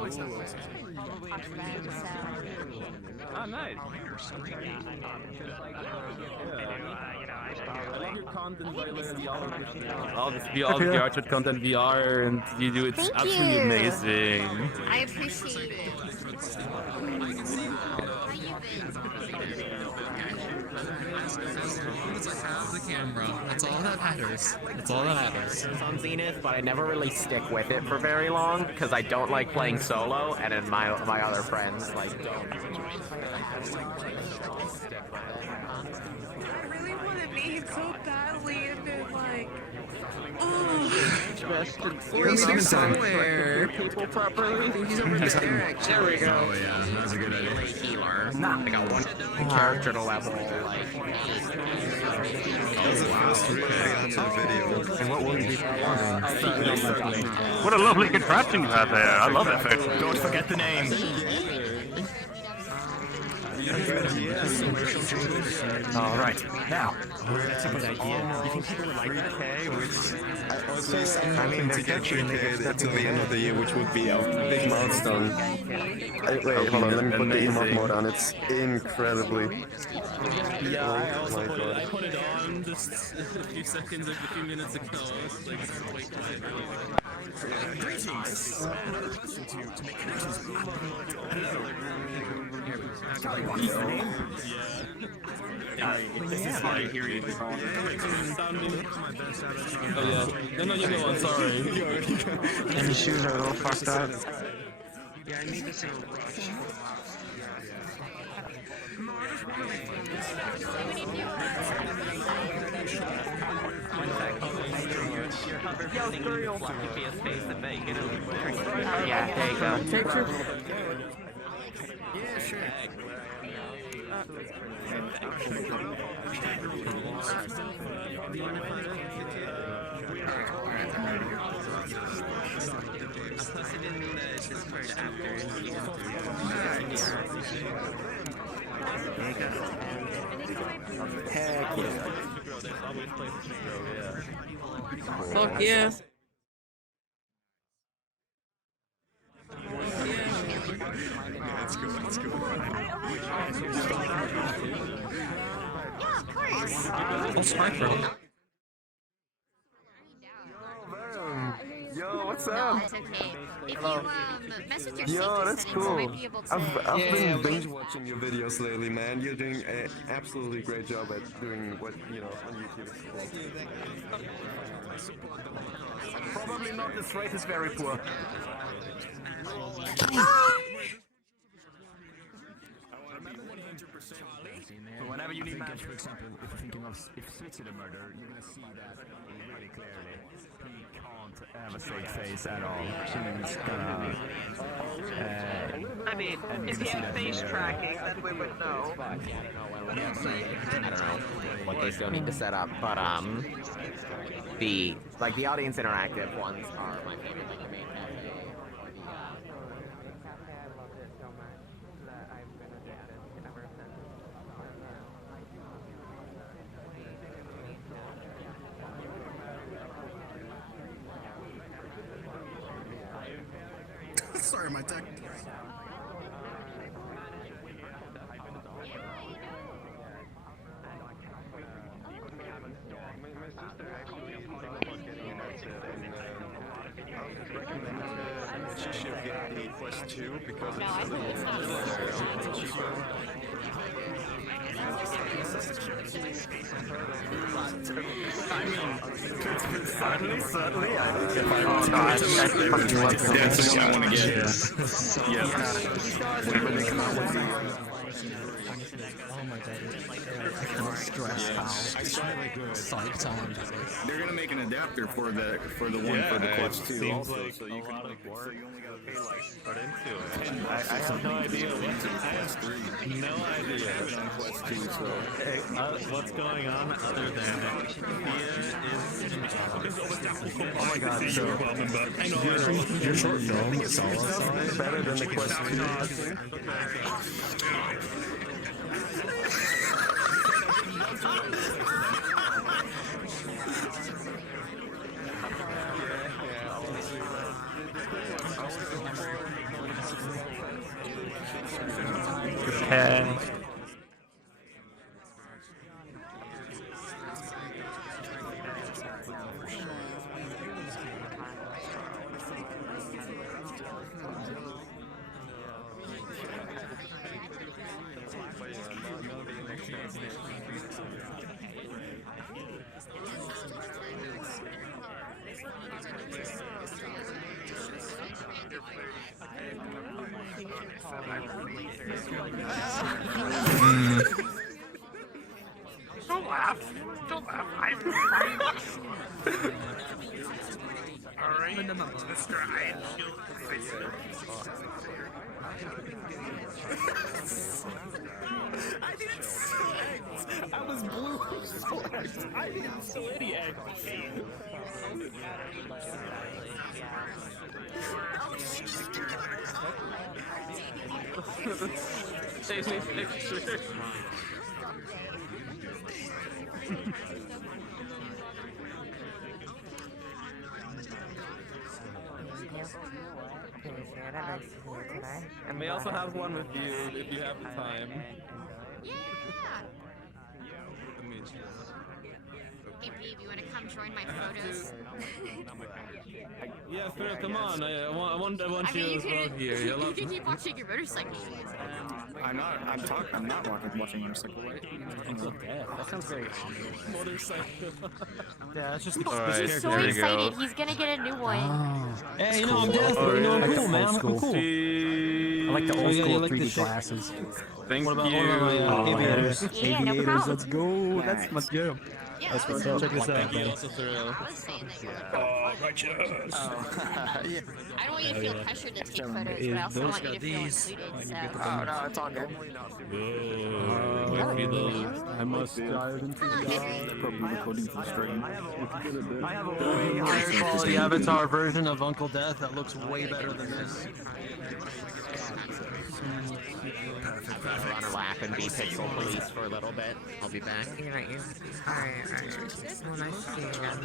Oh, nice. I love your content, all this VRChat content, VR, and you do it's absolutely amazing. I appreciate it. Have the camera. That's all that matters. That's all that matters. It's on Zenith, but I never really stick with it for very long because I don't like playing solo, and then my other friends like don't. I really want to meet him so badly, and then like, He's somewhere. People properly. He's over there. There we go. Oh yeah, that's a good idea. Healer. I got one character to level like. And what will you be performing? What a lovely contraption you have there. I love it. Don't forget the name. All right, now that's a good idea. You think people would like that? I mean, they're catching until the end of the year, which would be a big milestone. Wait, hold on, let me put the emote mode on. It's incredibly. Yeah, I also put it on just a few seconds, a few minutes ago. It's like quite quiet. Greetings. This is how I hear you. Oh yeah. No, you go on, sorry. And the shoes are a little fucked up. Yeah, I need to say rush. Yeah, there you go. Yeah, sure. Heck yeah. fuck yeah. Let's go. Yeah, of course. What's smartphone? Yo, what's No, up? it's okay. If you message your Yo, that's settings, I cool. might be able to. I've been binge watching your videos lately, man. You're doing an absolutely great job at doing what, you know, on YouTube. It's cool. Probably not, this rate is very poor. Whenever you need match, for example, if you're thinking of Skits'n'Bits a murder, you're gonna see that really clearly. He can't have a straight face at all. She's gonna. I mean, if he had face tracking, then we would know. I don't know what they still need to set up, but the audience interactive ones are my favorite. Like the main cafe or the cafe, I love it so much that I've been addicted ever since. Sorry, my tech. She should get the Quest 2 because No, I think it's not. Certainly, I think that's what I want to get. Oh my god, I can't stress how psyched I am. They're gonna make an adapter for the one for the Quest 2 also, so you can so you only gotta pay like put into it. I have no idea no idea on Quest 2, so what's going on other than Oh my god, so your short film is better than the Quest 2. Okay. Don't laugh. Don't laugh. Alright, Mr. I didn't sweat. I was blue sweat. I didn't sweat yet. Take me picture. And we also have one with you if you have the time. Yeah. Hey, babe, you want to come join my photos? Yeah, Phil, come on. I want I you mean, as well here. you can keep watching your motorcycle. I'm not watching motorcycle. That sounds very ominous. Motorcycle. Yeah, that's just He's the so excited. He's gonna get a new one. Hey, you know, I'm deaf, but you know, I'm cool, man. I'm cool. I like the old school like 3D the glasses. Thank What about you. my aviators? Yeah, no Aviators, problem. let's go. That's my jam. Yeah, That's I was what's up. Check this out, Thank you man. also, Thrill. saying that you were. Oh, righteous. I don't want you to feel pressured to take photos, but I also want you to feel included. So. Oh no, it's all good. I must dive into the Probably recording for the stream. I have a Way higher quality avatar version of Uncle Death that looks way better than this. Run a lap and be pixel police for a little bit. I'll be back. Alright. Well, nice to see you again.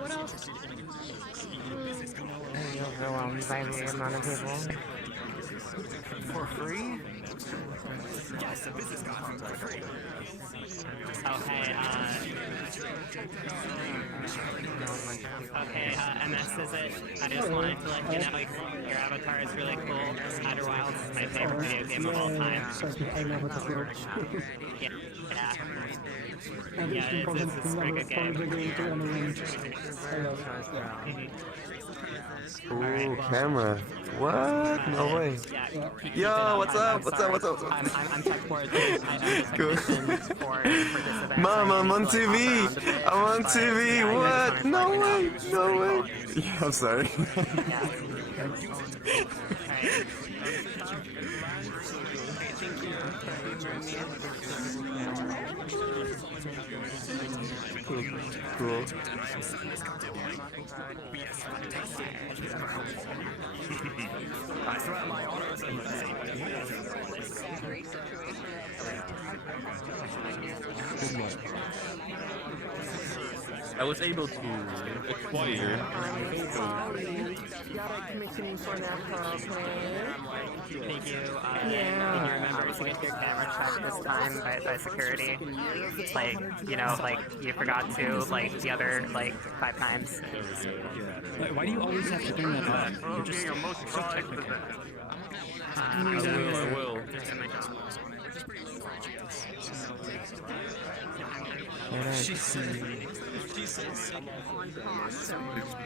What else? Are you overwhelmed by the amount of people? for free. Yes, the business conference are free. Okay, MS is it? I just wanted to let you know your avatar is really cool. Outer Wilds is my favorite video game of all time. Yeah, it's a pretty good game. Ooh, camera. What? No way. Yo, what's up? What's up? What's up? I'm tech forward. Cool. Mom, I'm on TV. I'm on TV. What? No way. No way. Yeah, I'm sorry. Cool. Cool. I was able to acquire. Thank you. Did you remember to get your camera checked this time by security? Like, you know, like you forgot to, like the other, like 5 times. Why do you always have to bring that up? You're just I will.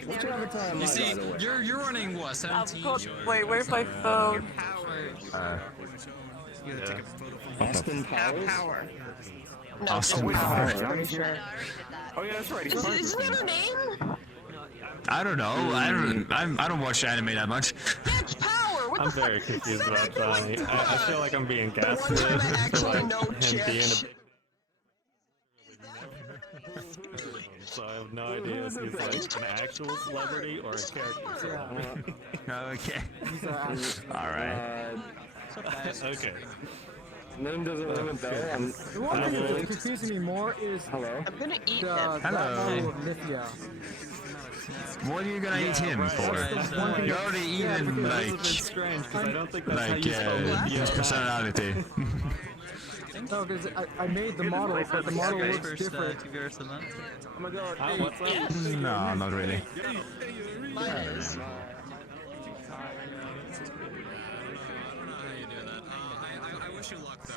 What's your avatar? You see, you're running what, 17? Wait, where's my phone? Austin Powers? Austin Powers. Oh yeah, that's right. Is that her name? I don't know. I don't watch anime that much. That's Power. What I'm very confused about that. I feel like I'm being gaslit for like him being a so I have no idea if he's like an actual celebrity or a character. Okay. Alright. Okay. Name doesn't ring a bell. The one thing that's confusing me more is Hello. I'm gonna eat the them. that model of Mythia. What are you gonna eat him for? You're already eating like his personality. No, because I made the model, but the model looks different. TVRS event. Oh my god. What's that? No, not really. I wish you luck though.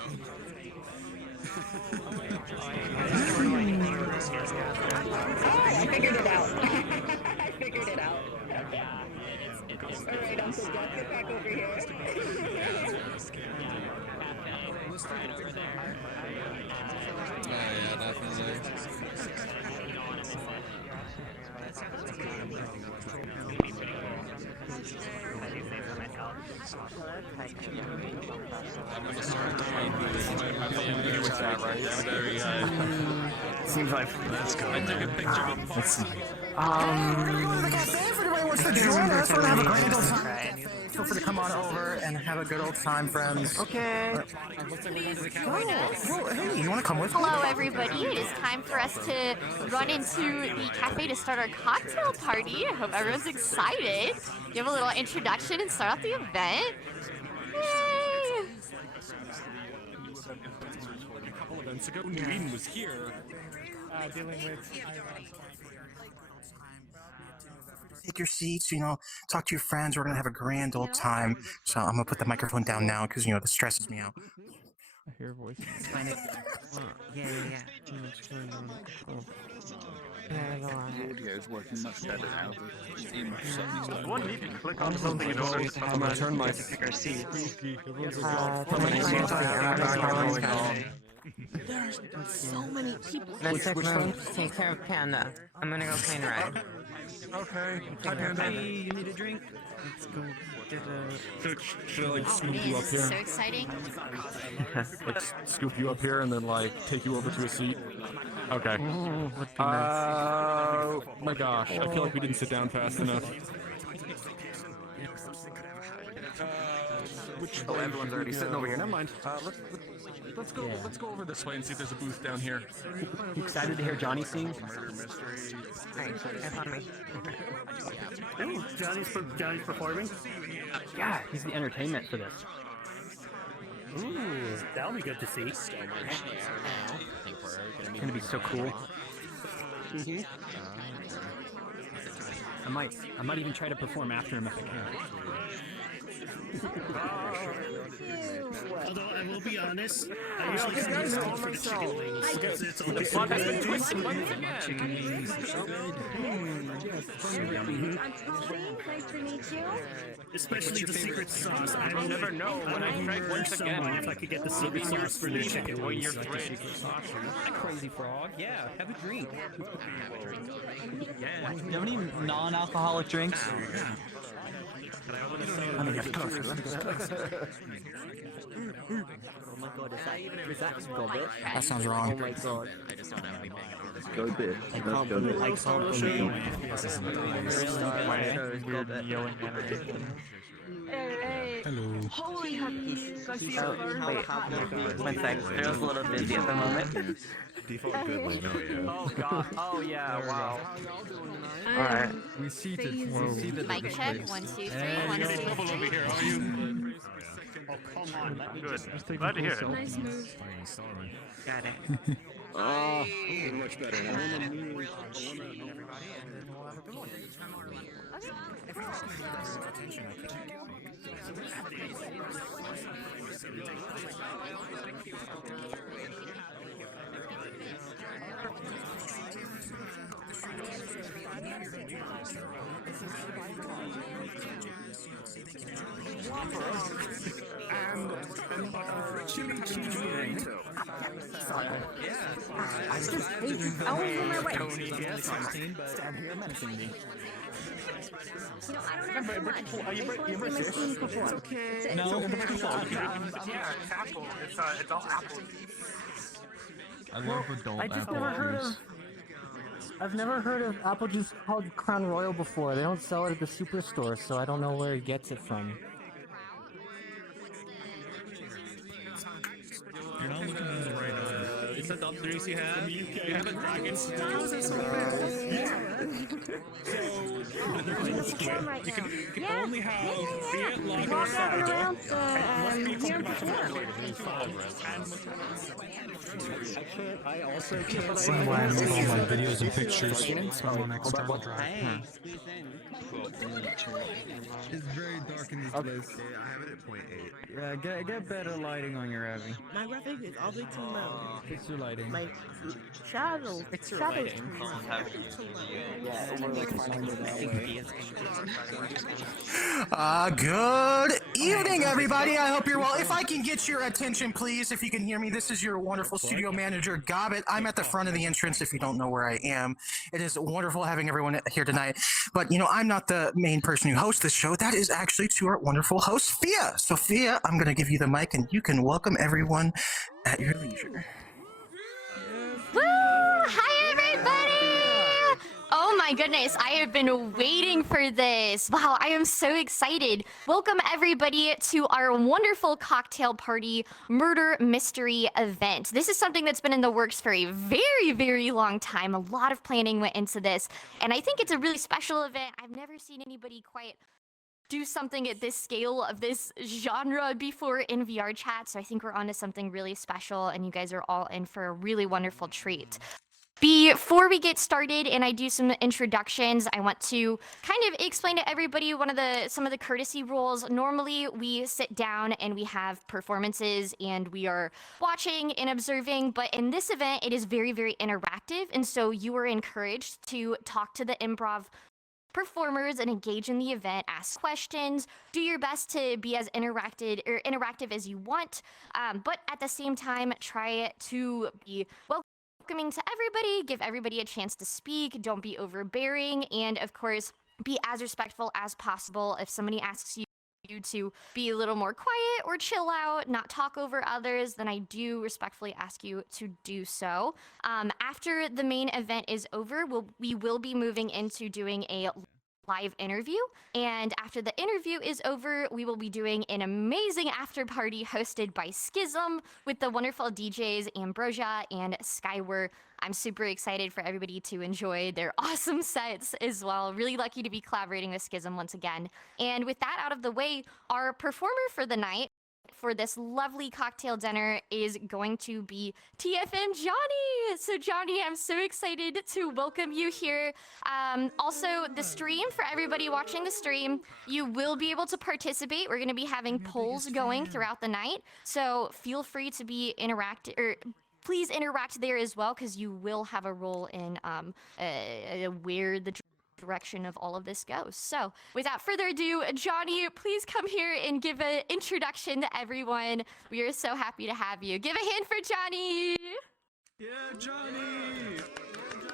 I figured it out. I figured it out. Alright, Uncle Duck, get back over here. Yeah, definitely. I'm gonna start doing very Seems like let's go. I took a picture of Let's see. If anybody wants to join us, we're gonna have a great old time. Feel free to come on over and have a good old time, friends. Okay. Well, hey, you wanna come with me? Hello, everybody. It is time for us to run into the cafe to start our cocktail party. I hope everyone's excited. Give a little introduction and start off the event. Yay! A couple events ago, New Eden was here. Dealing with. Take your seats, talk to your friends. We're gonna have a grand old time. So I'm gonna put the microphone down now because this stresses me out. I hear a voice. Yeah. Audio is working much better now. One need to click on something in order to I'm gonna turn my There's so many people. Let's take care of Panda. I'm gonna go plane ride. Okay. Hi, Panda. Hey, you need a drink? Let's go get Should I like scoop Man, you up this is so here? exciting. Like scoop you up here and then like take you over to a seat? Okay. My gosh, I feel like we didn't sit down fast enough. Oh, everyone's already sitting over here. Never mind. Let's go over this way and see if there's a booth down here. You excited to hear Jonny sing? Murder mystery. Ooh, Johnny's performing? Yeah, he's the entertainment for this. Ooh, that'll be good to see. It's gonna be so cool. I might even try to perform after him if I can. Although I will be honest, I usually see this all for the chicken wings because it's only Chicken wings are so good. Nice to meet you. Especially the secret sauce. I You'll never know when I try once again. if I could get the secret sauce for their chicken wings. Crazy frog, yeah, have a drink. Yeah. Do you have any non-alcoholic drinks? Let me get closer. Oh my god, is that Goblet? That sounds wrong. Oh my god. Go bit. I can't believe weird yelling animation. Hello. Holy happy. Wait, one sec. They're a little busy at the moment. Default good lane. Oh god. Oh yeah. Wow. Alright. We seated. Mic check. 1, 2, 3. 1, 2, 3. Oh, come on. Let me just... Glad to hear it. Nice move. Got it. Oh, much better now. Chili cheese burrito. I was on my way. Stand here menacing me. I don't have so much. It's okay. No. Yeah, it's apple. It's all apple. I love adult I just apple never heard juice. of. I've never heard of apple juice called Crown Royal before. They don't sell it at the superstore, so I don't know where he gets it from. You're not looking at the right eye. Is that the observers you have? You have a dragon. So, you can only have PHIA, Lager, or Cider. I also can't That's why I made all my videos and pictures. Next time. Hey, squeeze in. It's very dark in this place. Yeah, I have it at 0.8. Yeah, get better lighting on your Abby. My graphic is all the way too low. Fix your lighting. My shadows. Fix your shadows lighting. too low. Yeah, we're like finding it that way. Good evening, everybody. I hope you're well. If I can get your attention, please, if you can hear me, this is your wonderful studio manager, Gobbit. I'm at the front of the entrance if you don't know where I am. It is wonderful having everyone here tonight. But, you know, I'm not the main person who hosts this show. That is actually to our wonderful host, PHIA. So, PHIA, I'm going to give you the mic, and you can welcome everyone at your leisure. Woo! Hi, everybody! Oh my goodness, I have been waiting for this. Wow, I am so excited. Welcome everybody to our wonderful cocktail party murder mystery event. This is something that's been in the works for a very, very long time. A lot of planning went into this, and I think it's a really special event. I've never seen anybody quite do something at this scale of this genre before in VRChat, so I think we're onto something really special, and you guys are all in for a really wonderful treat. Before we get started and I do some introductions, I want to kind of explain to everybody some of the courtesy rules. Normally, we sit down and we have performances and we are watching and observing, but in this event, it is very, very interactive, and so you are encouraged to talk to the improv performers and engage in the event, ask questions, do your best to be as interactive as you want, but at the same time, try to be welcoming to everybody, give everybody a chance to speak, don't be overbearing, and of course, be as respectful as possible. If somebody asks you to be a little more quiet or chill out, not talk over others, then I do respectfully ask you to do so. After the main event is over, we will be moving into doing a live interview, and after the interview is over, we will be doing an amazing after party hosted by Schism with the wonderful DJs Ambrosia and Skyward. I'm super excited for everybody to enjoy their awesome sets as well. Really lucky to be collaborating with Schism once again. And with that out of the way, our performer for the night for this lovely cocktail dinner is going to be TFMJonny. So Jonny, I'm so excited to welcome you here. Also, the stream, for everybody watching the stream, you will be able to participate. We're going to be having polls going throughout the night, so feel free to be please interact there as well, because you will have a role in where the direction of all of this goes. So without further ado, Jonny, please come here and give an introduction to everyone. We are so happy to have you. Give a hand for Jonny. Yeah, Jonny!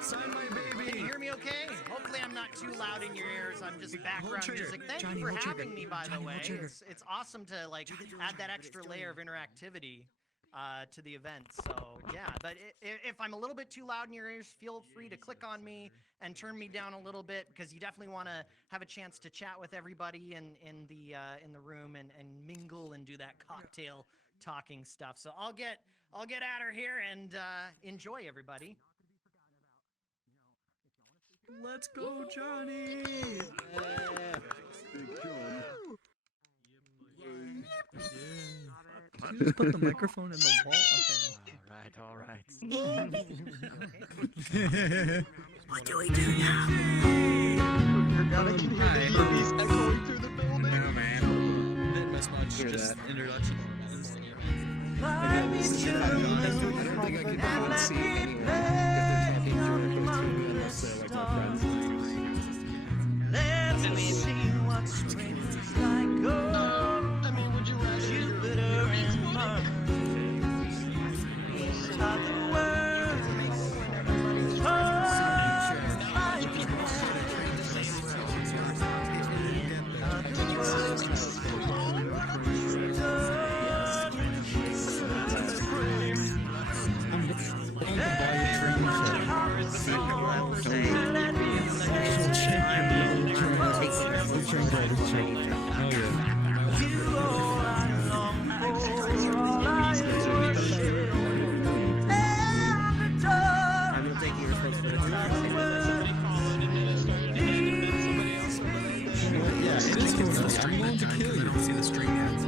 Sign my baby! Can you hear me okay? Hopefully I'm not too loud in your ears. I'm just background music. Thank you for having me, by the way. It's awesome to add that extra layer of interactivity to the event. So yeah, but if I'm a little bit too loud in your ears, feel free to click on me and turn me down a little bit, because you definitely want to have a chance to chat with everybody in the room and mingle and do that cocktail talking stuff. So I'll get at her here and enjoy, everybody. Let's go, Jonny! Did you just put the microphone in the wall? Okay. All right. What do we do now? God, I can hear the babies echoing through the building. No, man. Didn't miss much. Just introduction. I don't think I can go and see anyone. If they're talking directly to me, unless they're like my friends. I mean, would you rather Jupiter and Mars? I'm willing to kill you. See the string ends.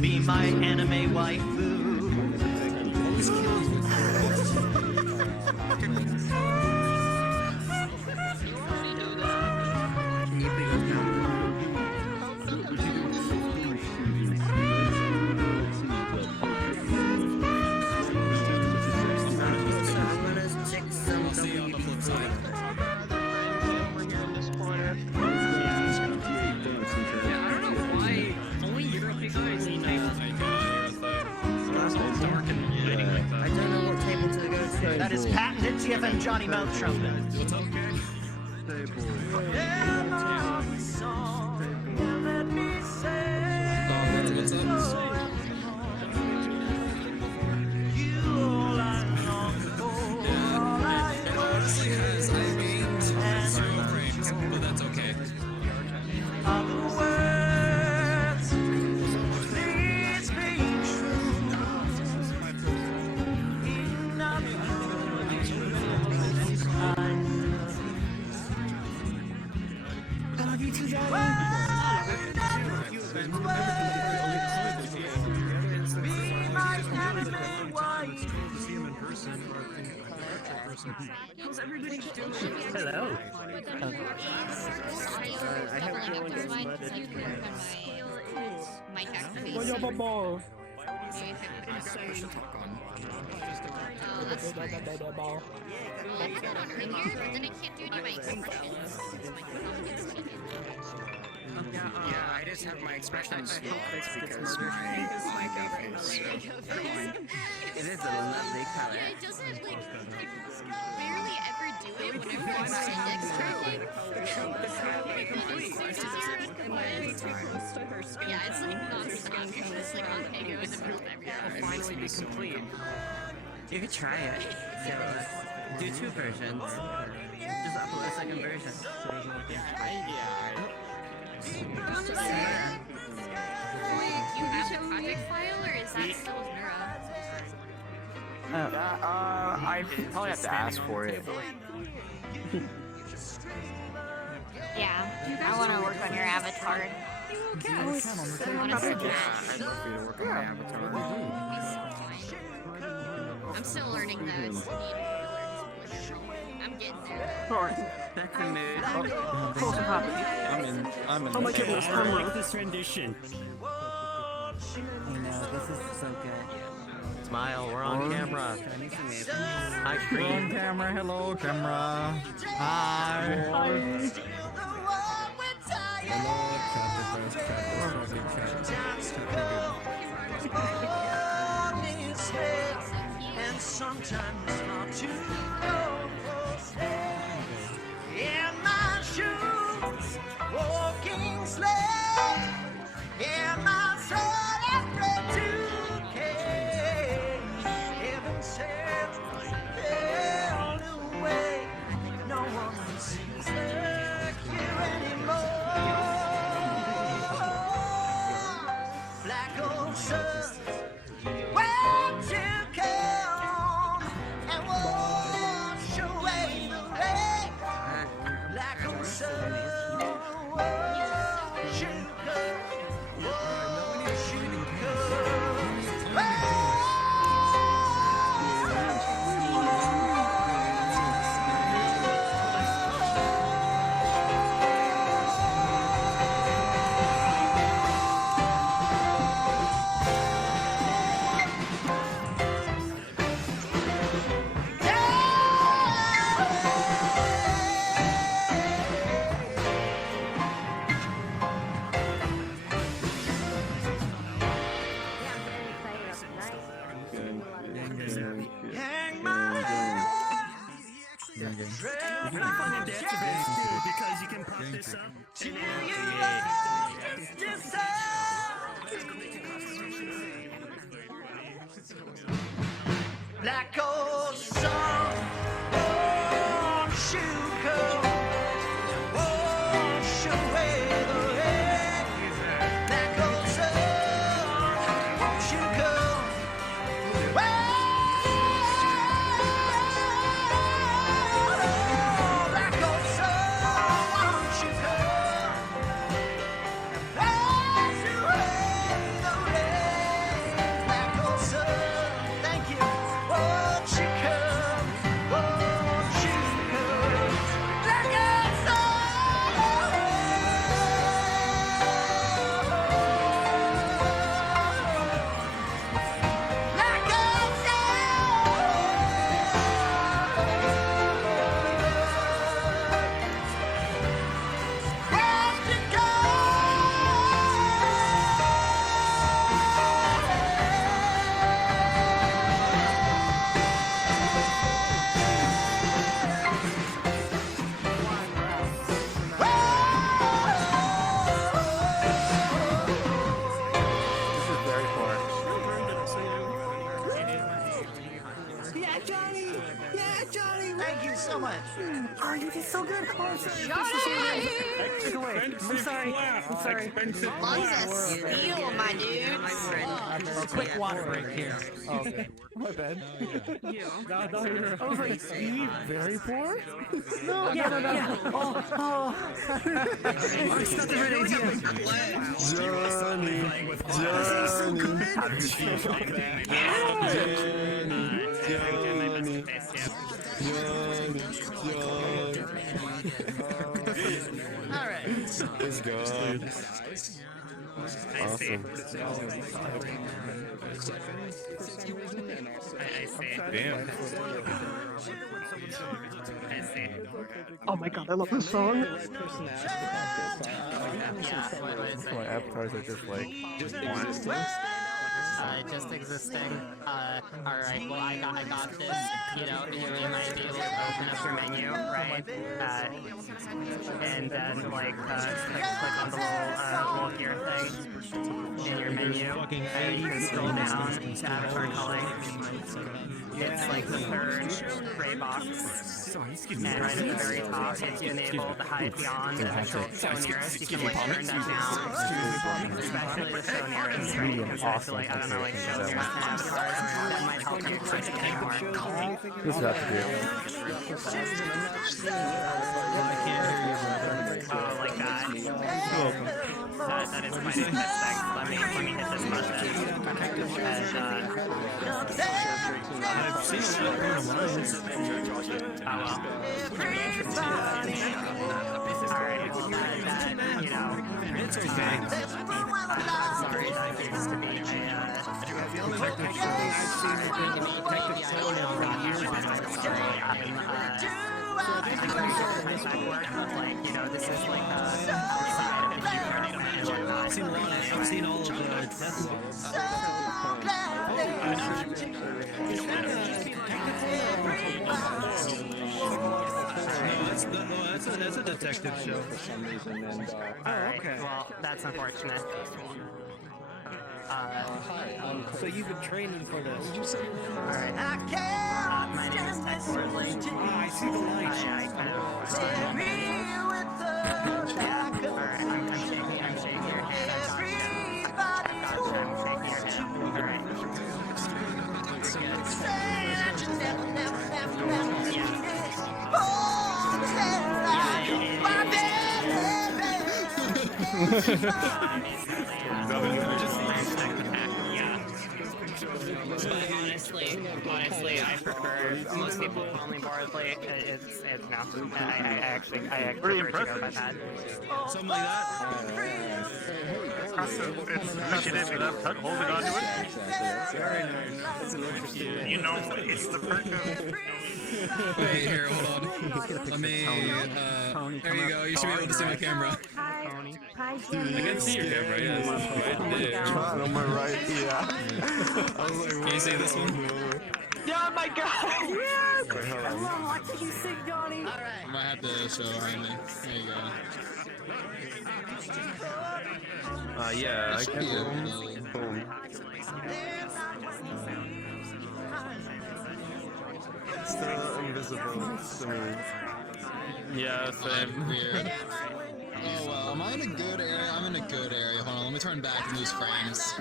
Be my anime waifu. That is patented TFMJonny mouth trumpet. What's up? Honestly, has I mean 0 frames, but that's okay. How's everybody doing? Hello. I have no one gets murdered. Mic Well, activation. you have a ball. Oh, that's smart. Well, I have that on right here, but then I can't do any of my expressions. Yeah, I just have my expressions fixed because my mic up is so annoying. It is a lovely color. Yeah, it doesn't, like, barely ever do it whenever I'm index tracking. Yeah, it's like non-stop. You're just like, okay, go into build everything. Will finally be complete. You could try it. So, do 2 versions. Just upload a second version. Wait, you have the project file, or is that still with Neuro? I probably have to ask for it. Yeah, I want to work on your avatar. Yeah, I'd love for you to work on my avatar. I'm still learning those. I'm getting there. That's a mood. I'm in. Oh my goodness, I like this rendition. I know, this is so good. Smile, we're on camera. Hi, We're on screen. camera. Hello, camera. Hi. And sometimes not to in my shoes, walking slow, in my soul afraid to cage. Heaven said, held away, no one seems like you anymore. Black old sun, where to come and wash away the rain. Black old sun, wash you come, wash you hang my head. You can find a database too, because you can pop this up. Till you decide. Black old sun, won't you come, wash away the rain. Black old sun, won't you come, black old sun, won't you come. I'm sorry. Lungs of steel, my dudes. Quick water break here. Oh, okay. My bad. I was like, you very poor? No. Oh. It's not the right idea. All right. Let's go. Awesome. I see. Damn. I see. Oh my god, I love this song. My avatars are just like Just existing. Alright, well I got this. You know, you might be able to open up your menu, right? And then like click on the little gear thing in your menu. You can scroll down to avatar culling. It's like the third gray box. And right at the very top, if you enable the hide beyond and the show nearest, you can like turn that down. Especially the show nearest, right? Because there's like, I don't know, like show nearest and avatars. That might help you try to get more. this is after you. Oh, like that. That is quite interesting. Let me hit this button. I've seen a lot of lines. Oh well. Pretty interesting. Alright, you know. It's okay. Sorry, that used to be a Detective show. I've seen it in the detective show now for years. Like, you know, this is like I've seen all of the tests. That's a detective show. Alright, well, that's unfortunate. So you've been training for this. Alright. My name is Ted Fordley. I see the light. I kind of... Alright, I'm shaking your hand. Gotcha, I'm shaking your hand. Alright. Honestly, I prefer most people call me Bardley. It's no. I actually prefer to go by that. Something like that. It's initiative without holding on to it. Very nice. You know, it's the perk of... Wait, here, hold on. Let me, there you go, you should be able to see my camera. I can see your camera, yes. Right on my right, yeah. Can you see this one? Oh my god! Yes! Wait, hold on. I love watching you sing, Jonny! I might have to show behind me. There you go. Yeah, I can. Boom. Still invisible to me. Yeah, same. Weird. Oh well, am I in a good area? I'm in a good area. Hold on, let me turn back and lose frames.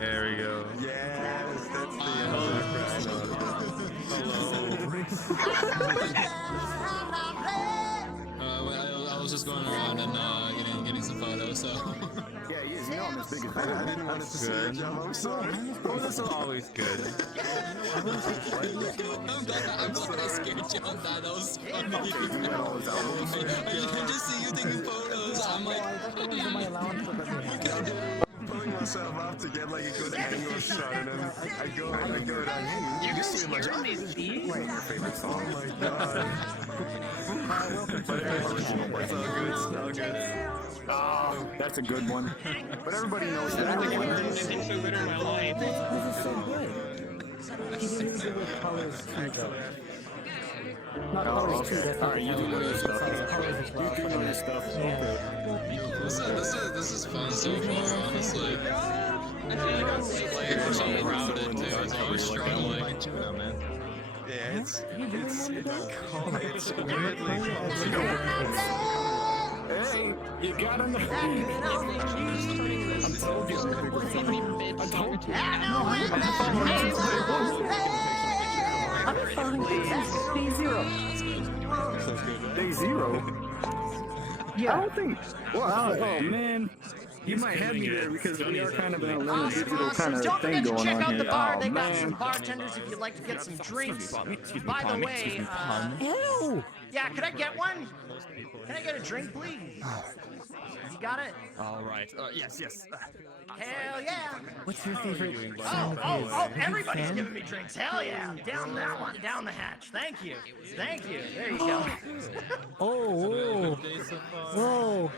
There we go. Yes, that's the I was just going around and getting some photos, so. Yeah, you know I'm as big as I didn't want to see your job, I'm sorry. Oh, this is always good. I'm glad I scared you on that. That was funny. I can just see you taking photos. I'm like, pulling myself up to get like a good angle shot, and then I go and hey, you can see my job. Wait, your favorite song? Oh my god. It's all good, it's all good. Oh, that's a good one. But everybody knows that. This is so good. He didn't do the colors too, though. Not colors too, that's not you do know this stuff. colors as well. You do know this stuff. this is fun so far, honestly. I feel like I'm so crowded too, so I'm struggling. Yeah, Yeah, it's Hey, you got him. I told you. I told you. I've been following you since day zero. Day zero? Yeah. I don't think. Wow. Oh man. You might have me there because we are kind of in a little digital kind of Don't thing forget to going check on out here. the bar. Oh, They got man. some bartenders if you'd like to get some drinks. By the way, Ew. yeah, could I get one? Can I get a drink, please? You got it? All right. Yes. Hell yeah! What's your favorite Oh, song? everybody's giving me drinks. Hell yeah! Down that one, down the hatch. Thank you. Thank you. There you go. Oh, whoa.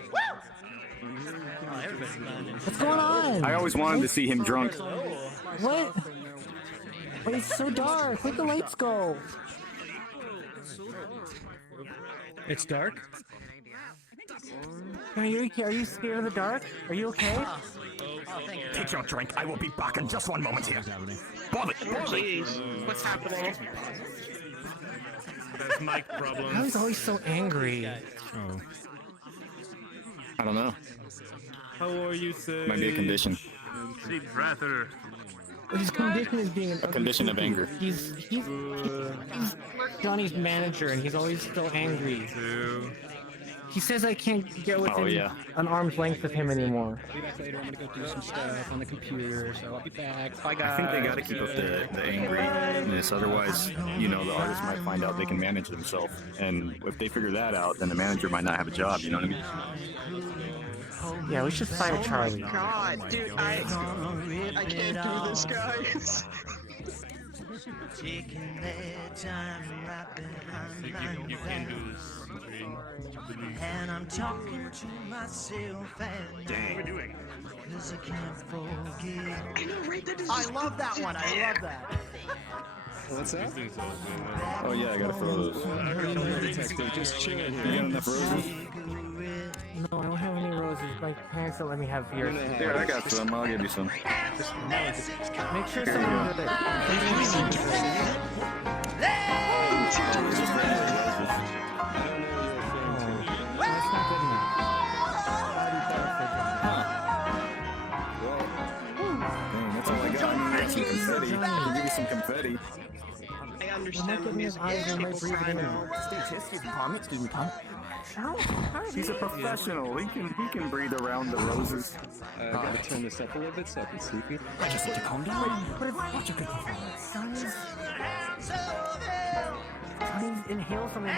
What's going on? I always wanted to see him drunk. What? Wait, it's so dark. Where'd the lights go? It's dark. Are you scared of the dark? Are you okay? Oh, thank you. Take your drink. I will be back in just one moment here. Bobby! Please, what's happening? There's mic problems. I was always so angry. Oh. I don't know. How are you, sir? Might be a condition. Rather. His condition is being A condition of anger. He's Johnny's manager, and he's always so angry. He says I can't get within an arm's length of him anymore. I'll be back later. I'm gonna go do some stuff on the computer, so I'll be back. Bye, guys. I think they gotta keep up the angriness, otherwise, you know, the artist might find out they can manage themselves. And if they figure that out, then the manager might not have a job, you know what I mean? Yeah, we should fire Charlie. God, dude, I can't do this, guys. Taking their time right behind my back. And I'm talking to myself and What are we doing? cause I can't forget. I love that one. I love that. What's that? Oh yeah, I gotta throw those. Detective, just chill here. You got enough roses? No, I don't have any roses. My parents don't let me have yours. Here, I got some. I'll give you some. Make sure someone with it. That's not good enough. Dang, that's all I got. I need some confetti. Can you give me some confetti? I understand the music. Excuse me, Tom. He's a professional. He can breathe around the roses. I gotta turn this up a little bit so I can see people. I just need to calm down. Watch a good performance. Johnny's inhale something.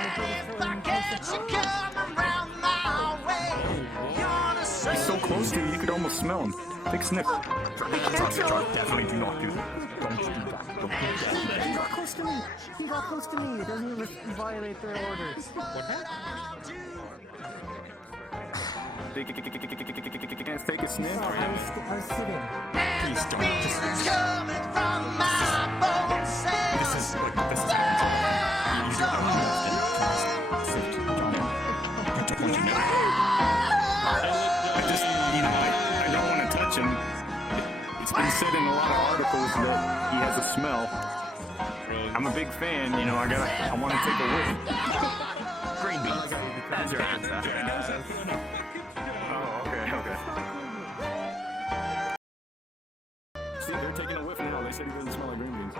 He's so close to you, you could almost smell him. Take a sniff. Definitely do not do that. Don't do that. Don't do that. He got close to me. He got close to me. It doesn't even violate their orders. Take a sniff. I was sitting. Please don't. This is I don't want to touch him. It's been said in a lot of articles that he has a smell. I'm a big fan, you know, I want to take a whiff. Green beans. That's your answer. Oh, okay. See, they're taking a whiff now. They said he doesn't smell like green beans.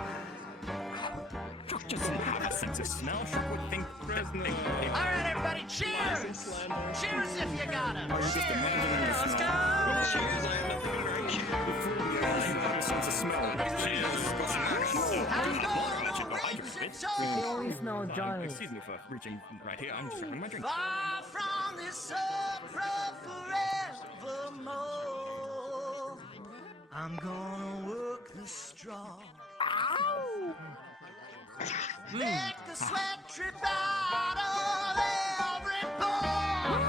Chuck doesn't have a sense of smell. Chuck would think that All right, everybody, cheers! Cheers if you got 'em. Are you just imagining the Let's smell? go! Cheers, I have nothing to drink. Sense of smell. They only smell Johnny. Excuse me for reaching right here. I'm just having my drink. Far from this uproar forevermore. I'm gonna work the straw. Ow! Make the sweat drip out of every pore.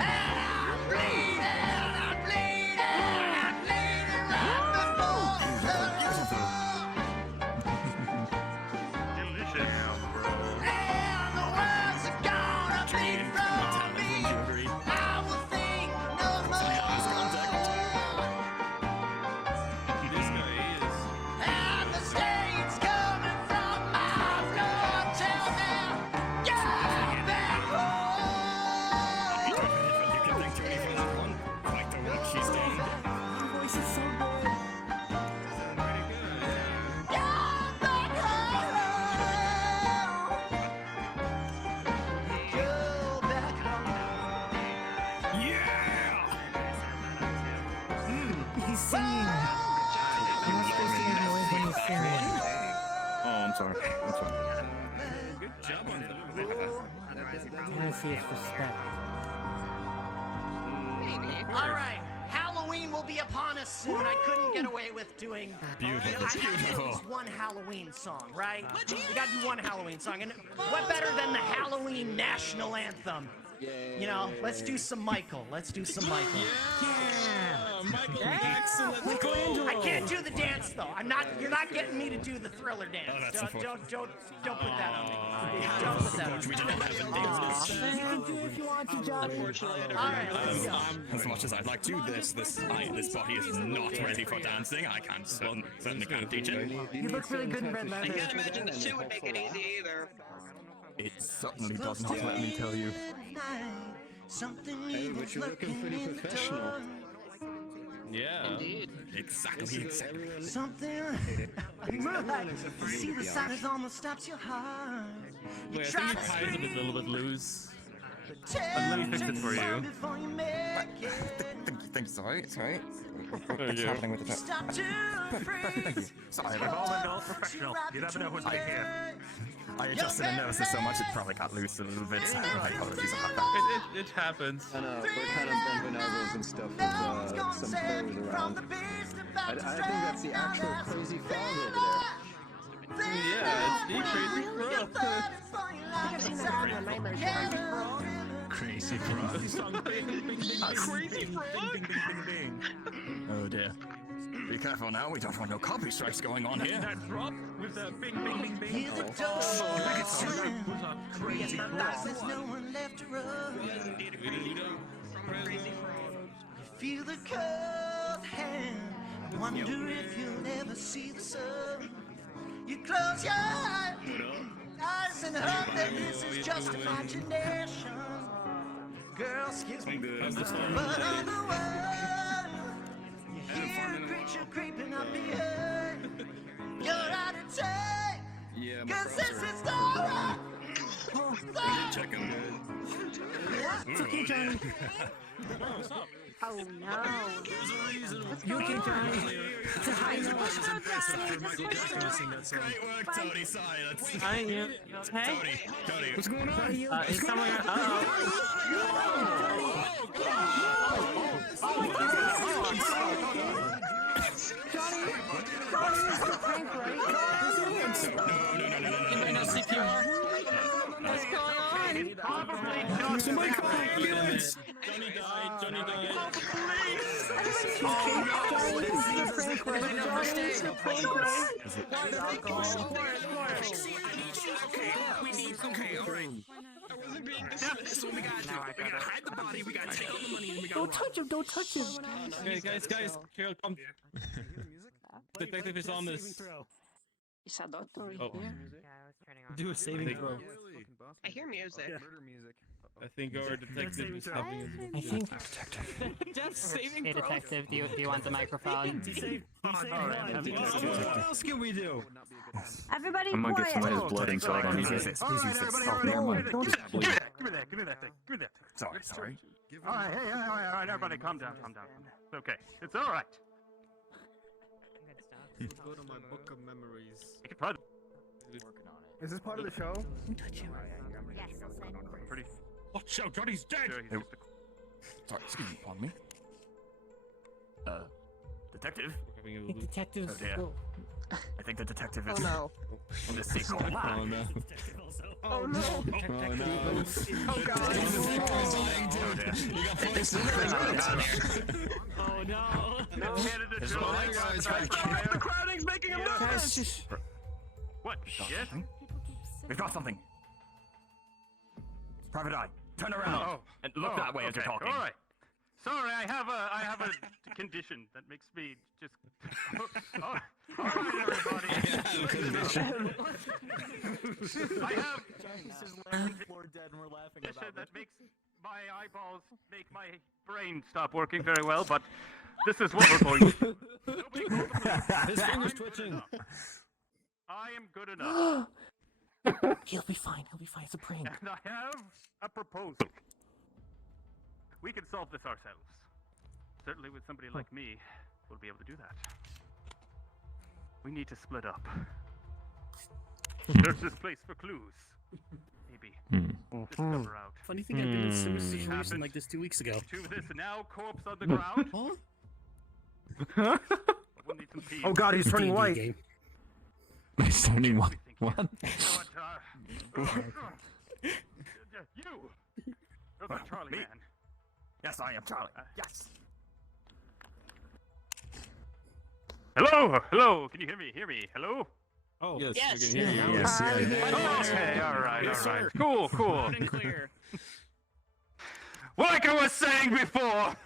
And I'm bleeding right before the Delicious, bro. And the words are gonna bleed from me. I will think no more. This guy is. And the stains coming from my he's singing. You're not supposed to make noise when he's singing. Oh, I'm sorry. I'm sorry. Good job on that. I see it's respect. All right, Halloween will be upon us soon. I couldn't get away with doing. Beautiful, I had to do at beautiful. least one Halloween song, right? You got to do one Halloween song, and what better than the Halloween national anthem? You know, let's do some Michael. Let's do some Michael. Yeah, Michael Jackson. Let's go. I can't do the dance though. I'm not. You're not getting me to do the Thriller dance. Oh, that's Don't put that on me. Don't put that on me. We don't have You can do it if you want to, Johnny. As much as I'd like to, this body is not ready for dancing. I can't certainly can't teach it. You look really good in red leather. I can't imagine the suit would make it easy either. It certainly does not, let me tell you. Hey, but you're looking pretty professional. Yeah. Exactly. Something. See the sign is almost stops your heart. Wait, I think your tie is a little bit loose. Let me fix it for you. Thank you, sorry. It's alright. There What's you go. happening with the top? Thank you. Sorry. We've all been all professional. You never know who's big here. I adjusted the nervousness so much it probably got loose a little bit. My apologies about that. It happens. I know, we're kind of bumping elbows and stuff with some pros around. I think that's the actual crazy frog over there. Yeah, it's the crazy Crazy frog. Crazy frog. Oh dear. Be careful now, we don't want no copy strikes going on here. That drop with the bing bing bing bing. Hear the door slamming. Crazy frog. There's no one left to run. Feel the cold hand. Wonder if you'll ever see the sun. You close your eyes and hope that this is just imagination. Girl, excuse me. But on the way, you hear a creature creeping up behind. You're out of time. Yeah, my Cause frogs this are is the right. Check him. It's okay, Johnny. Oh no. You okay, Johnny? It's a high note. Great work, Tony. Silence. Hi, you. Hey? Tony. What's going on? Is someone... Johnny, this is a prank, right? No. CPR. What's going on? Johnny died. Johnny died. Oh no! This is a prank, right? Okay, alright. I wasn't being dishonest. So we gotta hide the body, we gotta take all the money, and we gotta Don't touch him! Don't touch him! Okay, guys, Carol, come. Detective is on this. Is a doctor Oh. here? Do a saving throw. I hear music. I think our detective is having I think. Just saving Hey, detective, do you want the microphone? What else can we do? Everybody I'm gonna get some of his quiet. blood inside on Please you. use this. Please use this. Oh, never mind. Give me that thing. Sorry. All right, hey, all right, everybody, calm down. It's okay. It's all right. Go to my book of memories. You can try to Is this part of the show? pretty. Watch out, Johnny's dead. Sure, he's just Sorry, excuse me, pardon me. Detective? The detectives. Oh dear. Go. I think the detective is Oh no. in the sequel. Oh no. Oh no. Oh no. Oh god. Oh no. Is it all right, guys? The crowding's making a Guys, mess. just. What shit? We've got something. Private Eye, turn around and look that way as you're talking. All right. Sorry, I have a condition that makes me just. All right, everybody. I have We're dead and we're laughing condition that makes my eyeballs make my brain stop working very well, but this is what we're going to do. His finger's twitching. I am good enough. He'll be fine. It's a prank. And I have a proposal. We can solve this ourselves. Certainly with somebody like me. we'll be able to do that. We need to split up. Search this place for clues. Maybe. Discover out. Funny thing, I've been in a similar situation like this 2 weeks ago. To this now corpse on the ground. We'll need some peas. Oh god, he's turning white. He's turning white. What? You're the Charlie man. Yes, I am Charlie. Yes. Hello, hello. Can you hear me? Hear me? Hello. Oh, yes. we can hear you. Yes, yes. Okay, all right, Yes, all right. sir. Cool, cool. Loud and clear. Like I was saying before,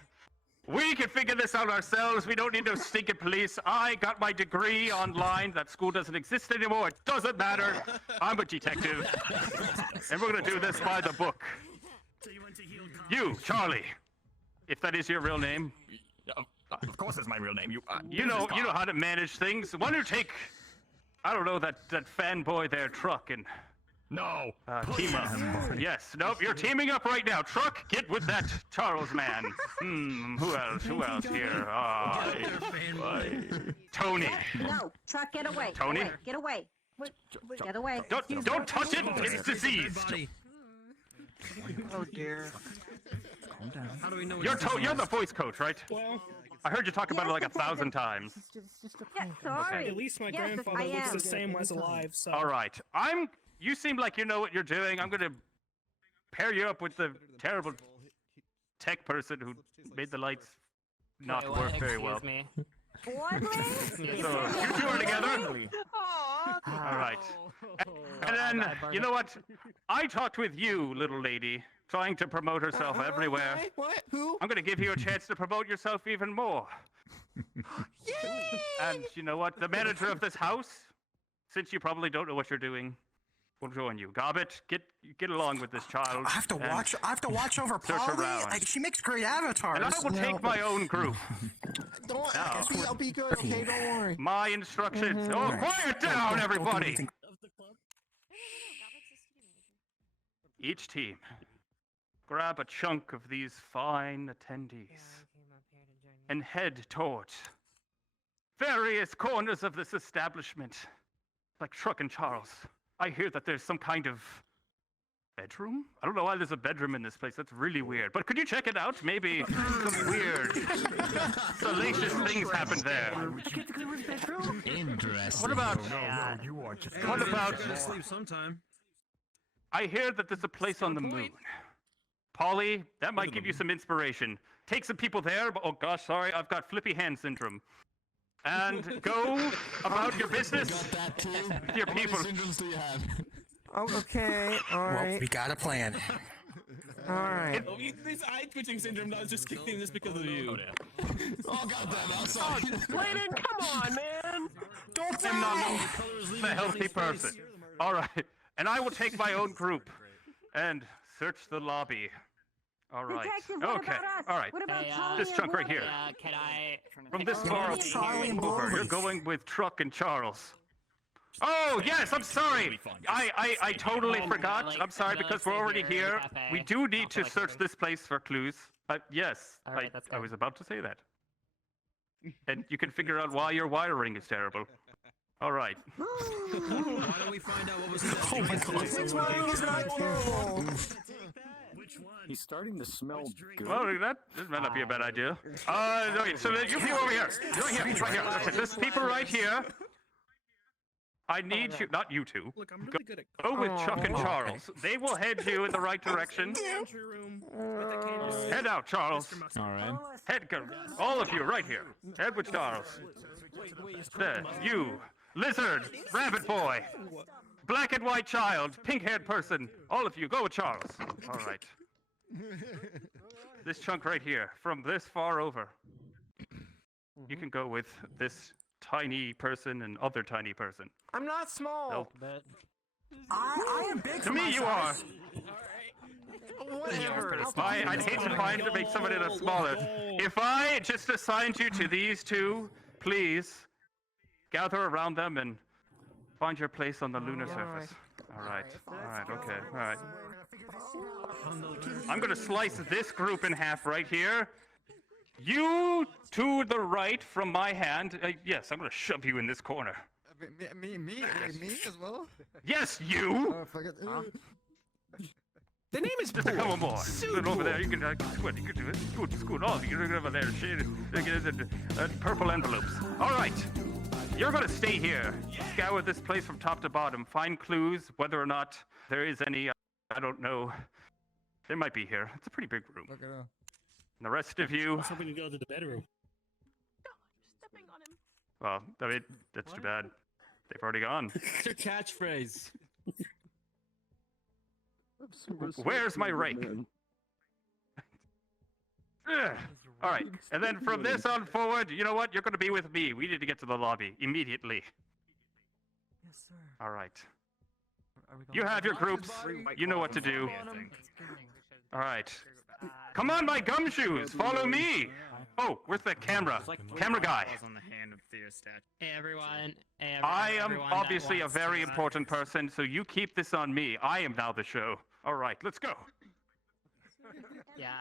we can figure this out ourselves. We don't need no stinking police. I got my degree online. That school doesn't exist anymore. It doesn't matter. I'm a detective. And we're going to do this by the book. You, Charlie, if that is your real name. Of course it's my real name. You know how to manage things. Why don't you take, I don't know, that fanboy there, Truck, and team up. Yes, nope, you're teaming up right now. Truck, get with that Charles man. Who else here? Tony. No, Truck, get away. Tony? Get away. Get away. Don't touch it. It's diseased. Oh dear. Calm down. How do we know? You're the voice coach, right? Well, I heard you talk about it like 1,000 times. Yeah, sorry. at least my Yes, grandfather I looks am. the same as alive, so. All right. You seem like you know what you're doing. I'm gonna pair you up with the terrible tech person who made the lights not work very well. Me. What? So you two are together. All right. And then, you know what? I talked with you, little lady, trying to promote herself everywhere. Okay, what? Who? I'm going to give you a chance to promote yourself even more. And you know what? The manager of this house, since you probably don't know what you're doing, will join you. Gobbet, get along with this child. I have to watch over search Polly. around. She makes great avatars. And I will take my own group. I'll be good, okay? Don't worry. My instructions. Oh, quiet down, everybody! Each team, grab a chunk of these fine attendees and head towards various corners of this establishment. Like Truck and Charles, I hear that there's some kind of bedroom? I don't know why there's a bedroom in this place. That's really weird. But could you check it out? Maybe some weird, salacious things happened there. Interesting. What about? What about? Sleep sometime. I hear that there's a place on the moon. Polly, that might give you some inspiration. Take some people there. But, oh gosh, sorry, I've got flippy hand syndrome. And go about your business with your people. Oh, okay, alright. Well, we got a plan. Alright. This eye twitching syndrome that was just kicked in just because of you. Oh goddamn! I'm sorry. Landon, come on, man! Don't I'm not a healthy person. All right, and I will take my own group and search the lobby. All right. Detective, what Okay. about us? All right. What about Charlie This and chunk right Blue? here. Can I? From this far Charlie and over, Blue. you're going with Truck and Charles. Oh yes, I'm sorry. I totally forgot. I'm sorry because we're already here. We do need to search this place for clues. Yes, I was about to say that. And you can figure out why your wiring is terrible. All right. Why don't we find out what was in that Oh my drink? God. Which one was not horrible? He's starting to smell good. Well, that might not be a bad idea. Okay, so you people over here. You're here. Right here. Okay, this people right here. I need you, not you two. Look, I'm really good at. Go with Chuck and Charles. They will head you in the right direction. Entry room with the candles. Head out, Charles. All right. Head, go. All of you, right here. Head with Charles. There, you, lizard, rabbit boy, black and white child, pink-haired person. All of you, go with Charles. All right. This chunk right here, from this far over. You can go with this tiny person and other tiny person. I'm not small. Nope. I am big To for me, my you size. are. Whatever. I'd hate to find to make somebody that's smaller. If I just assigned you to these two, please gather around them and find your place on the lunar surface. All right. Okay. All right. I'm gonna slice this group in half right here. You to the right from my hand. Yes, I'm gonna shove you in this corner. Me as well? Yes, you! Oh, fuck it. The name is just a couple more. Sit over there. You can squint. You can do it. Scoot. Oh, you can over there. Shit. Purple envelopes. All right. You're gonna stay here. Scour this place from top to bottom. Find clues. Whether or not there is any, I don't know. There might be here. It's a pretty big room. And the rest of you. I was hoping to go to the bedroom. Well, I mean, that's too bad. They've already gone. It's your catchphrase. Where's my rake? All right, and then from this on forward, you know what? You're going to be with me. We need to get to the lobby immediately. Yes, sir. All right. You have your groups. You know what to do. All right. Come on, my gumshoes. Follow me. Oh, where's the camera? Camera guy. On the hand of Theostat. Hey everyone. I am obviously a very important person, so you keep this on me. I am now the show. All right, let's go. Yeah,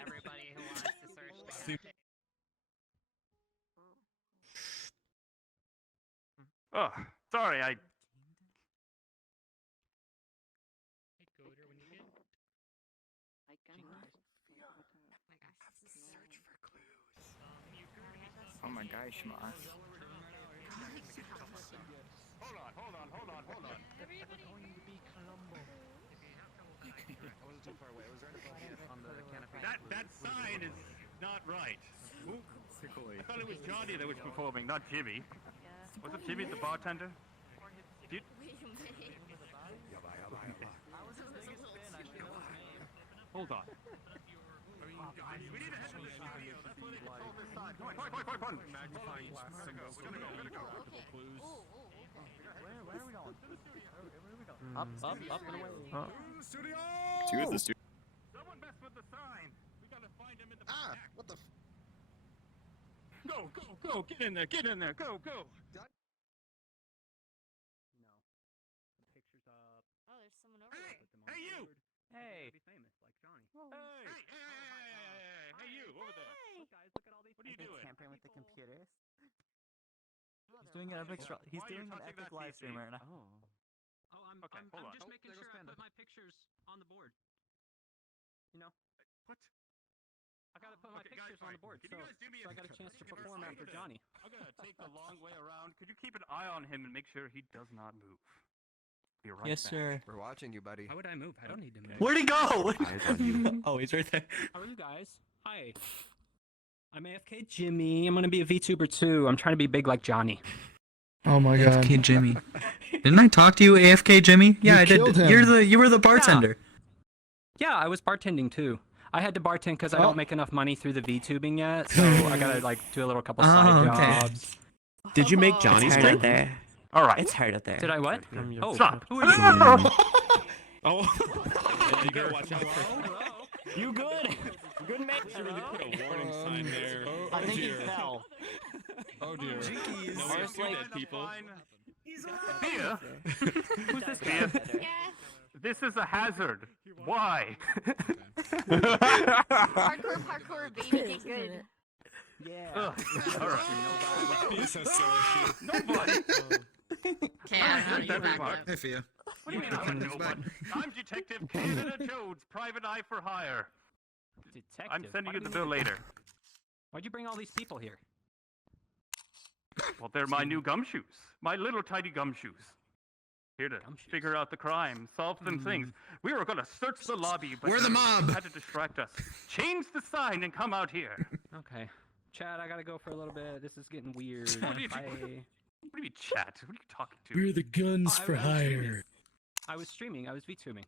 everybody who wants to search the Oh, sorry, I... Oh my gosh, Moss. Hold on. That sign is not right. I thought it was Jonny that was performing, not Jimmy. Was it Jimmy the bartender? Hold on. We need to head to the studio. That's what it is. Hold this side. Come on. Magnifying glass. Gotta go. Clues. Where are we going? Up and away. Studio! To the studio. Someone messed with the sign. We gotta find him in the back. What the? Go! Get in there! Go! Oh, there's someone over there. Hey, you! Hey. Hey, you over there! Look, guys, look at all these. What are you doing? Tampering with the computers. He's doing an epic. He's doing an epic live stream right now. I'm just making sure I put my pictures on the board. You know? What? I gotta put my pictures on the board, Can you guys do me so I got a chance to perform after Jonny. I'm gonna take the long way around. Could you keep an eye on him and make sure he does not move? Be right Yes, back. sir. We're watching you, buddy. Why would I move? I don't need to move. Where'd he go? Eyes on you. Oh, he's right there. How are you guys? Hi. I'm AFK Jimmy. I'm gonna be a VTuber too. I'm trying to be big like Jonny. Oh my god. AFK Jimmy. Didn't I talk to you, AFK Jimmy? Yeah, I did. You were the bartender. Yeah, I was bartending too. I had to bartend because I don't make enough money through the VTubing yet, so I gotta like do a little couple side jobs. Did you make Johnny's It's hard out there. All right. It's hard out there. Did I what? Oh, Stop! Who are you? Oh, you gotta watch out for. You good? Good mate. Should really put a warning sign there. I think he dear. fell. Oh dear. Jinkies. No, we don't do that, people. Pia? Who's this Pia? This is a hazard. Why? Parkour, baby, get good. Yeah. All right. Nobody. Hey, Fia. What do you mean I'm a nobody? I'm Detective Canada Jones, Private Eye for Hire. Detective. I'm sending you the bill later. Why'd you bring all these people here? Well, they're my new gumshoes. My little tiny gumshoes. Here to figure out the crime, solve some things. We were going to search the lobby, but We're the mob. You had to distract us. Change the sign and come out here. Okay. Chad, I gotta go for a little bit. This is getting weird. What do you Bye. What do you mean, chat? What are you talking to? We're the guns for I was streaming. hire. I was streaming. I was VTubing.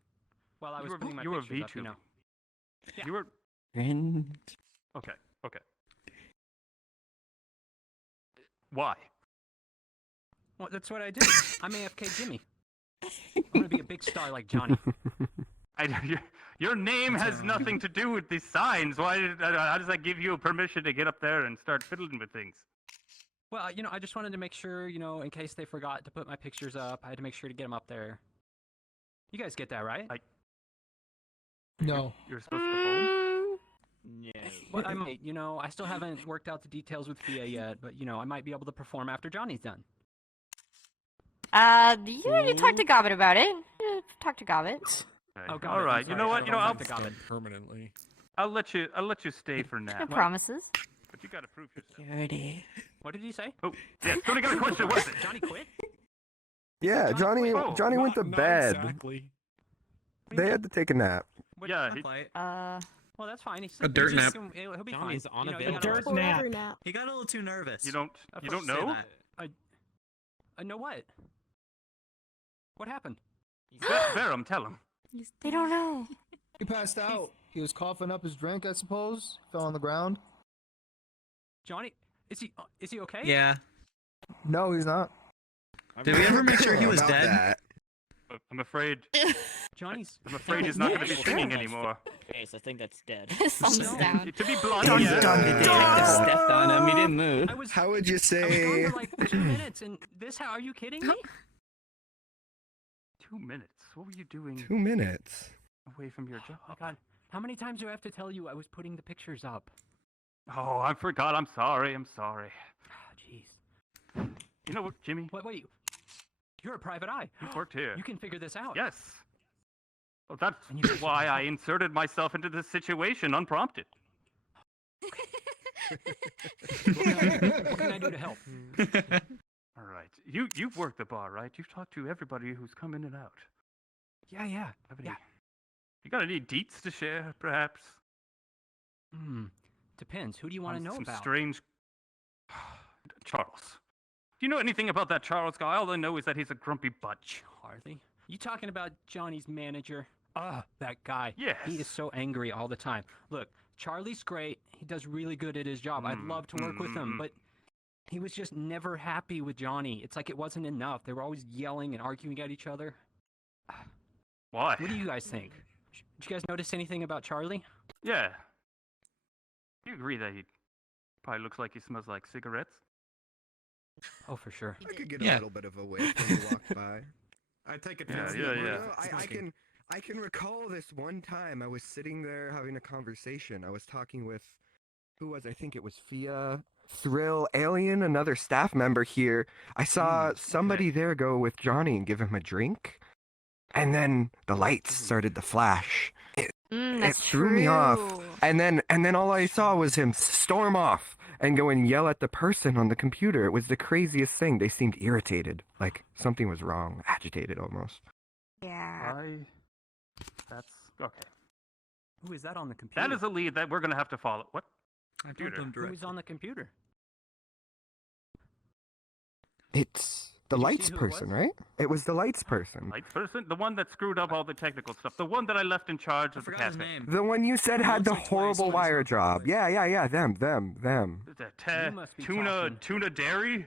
Well, I was You were- putting my you were pictures up, you VTubing. know. Yeah. You were... Friend. Okay. Why? Well, that's what I do. I'm AFK Jimmy. I want to be a big star like Jonny. Your name has nothing to do with these signs. How does that give you permission to get up there and start fiddling with things? Well, you know, I just wanted to make sure, you know, in case they forgot to put my pictures up, I had to make sure to get them up there. You guys get that, right? No. You're supposed to perform? No. But I might, you know, I still haven't worked out the details with PHIA yet, but, you know, I might be able to perform after Johnny's done. You talk to Gobbet about it. Talk to Gobbet. Oh, All right. You know what? You know, I'll permanently. I'll let you stay for now. No promises. But you gotta prove yourself. Security. What did he say? Oh, yeah. Johnny got a question. What is it? Johnny quit? Yeah, Johnny went to bed. Exactly. They had to take a nap. Yeah. Well, that's fine. He's A dirt nap. He'll be Johnny's fine. on You know, a you dirt gotta- nap. He got a little too nervous. You don't Say know? that. I know what? What happened? Verum, tell him. They don't know. He passed out. He was coughing up his drink, I suppose. Fell on the ground. Johnny, is he okay? Yeah. No, he's not. Did we ever make sure he was About dead? that. I'm afraid. Johnny's. I'm afraid he's not going to be singing anymore. Face, I think that's dead. Thumbs down. To be blunt, Dun, yeah. dun, dun. Stepped on him. He didn't move. How would you I was say? gone for like 2 minutes, and this? How are you kidding me? 2 minutes. What were you doing 2 minutes. away from your job? Oh my God, how many times do I have to tell you I was putting the pictures up? Oh, I forgot. I'm sorry. I'm sorry. Jeez. You know what, Jimmy? Wait. You're a private eye. You've worked here. You can figure this out. Yes. Well, that's why I inserted myself into this situation unprompted. What can I do to help? All right. You've worked the bar, right? You've talked to everybody who's come in and out. Yeah. Everybody. You got any deets to share, perhaps? Depends. Who do you want to know Some about? strange. Charles. Do you know anything about that Charles guy? All I know is that he's a grumpy butt. Charlie? You talking about Johnny's manager? That guy. Yes. He is so angry all the time. Look, Charlie's great. He does really good at his job. I'd love to work with him, but he was just never happy with Johnny. It's like it wasn't enough. They were always yelling and arguing at each other. Why? What do you guys think? Did you guys notice anything about Charlie? Yeah. You agree that he probably looks like he smells like cigarettes? Oh, for sure. I could get a little bit of a whiff when you walk by. I take it. Yeah. I can recall this one time I was sitting there having a conversation. I was talking with, who was I think it was PHIA, Thrill, Alien, another staff member here. I saw somebody there go with Johnny and give him a drink, and then the lights started to flash. It threw me off, and then all I saw was him storm off and go and yell at the person on the computer. It was the craziest thing. They seemed irritated, like something was wrong, agitated almost. Yeah. That's okay. Who is that on the computer? That is a lead that we're gonna have to follow. What? I told them Who is on the computer? It's the Did you lights see who it person, was? right? It was the lights person. Lights person? The one that screwed up all the technical stuff. The one that I left in charge of the forgot his cafe. name. The one you said had the horrible wire job. Yeah. Them. The You must be tuna dairy?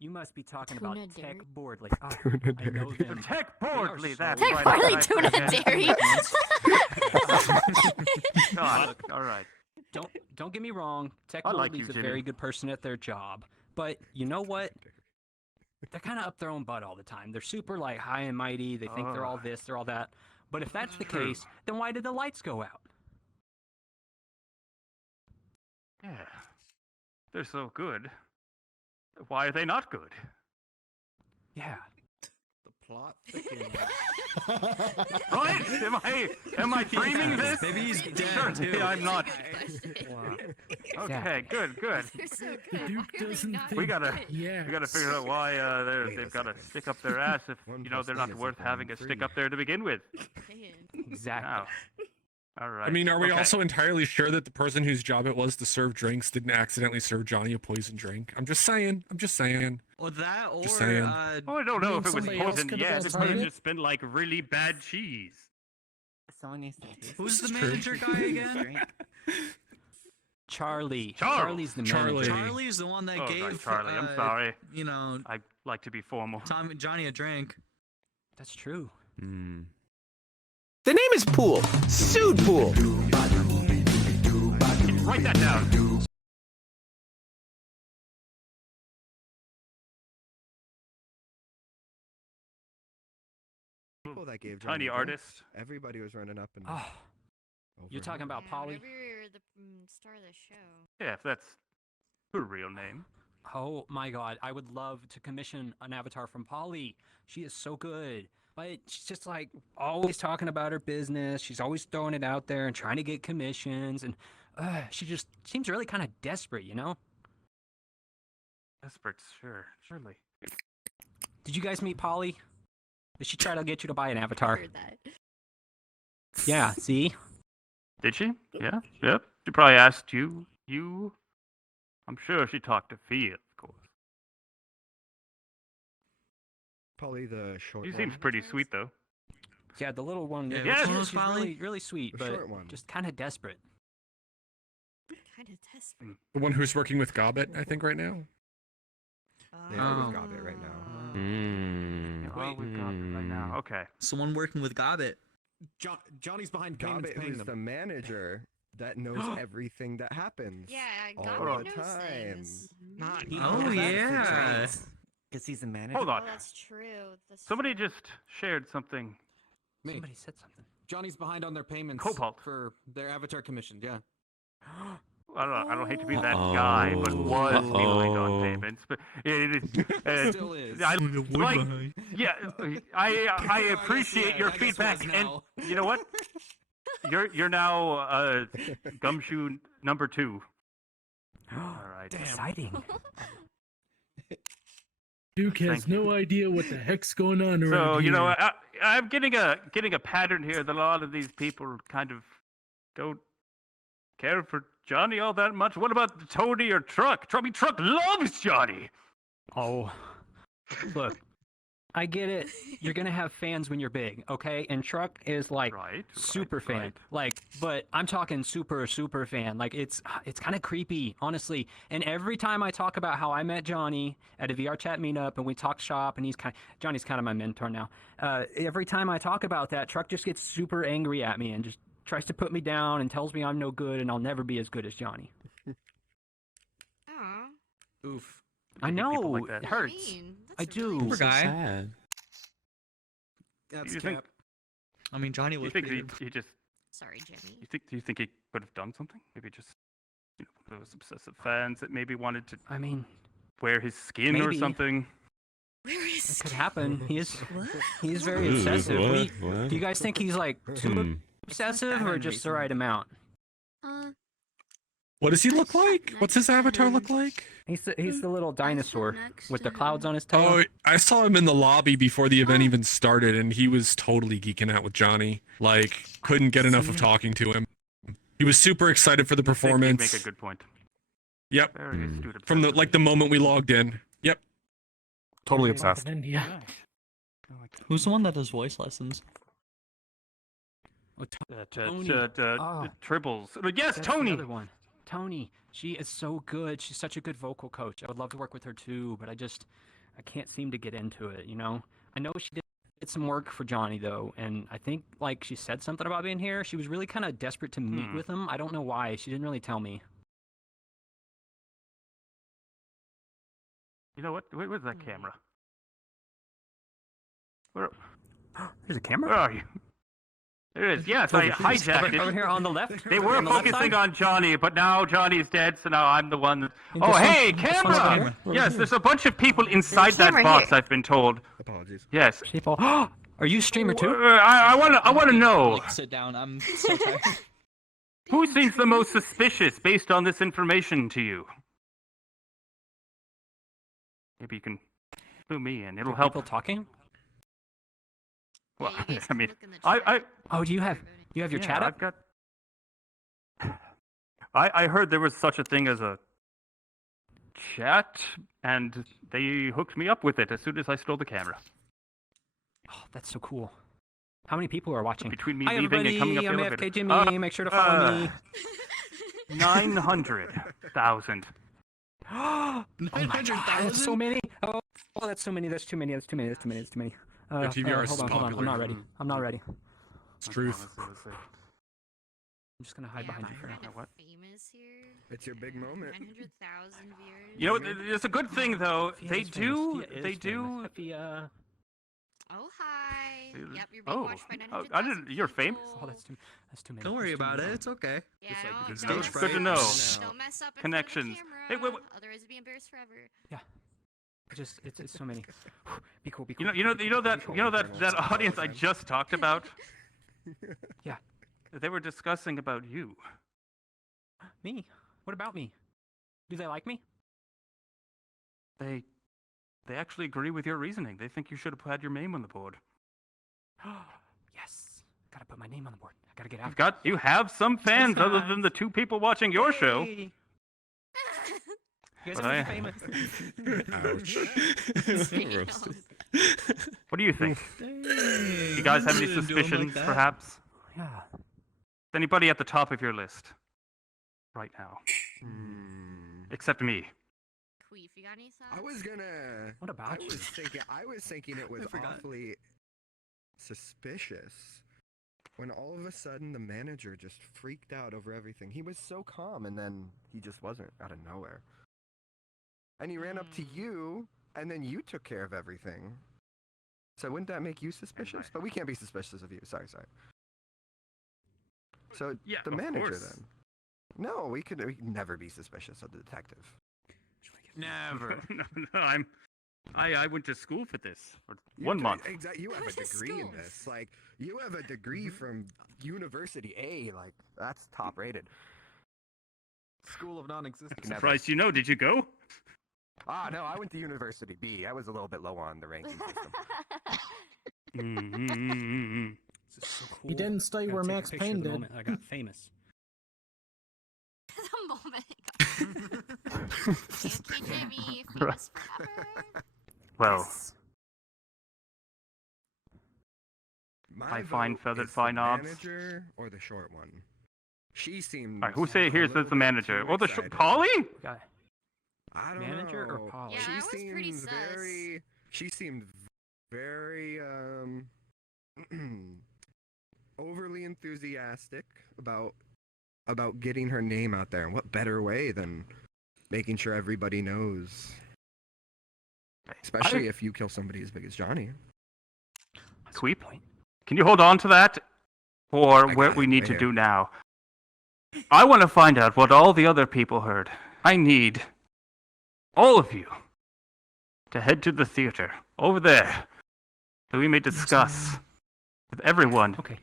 You must be talking about Tuna Tech dairy? Boardley. Tuna I dairy. know them. Tech They are Boardley, so that's Tech right. Boardley I tuna forget. dairy. God, all right. Don't get me wrong. Tech I like Boardley's you, a Jimmy. very good person at their job, but you know what? They're kind of up their own butt all the time. They're super like high and mighty. They think they're all this, they're all that. But if that's the case, then why did the lights go out? Yeah. They're so good. Why are they not good? Yeah. The plot thickens. Right? Am I dreaming this? Maybe he's dead Certainly too. I'm not. Wow. Okay, good. They're so The good. Duke doesn't think. We gotta Yeah. figure out why they've got to stick up their ass if they're not worth having a stick up there to begin with. Exactly. Now, all right. I mean, are we okay. also entirely sure that the person whose job it was to serve drinks didn't accidentally serve Johnny a poison drink? I'm just saying. Or that, or Just saying. Oh, I don't know if it was somebody else poison could've yet. been It might have target? just been like really bad cheese. someone needs to taste. Who's the This is true. manager guy again? Charlie. Charles. Charlie's the Charlie. manager. Charlie's the one that Oh, gave right, Charlie. I'm sorry. you know, I like to be formal. Johnny a drink. That's true. The name is Pool. Sued Pool. Write that down. People that gave Tiny Johnny artist. drinks, everybody was running up and Oh, You're talking about Polly? Whatever the star of the show. Yeah, if that's her real name. Oh my god, I would love to commission an avatar from Polly. She is so good. But she's just like always talking about her business. She's always throwing it out there and trying to get commissions. And she just seems really kind of desperate, you know? Desperate, sure, surely. Did you guys meet Polly? Did she try to get you to buy an avatar? Heard that. Yeah, see? Did she? Yeah, yep. She probably asked you. I'm sure she talked to PHIA, of course. Probably the short She one. seems pretty sweet, though. Yeah, the little one. Yeah, she's really, really sweet, The but short one. just kind of desperate. Kind of desperate. The one who's working with Gobbet, I think, right now. Yeah, we've got it right now. We've got it right now. Okay. Someone working with Gobbet. Johnny's behind payments Gobbet, paying who's them. the manager that knows everything that happens. Yeah, all Gobbet the knows time. things. Oh, yeah. Because he's the manager. Hold on. Oh, that's true. Somebody just shared something. Me. Somebody said something. Johnny's behind on their payments Cobalt. for their avatar commission. Yeah. I don't hate to be that guy, but was behind on payments. But it is. Still is. I appreciate your feedback, and you know what? You're now gumshoe number 2. All right. Exciting. Duke has no idea what the heck's going on around So here. you know, I'm getting a pattern here that a lot of these people kind of don't care for Johnny all that much. What about Tony or Truck? Truck loves Johnny. Oh, look, I get it. You're gonna have fans when you're big, okay? And Truck is like super fan, like, but I'm talking super fan. Like it's kind of creepy, honestly. And every time I talk about how I met Johnny at a VRChat meetup and we talk shop, and Johnny's kind of my mentor now. Every time I talk about that, Truck just gets super angry at me and just tries to put me down and tells me I'm no good and I'll never be as good as Johnny. Aw. Oof. I know, like that. it hurts. I do. Poor guy. That's You cap. think- I mean, Johnny You was think pretty... he just? Sorry, Jimmy. Do you think he could have done something? Maybe just, those obsessive fans that maybe wanted to. I mean, wear his skin or maybe. something. It could happen. He's very obsessive. What? Do you guys think he's like too obsessive or just the right amount? What does he look like? What's his avatar look like? He's the little dinosaur with the clouds on his tail. Oh, I saw him in the lobby before the event even started, and he was totally geeking out with Johnny. Like, couldn't get enough of talking to him. He was super excited for the I think you performance. make a good point. Yep. Very astute. From the moment we logged in. Yep. Totally obsessed. Oh, Who's the one that does voice lessons? Tony. Tribbles. Yes, That's Tony. The other one. Tony. She is so good. She's such a good vocal coach. I would love to work with her too, but I can't seem to get into it, you know? I know she did some work for Johnny though, and I think like she said something about being here. She was really kind of desperate to meet with him. I don't know why. She didn't really tell me. You know what? Where's that camera? Where? There's a camera? Where are you? There it is. Yes, I hijacked it. Over here on the left. They were On the left focusing side? on Johnny, but now Johnny's dead, so now I'm the one. Oh, Interesting. hey, This one's camera! camera. Yes, there's a bunch of people inside that camera box. here. I've been told. Apologies. Yes. People. Are you a streamer too? I want to know. Like, sit down. I'm so tired. Who seems the most suspicious based on this information to you? Maybe you can clue me in. It'll help. People talking? Well, you guys I can mean, look in the I chat. Oh, do you have your chat up? I've got. I heard there was such a thing as a chat, and they hooked me up with it as soon as I stole the camera. Oh, that's so cool. How many people are watching? Between me Hi, leaving everybody. and coming up the I'm elevator. AFK Jimmy. Make sure to follow me. 900,000. Oh my God, that's so many. Oh, that's so many. That's too many. That's too many. That's too many. That's too many. TVRS is hold on. popular. I'm not ready. I'm not ready. It's truth. I'm just gonna hide behind you for now. What? Famous here. It's your big moment. 900,000 viewers. You know, it's a good thing though. Fia They is do. famous. Fia They is do. famous. Fia. Oh hi. Yep, you're being Oh, watched by oh, 900,000 You're famous. Oh, that's too. That's too many. Don't worry That's too about many. it. It's okay. Yeah, Stage Good to fright. know. Don't mess up in Connections. front of the Hey, camera. wait. Otherwise, you'll be embarrassed forever. Yeah. It's so many. Be cool. Be You cool. know that audience I just talked about. Yeah. They were discussing about you. Me? What about me? Do they like me? They actually agree with your reasoning. They think you should have had your name on the board. Yes. Gotta put my name on the board. I gotta get out. You have some fans other than the 2 people watching your show. Hey. You guys But are I- famous. Ouch. Roasted. What do you think? You guys have any suspicions, perhaps? Yeah. Is anybody at the top of your list right now? Except me. Queef, you got any thoughts? I was gonna. What about I was thinking it was awfully suspicious when all of a sudden the manager just freaked out over everything. He was so calm, and then he just wasn't out of nowhere. And he ran up to you, and then you took care of everything. So wouldn't that make you suspicious? But we can't be suspicious of you. Sorry. So Yeah, the of manager course. then. No, we could never be suspicious of the detective. Never. no, I went to school for this for 1 month. Exactly. You have a degree in this. Like, you have a degree from University A. Like, that's top rated. School of non-existence. I'm surprised you know. Did you go? Ah, no, I went to University B. I was a little bit low on the ranking system. This is so cool. He didn't study Gotta where take a Max picture Payne of the did. moment I got famous. The moment it got AFK Jimmy, famous forever. Well, My I find vote feathered is fine the knobs. manager or the short one. She seemed. All right, who say here's a little the bit manager? too Well, the excited. Polly? Guy. I don't Manager know. or Polly? Yeah, she I was pretty seemed sus. very. She seemed very overly enthusiastic about getting her name out there. And what better way than making sure everybody knows? Especially if you kill somebody as big as Johnny. Sweep. Can you hold on to that for I what got we it, need right to here. do now? I want to find out what all the other people heard. I need all of you to head to the theater over there so we may discuss with everyone. Okay.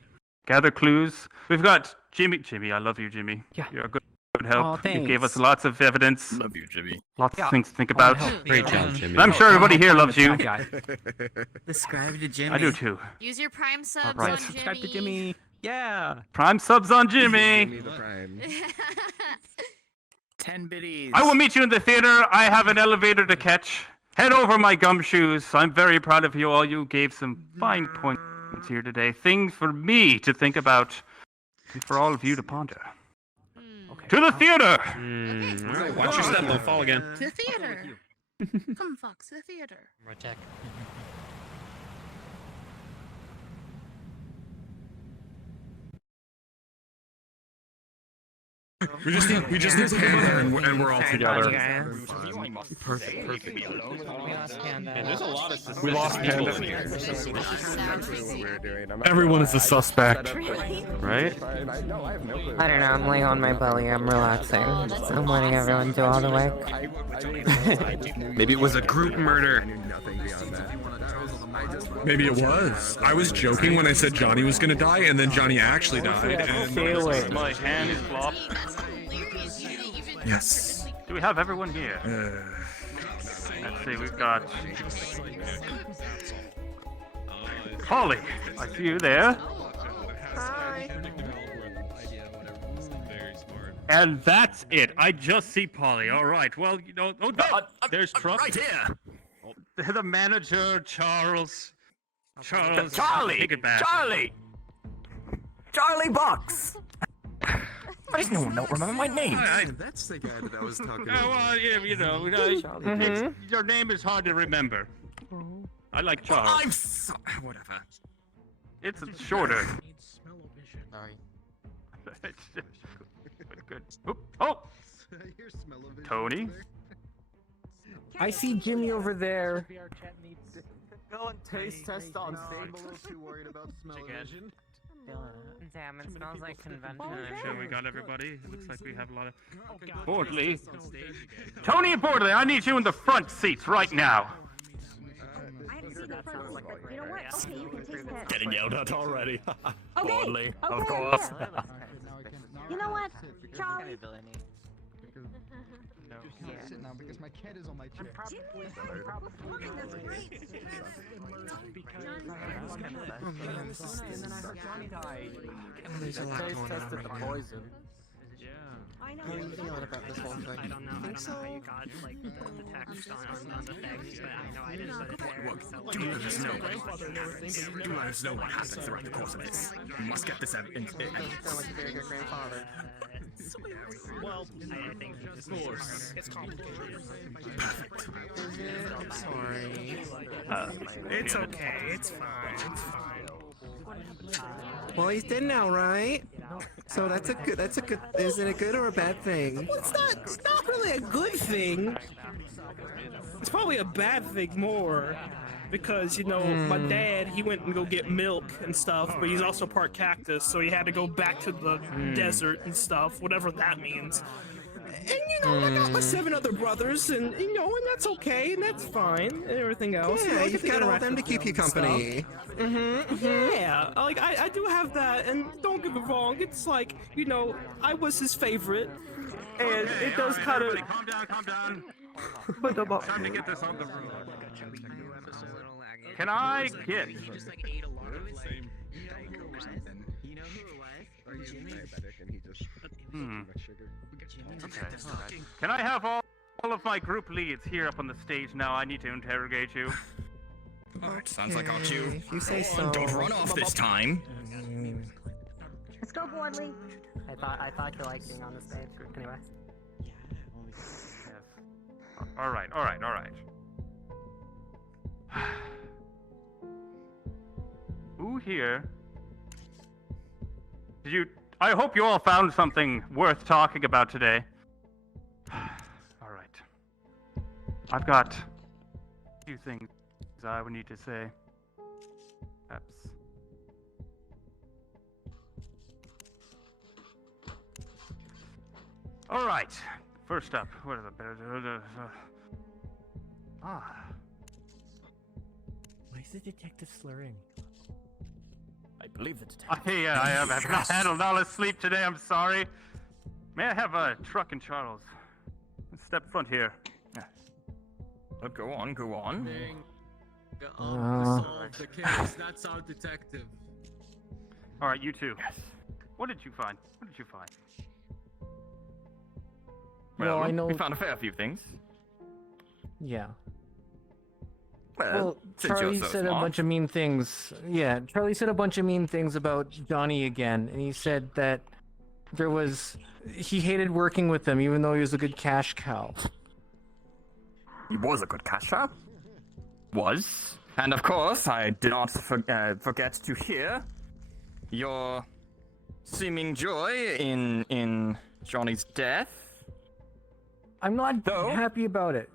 Gather clues. We've got Jimmy, I love you, Jimmy. Yeah. You're a good help. Aw, You gave us thanks. lots of evidence. Love you, Jimmy. Lots Yeah. of things to think I about. wanna help. Great job, Jimmy. I'm sure everybody here loves you. Bad guy. Subscribe to Jimmy. I do too. Use your Prime subs right. on Subscribe to Jimmy. Jimmy. Yeah. Prime subs on Jimmy. Jimmy the Prime. 10 biddies. I will meet you in the theater. I have an elevator to catch. Head over my gumshoes. I'm very proud of you all. You gave some fine points here today. Things for me to think about and for all of you to ponder. Okay. To the theater! All right, watch your step, don't fall again. To the theater. Come, Fox, to the theater. Rotek. We just need Panda and we're all together. Perfect. And there's a lot of We lost Panda. What we're doing. I'm Everyone is a suspect. Right? No, I have no clue. I don't know, I'm laying on my belly, I'm relaxing. I'm letting everyone do all the work. Maybe it was a group murder. I knew nothing beyond that. Maybe it was. I was joking when I said Johnny was gonna die, and then Johnny actually died. And My hand is blocked. That's hilarious. You didn't even yes. Do we have everyone here? Let's see, we've got Polly. I see you there. And that's it. I just see Polly. All right. Well, you know, there's Trump. Right here. The manager, Charles. Charles. Charlie! Take it back. Charlie Box! Why does no one remember my name? That's the guy that I was talking Oh, well, yeah, you know, your name is hard to remember. I like Charles. Whatever. It's shorter. Sorry. Good. Oh! Tony? I see Jimmy over there. Go and taste test on stage. I'm a little too worried about smell-o-vision. Damn, it smells like convention. Sure, we got everybody. It looks like we have a lot of. Bordley. Tony and Bordley, I need you in the front seats right now. You know what? Okay, you can take that. Getting yelled at already. Okay, Bordley, of okay, course. yeah. You know what, Charlie? Yeah. Sit now because my cat is on my chair. There's a lot going on right here. Poison. I know. How are you feeling about this whole thing? I don't know how you got like the text on the thing, but I know I didn't put it there. Look, do let us know what happens throughout the course of this. We must get this in. You sound like a very good grandfather. Well, I think of course. It's complicated. Perfect. I'm sorry. It's okay. It's fine. It's fine. Well, he's dead now, right? So that's a good. Is it a good or a bad thing? Well, it's not really a good thing. It's probably a bad thing more. Because, you know, my dad, he went and go get milk and stuff, but he's also part cactus, so he had to go back to the desert and stuff, whatever that means. And, you know, I got my 7 other brothers, and, you know, and that's okay, and that's fine, and everything else. Yeah, you know, you've got all them to keep you company. Yeah, like, I do have that, and don't get me wrong, it's like, you know, I was his favorite, and it does kind of... Calm down. But Time to get this on the road. Can I get? He just like ate a lot of like Diet or something. You know who it was? Okay. Can I have all of my group leads here up on the stage now? I need to interrogate you. Alright, sounds like our cue. If you say so. Don't run off this time. Let's go, Bordley. I thought you liked being on the stage. Anyway. Yes. All right. Who here? I hope you all found something worth talking about today. All right. I've got a few things I would need to say. Perhaps. All right. First up, what are the Why is the detective slurring? I believe the detective. I have not had a lot of sleep today. I'm sorry. May I have a truck and Charles? Step front here. Go on. Solve the case. That's our detective. All right, you two. Yes. What did you find? Well, I know. We found a fair few things. Yeah. Well, Charlie said a bunch of mean things. Yeah, Charlie said a bunch of mean things about Jonny again, and he said that he hated working with him, even though he was a good cash cow. He was a good cash cow. And of course, I did not forget to hear your seeming joy in Johnny's death. I'm not happy about it.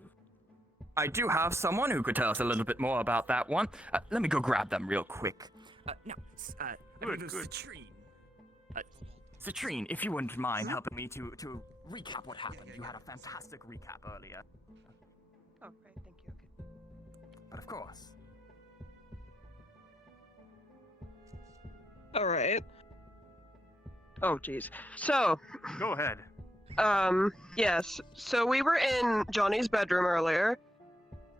I do have someone who could tell us a little bit more about that one. Let me go grab them real quick. Good. Citrine. Citrine, if you wouldn't mind helping me to recap what happened. You had a fantastic recap earlier. Oh, great, thank you. Okay. But of course. All right. Oh, geez. So. Go ahead. Yes. So we were in Johnny's bedroom earlier,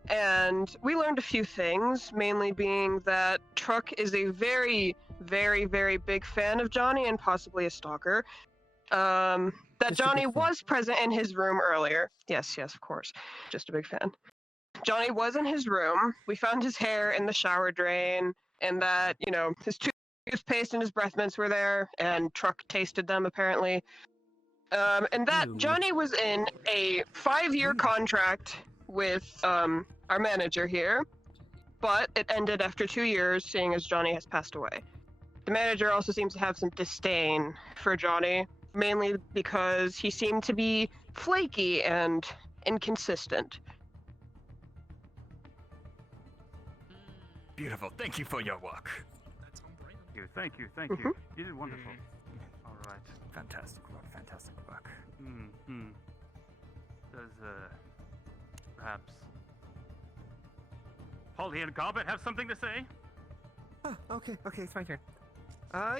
and we learned a few things, mainly being that Truck is a very, very, very big fan of Jonny and possibly a stalker. That Jonny was present in his room earlier. Yes, of course. Just a big fan. Jonny was in his room. We found his hair in the shower drain, and that, his toothpaste and his breath mints were there, and Truck tasted them, apparently. And that Jonny was in a 5-year contract with our manager here, but it ended after 2 years, seeing as Jonny has passed away. The manager also seems to have some disdain for Jonny, mainly because he seemed to be flaky and inconsistent. Beautiful. Thank you for your work. Thank you. You did wonderful. All right. Fantastic work. Does, perhaps Polly and Gobbet have something to say? Okay, it's my turn.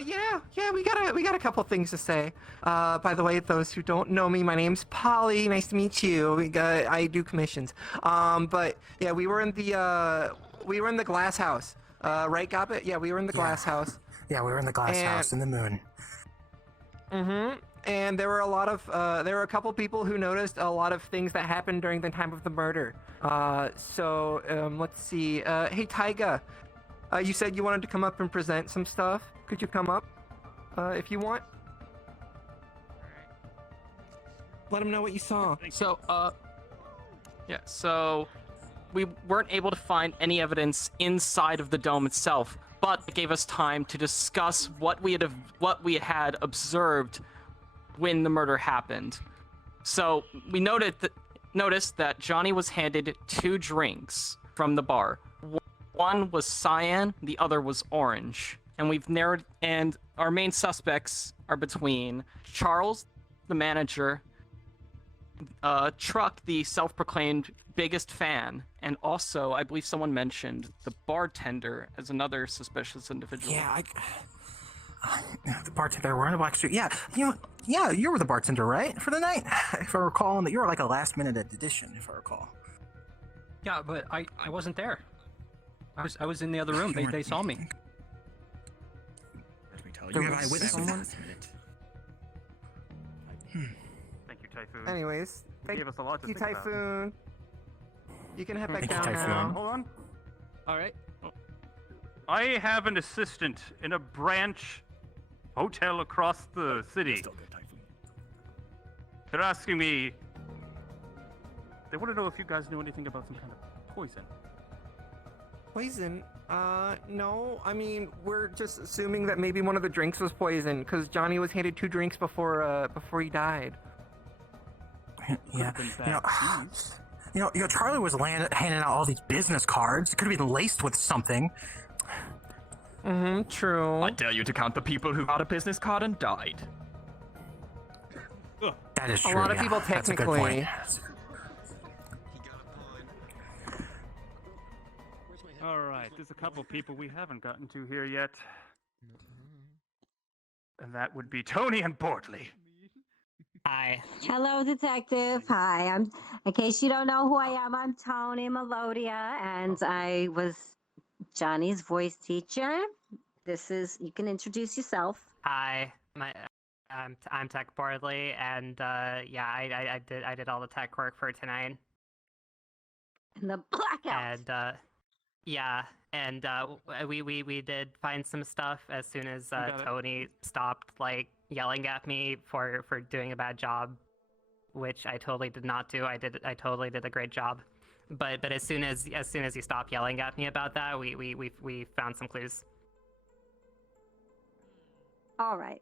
Yeah, we got a couple things to say. By the way, those who don't know me, my name's Polly. Nice to meet you. I do commissions. But yeah, we were in the glass house. Right, Gobbet? Yeah, we were in the glass house. Yeah, we were in the glass house in the moon. Mm-hmm. And there were a couple people who noticed a lot of things that happened during the time of the murder. Let's see. Hey, Taiga. You said you wanted to come up and present some stuff. Could you come up, if you want? Let them know what you saw. So we weren't able to find any evidence inside of the dome itself, but it gave us time to discuss what we had observed when the murder happened. So we noticed that Jonny was handed 2 drinks from the bar. One was cyan, the other was orange. And we've narrowed, and our main suspects are between Charles, the manager, Truck, the self-proclaimed biggest fan, and also, I believe someone mentioned the bartender as another suspicious individual. Yeah, the bartender wearing a black suit. Yeah, you were the bartender, right, for the night? If I recall, and you were like a last-minute addition, if I recall. Yeah, but I wasn't there. I was in the other room. They saw me. You have eyewitness someone? Thank you, Typhoon. Anyways, thank gave us a lot to you, think about. Typhoon. You can head back Thank you, down Typhoon. now. Hold on. All right. I have an assistant in a branch hotel across the city. They're asking me. They want to know if you guys know anything about some kind of poison. Poison? No. I mean, we're just assuming that maybe one of the drinks was poison, because Jonny was handed 2 drinks before he died. Yeah. Charlie was handing out all these business cards. It could have been laced with something. Mm-hmm, true. I dare you to count the people who got a business card and died. That is true. A lot of yeah. people That's a good technically. point. All right, there's a couple people we haven't gotten to here yet. And that would be Tony and Bortley. Hi. Hello, detective. Hi. In case you don't know who I am, I'm Tony Melodia, and I was Johnny's voice teacher. You can introduce yourself. Hi, I'm Tech Bortley, and I did all the tech work for tonight. In the blackout. And we did find some stuff as soon as Tony stopped yelling at me for doing a bad job, which I totally did not do. I totally did a great job, but as soon as he stopped yelling at me about that, we found some clues. All right.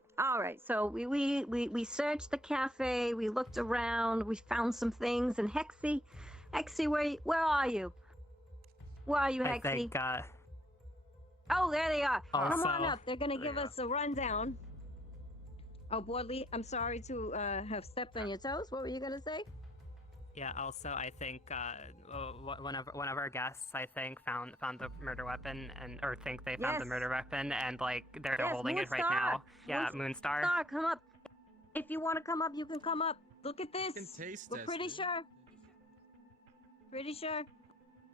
So we searched the cafe. We looked around. We found some things. And Hexy, where are you? Where are you, Hexy? I think, Oh, there they are. Come on also- up. They're gonna give us a rundown. Oh, Bortley, I'm sorry to have stepped on your toes. What were you gonna say? Yeah. Also, I think one of our guests, I think, found the murder weapon, or think they found the murder weapon, and they're holding it right now. Yeah, Moonstar. Moonstar, come up. If you want to come up, you can come up. Look at this. We're pretty sure.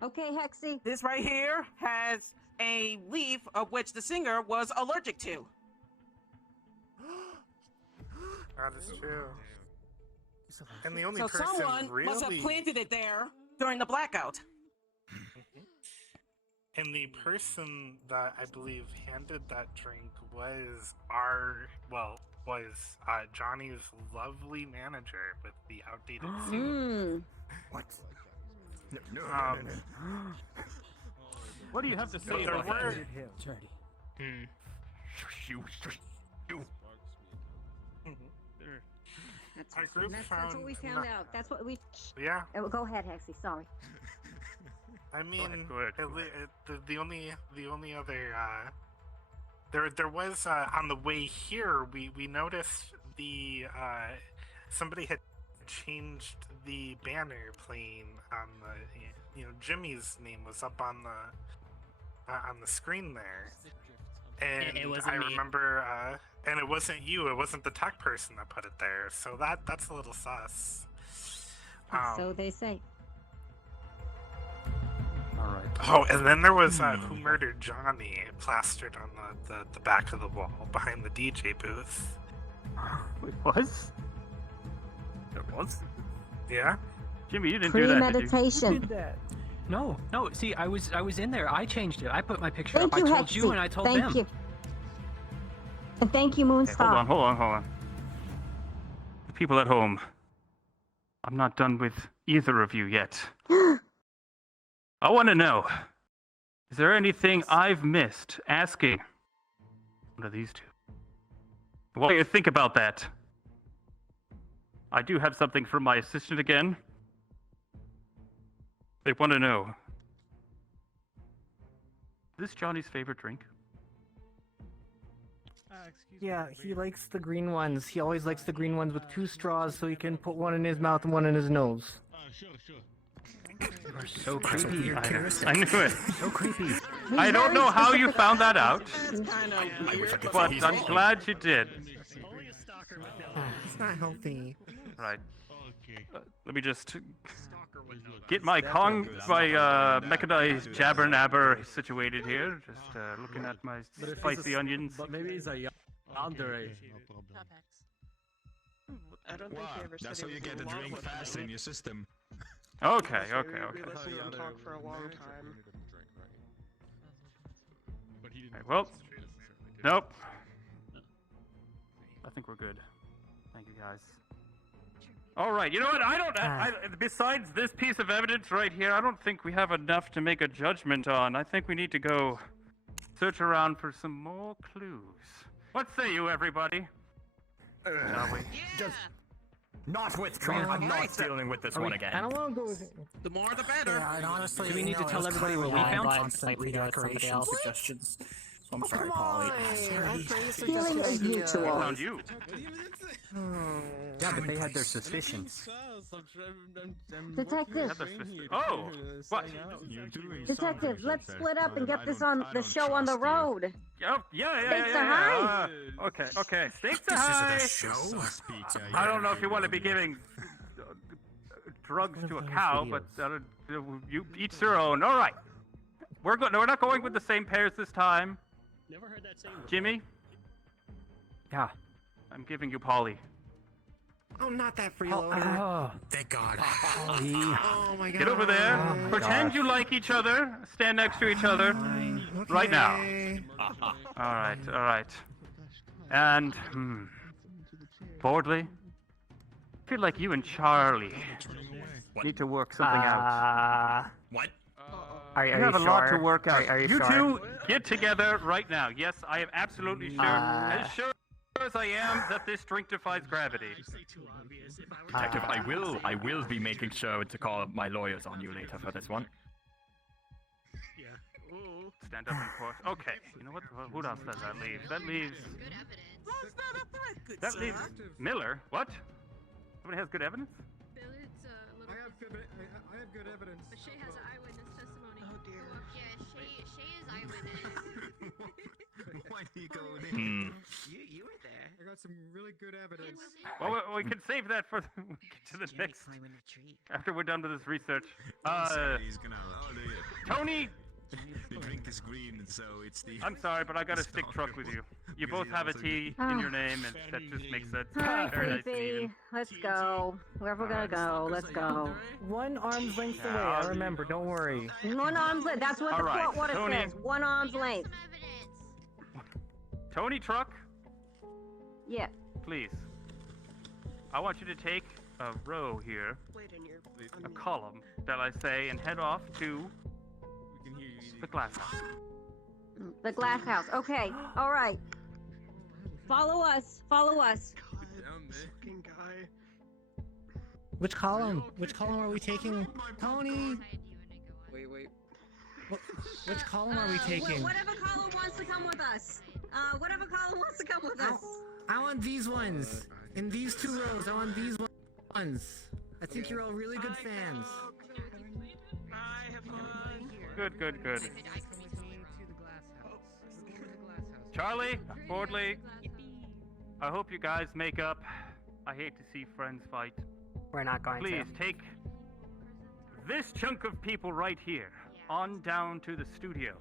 Okay, Hexy. This right here has a leaf of which the singer was allergic to. That is true. And the only So person someone really... must have planted it there during the blackout. And the person that I believe handed that drink was Johnny's lovely manager with the outdated suit. What? No. What do you have to say There about were... Our group That's what we found out. That's what we. Yeah. Go ahead, Hexy. Sorry. I mean, the only other There was on the way here. We noticed the somebody had changed the banner playing on the Jimmy's name was up on the screen there, and It wasn't I me. remember and it wasn't you. It wasn't the tech person that put it there. So that's a little sus. So they say. All right. Oh, and then there was Who Murdered Johnny plastered on the back of the wall behind the DJ booth. It was? It was? Yeah? Jimmy, you didn't do that, did you? Premeditation. No. See, I was in there. I changed it. I put my picture Thank up. you, I told Hexy. you and I told Thank them. you. And thank you, Moonstar. Hold on. The people at home. I'm not done with either of you yet. I want to know, is there anything I've missed asking one of these two? What do you think about that? I do have something from my assistant again. They want to know. Is this Johnny's favorite drink? Yeah, he likes the green ones. He always likes the green ones with 2 straws so he can put one in his mouth and one in his nose. You are so creepy. You're I knew it. So creepy. I don't know how you found that out, but he's I'm old. glad you did. It's not healthy. Right. Let me just get my mechanized jabber nabber situated here. Just looking at my spicy onions. But maybe it's a underage. I don't think he ever said That's how he you was get in the love drink with faster me. in your system. Okay. We listened to him talk for a long time. Okay, well, nope. I think we're good. Thank you, guys. All right, you know what? Besides this piece of evidence right here, I don't think we have enough to make a judgment on. I think we need to go search around for some more clues. What say you, everybody? Shall we? Just not with Tron. I'm not dealing with this one again. I don't want to go with it. The more the better. Yeah, and honestly, Do we need to tell everybody what we I found? constant redecoration suggestions. So I'm sorry, Polly. Healing is mutual. Found you. Yeah, but they had their suspicions. Detective. Oh, what? Detective, let's split up and get this on the show on the road. Yeah. Stakes are high. Okay. Stakes are high. I don't know if you want to be giving drugs to a cow, but you each their own. All right. We're not going with the same pairs this time. Never heard that saying. Jimmy? Yeah. I'm giving you Polly. Oh, not that freeloader. Oh. Thank God. Oh my God. Get over there. Pretend you like each other. Stand next to each other. Right now. All right. And, Bordley, I feel like you and Charlie need to work something out. What? Are You you have a sure? lot to work out. Are you You sure? two get together right now. Yes, I am absolutely sure. As sure as I am that this drink defies gravity. Detective, I will be making sure to call my lawyers on you later for this one. Stand up in court. Okay. You know what? Who else does that leave? That leaves Miller. What? Somebody has good evidence? I have good evidence. But Shay has eyewitness testimony. Oh dear. Yeah, Shay is eyewitness. Why do you go in? You were there. I got some really good evidence. Well, we can save that for to the next. After we're done with this research. He's gonna. Oh, do you? Tony. The drink is green, so it's the. I'm sorry, but I got a stick truck with you. You both have a T in your name, and that just makes it Hi, very nice and creepy. even. Let's go. Wherever we're gonna go, let's go. 1 arm's length away. I remember. Don't worry. 1 arm's length. That's what All the right, court order Tony. says. 1 arm's length. Tony Truck, Yeah. please. I want you to take a row here, a column, shall I say, and head off to the glass house. The glass house. Okay. All right. Follow us. Follow us. Fucking guy. Which column? Which column are we taking? Tony! Wait. Which column are we taking? Whatever column wants to come with us. Whatever column wants to come with us. I want these ones. In these 2 rows, I want these ones. I think you're all really good fans. Good, good, good. Charlie, Fordley, I hope you guys make up. I hate to see friends fight. We're not going Please to. take this chunk of people right here on down to the studio.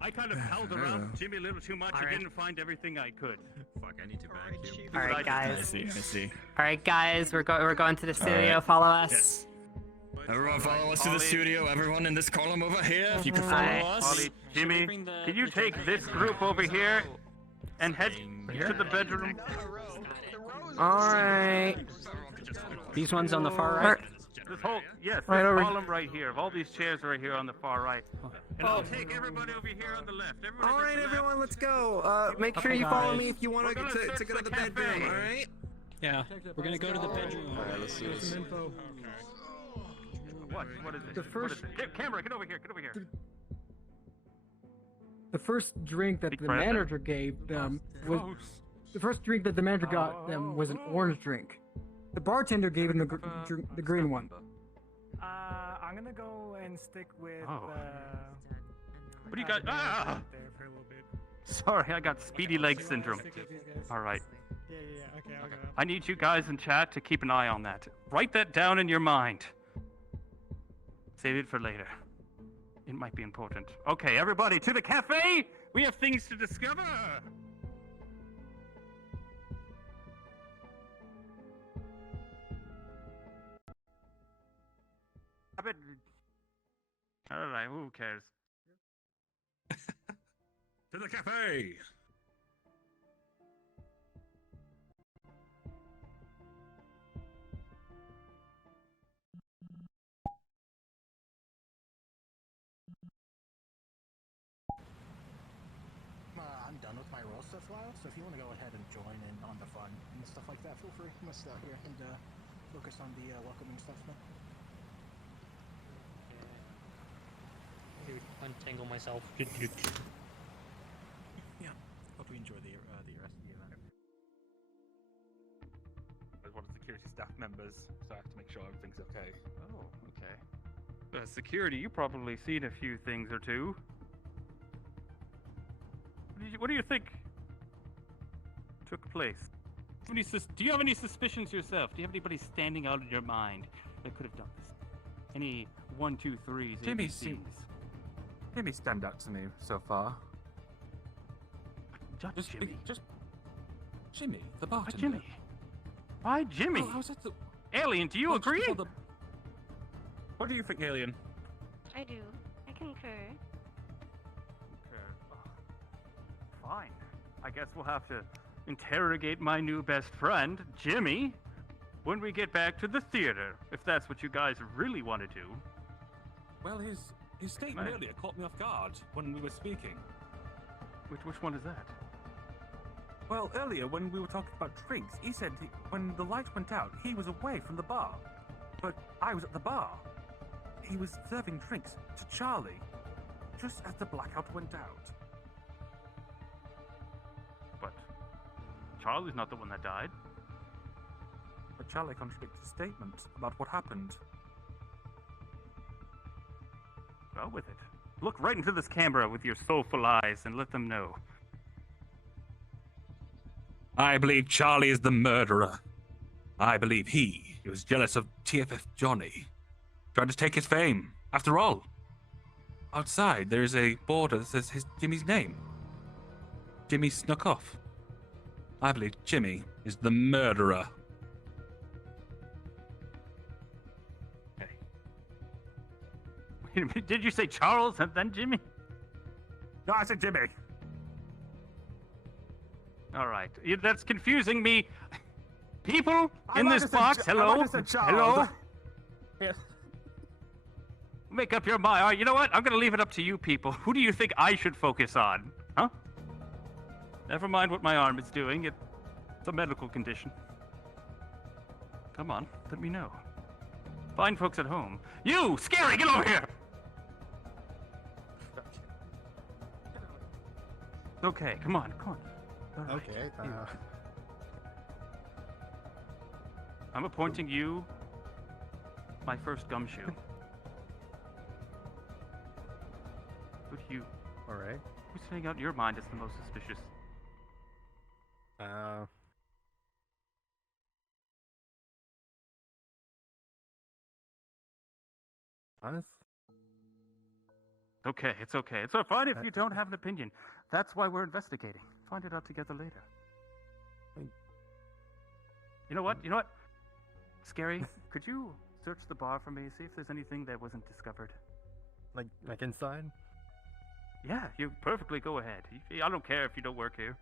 I kind of held around Jimmy a little too much. I didn't find everything I could. Fuck, I need to back you. All right, guys. I see. All right, guys. We're going to the studio. right. Follow us. Yes. Everyone follow us to the studio. Everyone in this column over here, if you can follow us. Ollie, Jimmy, can you take this group over here and head to the bedroom? Alright. These ones on the far right? This whole, yes, Right this over- column right here. All these chairs right here on the far right. And I'll take everybody over here on the left. Everybody Alright, to the left. everyone, let's go. Make sure Okay, you follow guys. me if you want to go to the bedroom, alright? Yeah, we're gonna go to the bedroom. Let's do this. What is it? The first- What is it? Camera, get over here. Get over here. The first drink that the breath. manager gave them was the first drink that the manager got them was an orange drink. The bartender gave them the green one. I'm gonna go and stick with. Oh. What do you got? Ah! There for a little bit. Sorry, I got speedy leg syndrome. All right. Yeah. Okay, I'll go. I need you guys in chat to keep an eye on that. Write that down in your mind. Save it for later. It might be important. Okay, everybody, to the cafe! We have things to discover! Alright, who cares? To the cafe! I'm done with my role stuff while, so if you want to go ahead and join in on the fun and stuff like that, feel free. I'm gonna sit out here and focus on the welcoming stuff now. Untangle myself. Yeah. Hope you enjoy the rest of the event. As one of the security staff members, so I have to make sure everything's okay. Oh, okay. Security, you probably seen a few things or two. What do you think took place? Do you have any suspicions yourself? Do you have anybody standing out in your mind that could have done this? Any 1, 2, 3s, Jimmy ABCs? Jimmy stand out to me so far. Just Jimmy. Just Jimmy, the Why bartender. Jimmy? Why Jimmy? Well, I was at the... Alien, do you agree? What do you think, Alien? I do. I concur. Fine. I guess we'll have to interrogate my new best friend, Jimmy, when we get back to the theater, if that's what you guys really want to do. Well, his statement Man. earlier caught me off guard when we were speaking. Which one is that? Well, earlier when we were talking about drinks, he said when the light went out, he was away from the bar. But I was at the bar. He was serving drinks to Charlie just as the blackout went out. But Charlie's not the one that died. But Charlie contradicted his statement about what happened. Go with it. Look right into this camera with your soulful eyes and let them know. I believe Charlie is the murderer. I believe he was jealous of TFMJonny, trying to take his fame. After all, outside there is a board that says Jimmy's name. Jimmy snuck off. I believe Jimmy is the murderer. Did you say Charles and then Jimmy? No, I said Jimmy. All right. That's confusing me. People I in might this have said box, I might hello? have said Charles. Hello? Yes. Make up your mind. All right, you know what? I'm going to leave it up to you people. Who do you think I should focus on? Huh? Never mind what my arm is doing. It's a medical condition. Come on, let me know. Fine folks at home. You, Scary, get over here! okay. Come on, come on. All right. Okay. You. I'm appointing you my first gumshoe. Who do you? All right. Who's saying out in your mind is the most suspicious? Honest? Okay, it's okay. It's fine if you don't have an opinion. That's why we're investigating. Find it out together later. You know what? You know what? Scary, could you search the bar for me, see if there's anything that wasn't discovered? Like inside? Yeah, you perfectly go ahead. I don't care if you don't work here.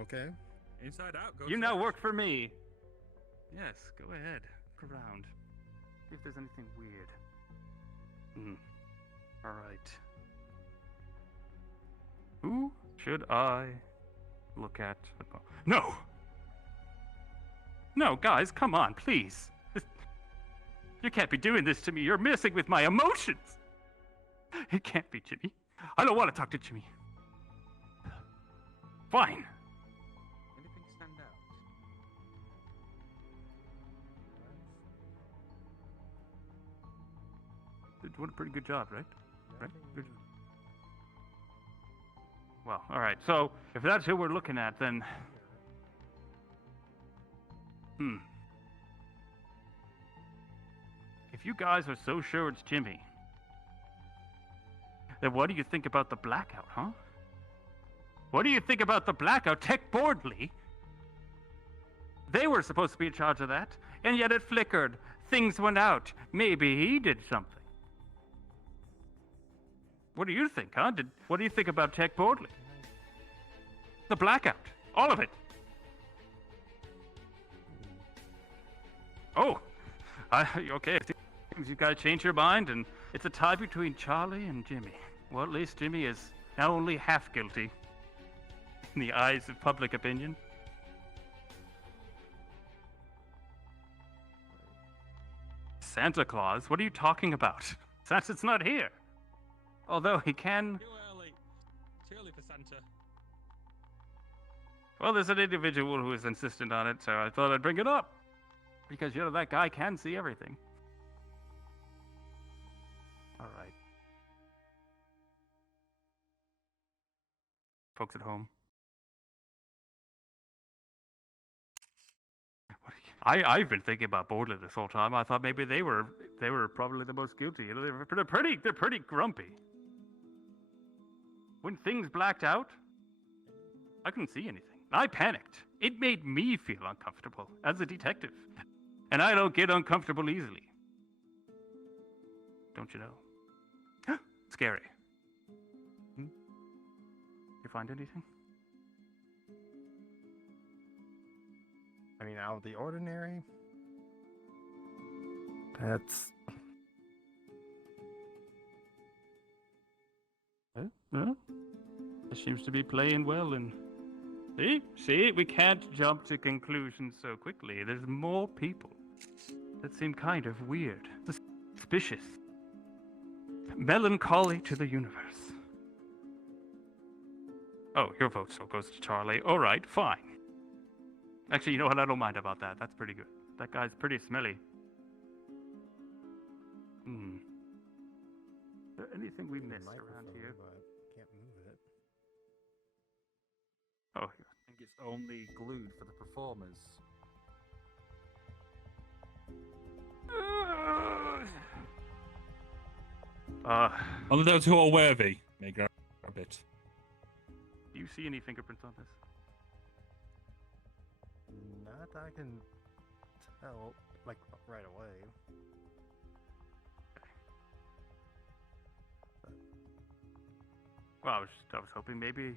Okay. Inside out, go. You now work for me. Yes, go ahead. Look around. See if there's anything weird. All right. Who should I look at? No! No, guys, come on, please. You can't be doing this to me. You're messing with my emotions. It can't be Jimmy. I don't want to talk to Jimmy. Fine. Anything stand out? You're doing a pretty good job, right? Right? Good. Well, all right. So if that's who we're looking at, then if you guys are so sure it's Jimmy, then what do you think about the blackout, huh? What do you think about the blackout? Tech Boardley? They were supposed to be in charge of that, and yet it flickered. Things went out. Maybe he did something. What do you think, huh? What do you think about Tech Boardley? The blackout. All of it. Oh, okay. It seems you guys changed your mind, and it's a tie between Charlie and Jimmy. Well, at least Jimmy is now only half guilty in the eyes of public opinion. Santa Claus? What are you talking about? Santa's not here. Although he can... Too early. Too early for Santa. Well, there's an individual who is insistent on it, so I thought I'd bring it up. Because, you know, that guy can see everything. All right. Folks at home. I've been thinking about Boardley this whole time. I thought maybe they were probably the most guilty. You know, they're pretty grumpy. When things blacked out, I couldn't see anything. I panicked. It made me feel uncomfortable as a detective. And I don't get uncomfortable easily. Don't you know? Scary. You find anything? I mean, out of the ordinary? That's... Huh? It seems to be playing well, and... See, we can't jump to conclusions so quickly. There's more people that seem kind of weird, suspicious, melancholy to the universe. Oh, your vote still goes to Charlie. All right, fine. Actually, you know what? I don't mind about that. That's pretty good. That guy's pretty smelly. Is there anything we missed around here? Can't move it. Oh, I think it's only glued for the performers. Only those who are worthy may grab it. Do you see any fingerprints on this? Not that I can tell, like, right away. Well, I was hoping maybe...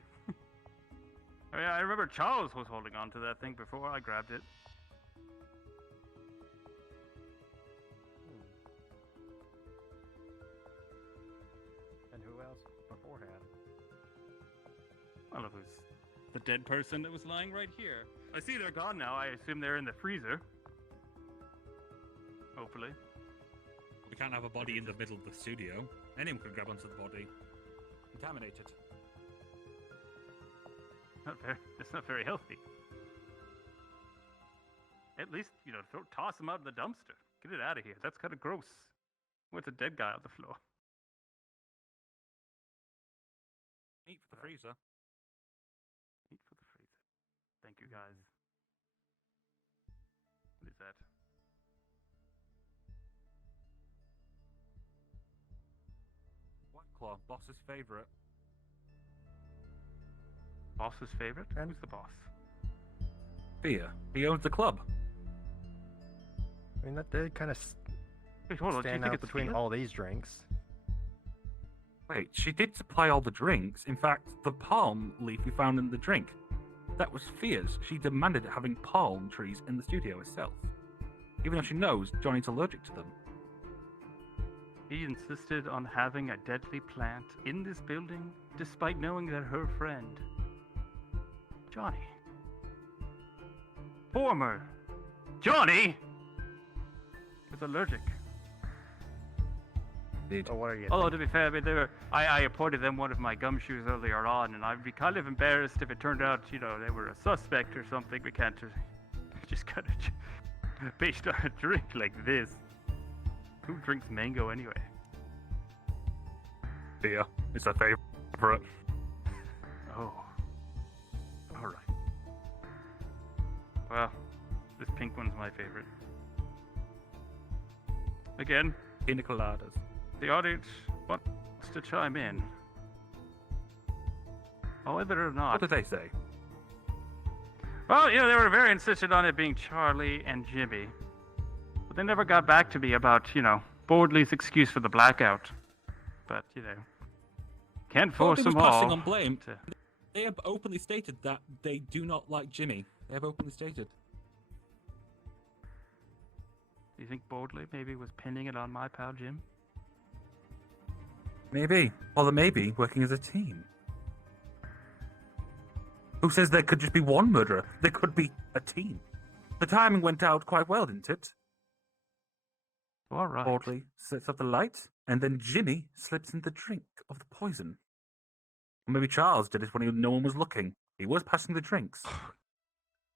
I remember Charles was holding on to that thing before I grabbed it. And who else beforehand? Well, it was the dead person that was lying right here. I see they're gone now. I assume they're in the freezer. Hopefully. We can't have a body in the middle of the studio. Anyone could grab onto the body. Contaminate it. It's not very healthy. At least, toss him out of the dumpster. Get it out of here. That's kind of gross. What's a dead guy on the floor? Meat for the freezer. Meat for the freezer. Thank you, guys. What is that? White Claw, boss's favorite. Boss's favorite? Who's the boss? PHIA. He owns the club. I mean, that did kind of Wait, hold on. Do you stand think out it's between PHIA? all these drinks. Wait, she did supply all the drinks. In fact, the palm leaf we found in the drink. That was PHIA's. She demanded having palm trees in the studio herself. Even though she knows Johnny's allergic to them. He insisted on having a deadly plant in this building, despite knowing that her friend, Jonny, former Jonny, was allergic. Oh, what are you? Although, to be fair, I mean, I appointed them one of my gumshoes earlier on, and I'd be kind of embarrassed if it turned out, they were a suspect or something. We can't just kind of based on a drink like this. Who drinks mango anyway? PHIA. It's her favorite. Oh. Alright. Well, this pink one's my favorite. Again, pina coladas. The audience wants to chime in. Whether or not. What did they say? Well, they were very insistent on it being Charlie and Jimmy. But they never got back to me about, Bordley's excuse for the blackout. But, can't force them all. Passing on blame. They have openly stated that they do not like Jimmy. They have openly stated. Do you think Bordley maybe was pinning it on my pal Jim? Maybe. Or they may be working as a team. Who says there could just be one murderer? There could be a team. The timing went out quite well, didn't it? All right. Bordley sets off the light, and then Jimmy slips in the drink of the poison. Or maybe Charles did it when no one was looking. He was passing the drinks.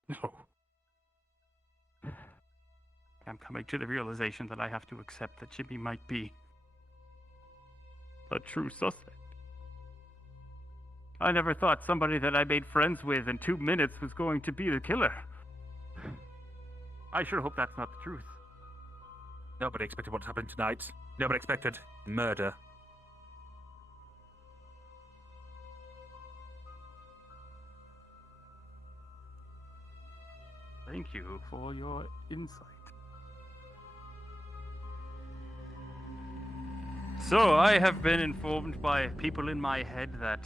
No. I'm coming to the realization that I have to accept that Jimmy might be a true suspect. I never thought somebody that I made friends with in 2 minutes was going to be the killer. I sure hope that's not the truth. Nobody expected what happened tonight. Nobody expected murder. Thank you for your insight. So, I have been informed by people in my head that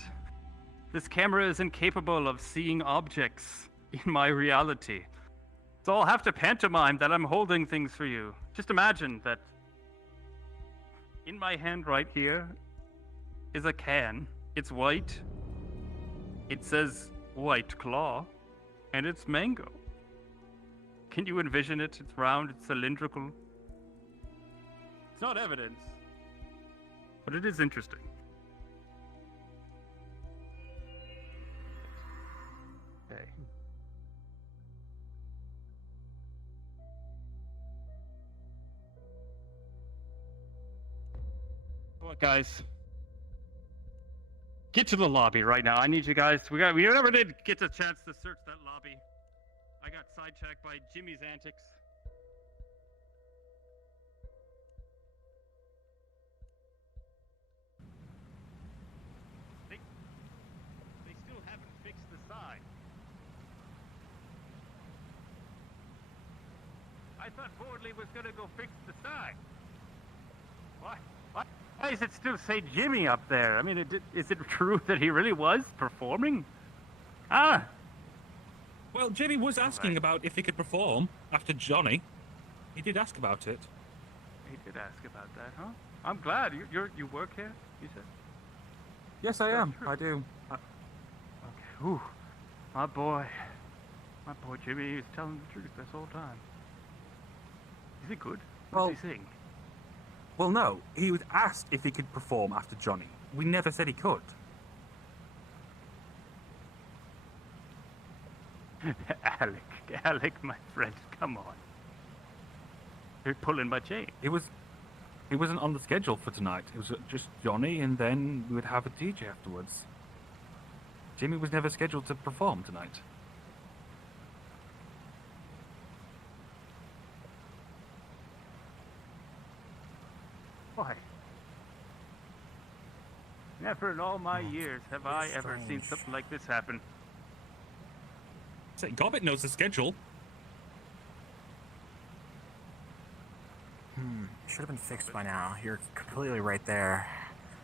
this camera is incapable of seeing objects in my reality. So I'll have to pantomime that I'm holding things for you. Just imagine that in my hand right here is a can. It's white. It says White Claw, and it's mango. Can you envision it? It's round, it's cylindrical. It's not evidence, but it is interesting. Okay. What, guys? Get to the lobby right now. I need you guys. We never did get a chance to search that lobby. I got sidetracked by Jimmy's antics. They still haven't fixed the sign. I thought Bordley was gonna go fix the sign. Why? Why does it still say Jimmy up there? I mean, is it true that he really was performing? Well, Jimmy was asking about if he could perform after Jonny. He did ask about it. He did ask about that, huh? I'm glad. You work here, you said? Yes, I am. I do. Okay. Ooh. My boy Jimmy is telling the truth this whole time. Is he good? What does he sing? Well, no. He was asked if he could perform after Jonny. We never said he could. Alec, my friend, come on. You're pulling my chain. He wasn't on the schedule for tonight. It was just Jonny, and then we would have a DJ afterwards. Jimmy was never scheduled to perform tonight. Why? Never in all my years have I ever seen something like this happen. Say, Gobbett knows the schedule. Should have been fixed by now. You're completely right there.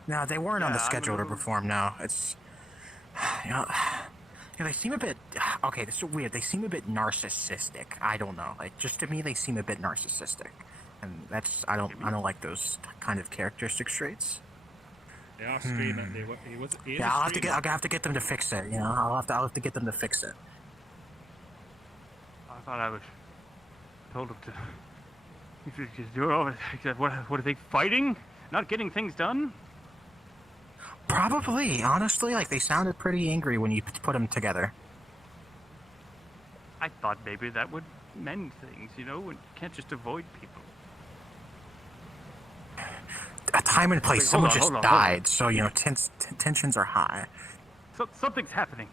No, they weren't on the schedule to perform. No, it's they seem a bit. Okay, this is weird. They seem a bit narcissistic. I don't know. Like, just to me, they seem a bit narcissistic, and that's I don't like those kind of characteristic traits. They are streaming. Yeah, I'll have to get them to fix it. You know, I'll have to get them to fix it. I thought I was told him to. What are they fighting? Not getting things done? Probably, honestly, like they sounded pretty angry when you put them together. I thought maybe that would mend things, you know, and you can't just avoid people. A time and place, someone just died, so you know tensions are high. So, something's happening.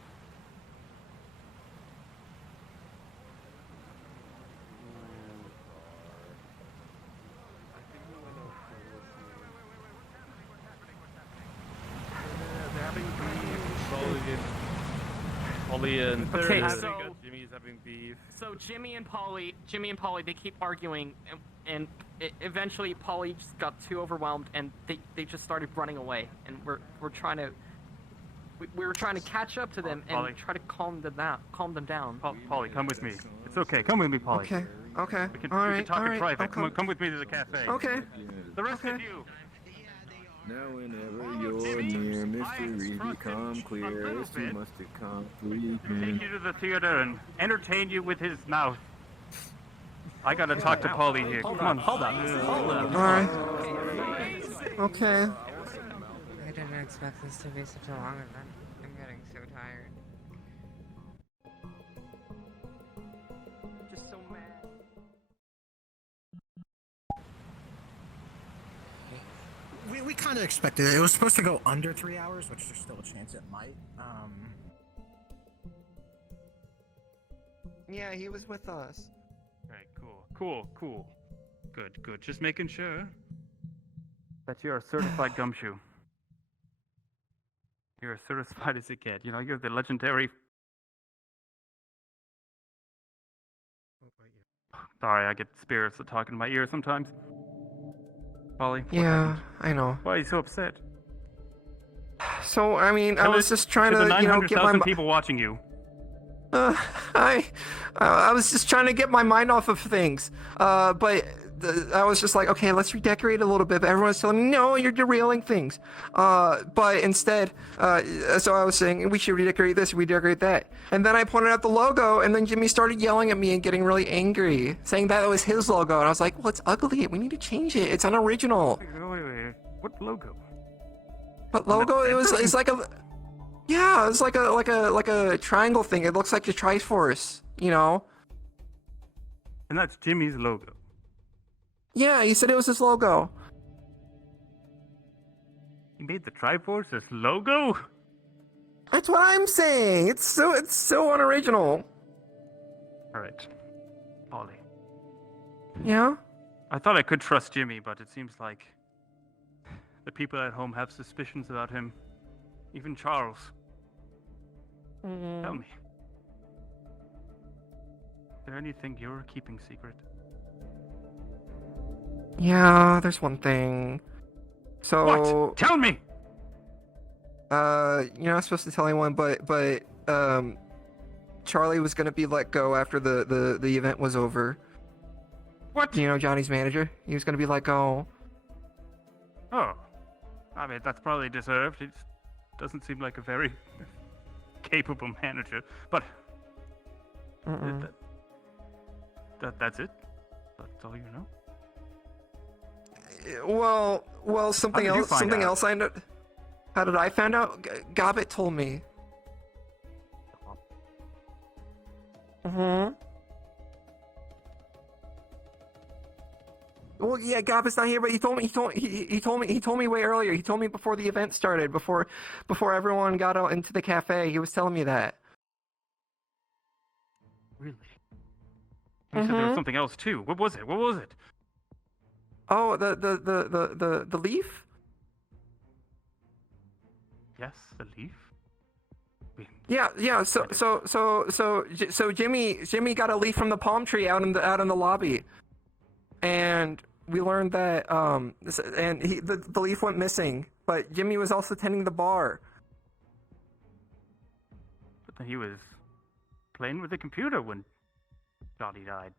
Polly and Okay, Jimmy's having beef. So Jimmy and Polly, they keep arguing, and eventually Polly just got too overwhelmed, and they just started running away. And we were trying to catch up to them and Polly. try to calm them down. Polly, come with me. It's okay. Come with me, Polly. Okay. Okay. We can, all we right. can talk all in right. private. Come with me to the cafe. Okay. The rest of you. Now whenever you're near mystery become clear, as you must accomplish. Take you to the theater and entertain you with his mouth. I gotta talk to Polly here. Come on. Hold up. All right. Okay. I didn't expect this to be such a long event. I'm getting so tired. Just so mad. We kind of expected it. It was supposed to go under 3 hours, which there's still a chance it might. Yeah, he was with us. Right, cool. Good. Just making sure that you're a certified gumshoe. You're as certified as it gets. You know, you're the legendary. Sorry, I get spirits that talk in my ear sometimes. Polly? Yeah, I know. Why are you so upset? So, I mean, I was just trying to, the you know, get my... 900,000 people watching you. I was just trying to get my mind off of things. But I was just like, okay, let's redecorate a little bit. But everyone's telling me, no, you're derailing things. But instead, so I was saying, we should redecorate this, redecorate that. And then I pointed out the logo, and then Jimmy started yelling at me and getting really angry, saying that it was his logo. And I was like, well, it's ugly. We need to change it. It's unoriginal. Wait. What logo? What logo? It's like a... Yeah, it's like a triangle thing. It looks like the Triforce, you know? And that's Jimmy's logo. Yeah, he said it was his logo. He made the Triforce his logo? That's what I'm saying. It's so unoriginal. Alright. Polly. Yeah? I thought I could trust Jimmy, but it seems like the people at home have suspicions about him. Even Charles. Tell me. Is there anything you're keeping secret? Yeah, there's one thing. So... What? Tell me! You're not supposed to tell anyone, but Charlie was gonna be let go after the event was over. What? You know, Johnny's manager? He was gonna be let go. Oh. I mean, that's probably deserved. It doesn't seem like a very capable manager, but... That's it? That's all you know? Well, something else I know. How did I find out? Gobbett told me. Well, yeah, Gabba's not here, but he told me way earlier. He told me before the event started, before everyone got out into the cafe. He was telling me that. Really? You said there was something else too. What was it? What was it? Oh, the leaf? Yes, the leaf. Yeah. So Jimmy got a leaf from the palm tree out in the lobby, and we learned that the leaf went missing. But Jimmy was also tending the bar. But then he was playing with the computer when Jonny died.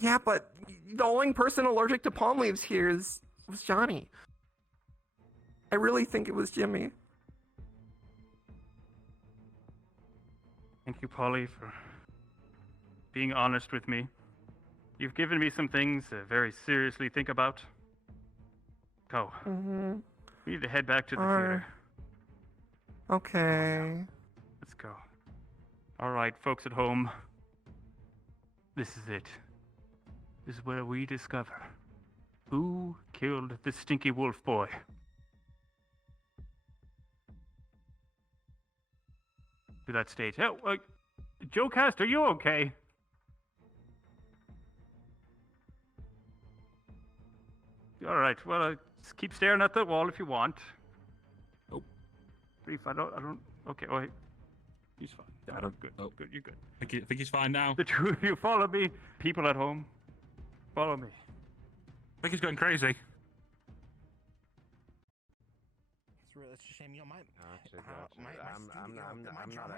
Yeah, but the only person allergic to palm leaves here was Jonny. I really think it was Jimmy. Thank you, Polly, for being honest with me. You've given me some things to very seriously think about. Go. We need to head back to the theater. Okay. Let's go. All right, folks at home. This is it. This is where we discover who killed the stinky wolf boy. To that stage. Oh, Joe Cast, are you okay? All right. Well, just keep staring at the wall if you want. Oh, brief. I don't. Okay. Oh, he's fine. I don't. Good. Oh, good. You're good. I think he's fine now. The two of you follow me. People at home, follow me. I think he's going crazy. It's a shame, you know, my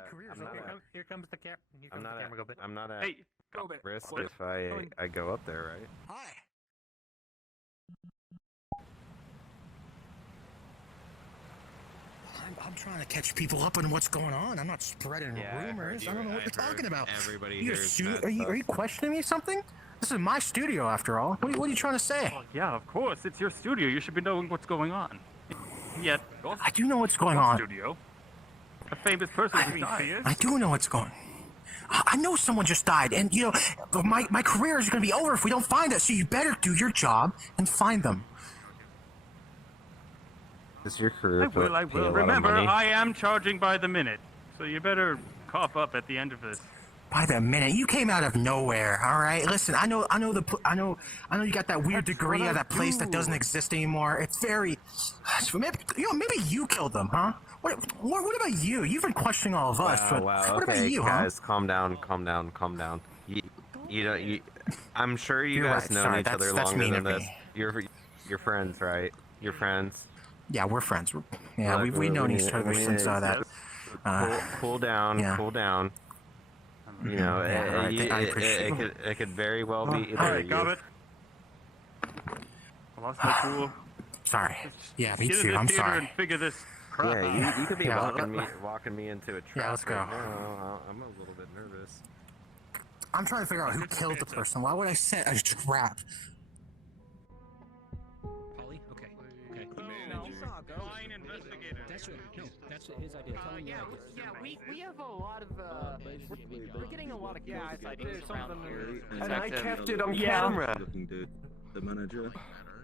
career is Here comes the camera. Go bit. I'm not at Hey, go bit. risk What? if I go up there, right? Hi. I'm trying to catch people up on what's going on. I'm not spreading rumors. I don't know what you're talking about. Are you questioning me something? This is my studio, after all. What are you trying to say? Well, yeah, of course. It's your studio. You should be knowing what's going on. Yet, I do know what's going on. Studio. A famous person being feared. I do know what's going on. I know someone just died, and you know, my career is going to be over if we don't find it. So you better do your job and find them. Is your career? I will. Remember, I am charging by the minute, so you better cough up at the end of this. By the minute, you came out of nowhere. All right, listen. I know you got that weird degree at that place that doesn't exist anymore. It's very, maybe you killed them, huh? What about you? You've been questioning all of us. What about you, guys? Calm down. I'm sure you guys know each other longer than this. You're friends, right? You're friends. Yeah, we're friends. Yeah, we've known each other since that. Cool down. Cool down. You know, it could very well be either of you. Got it. I lost my cool. Sorry. Yeah, me Get too. in the I'm theater sorry. And figure this crap out. Yeah, you could be walking me into a trap. Yeah, let's go. Right now. I'm a little bit nervous. I'm trying to figure out who killed the person. Why would I set a trap? Polly? Okay. Fine investigator. That's his idea. Tell him We have a lot of we're getting a lot of ghost sightings around here. And I kept it on Yeah. camera. The manager.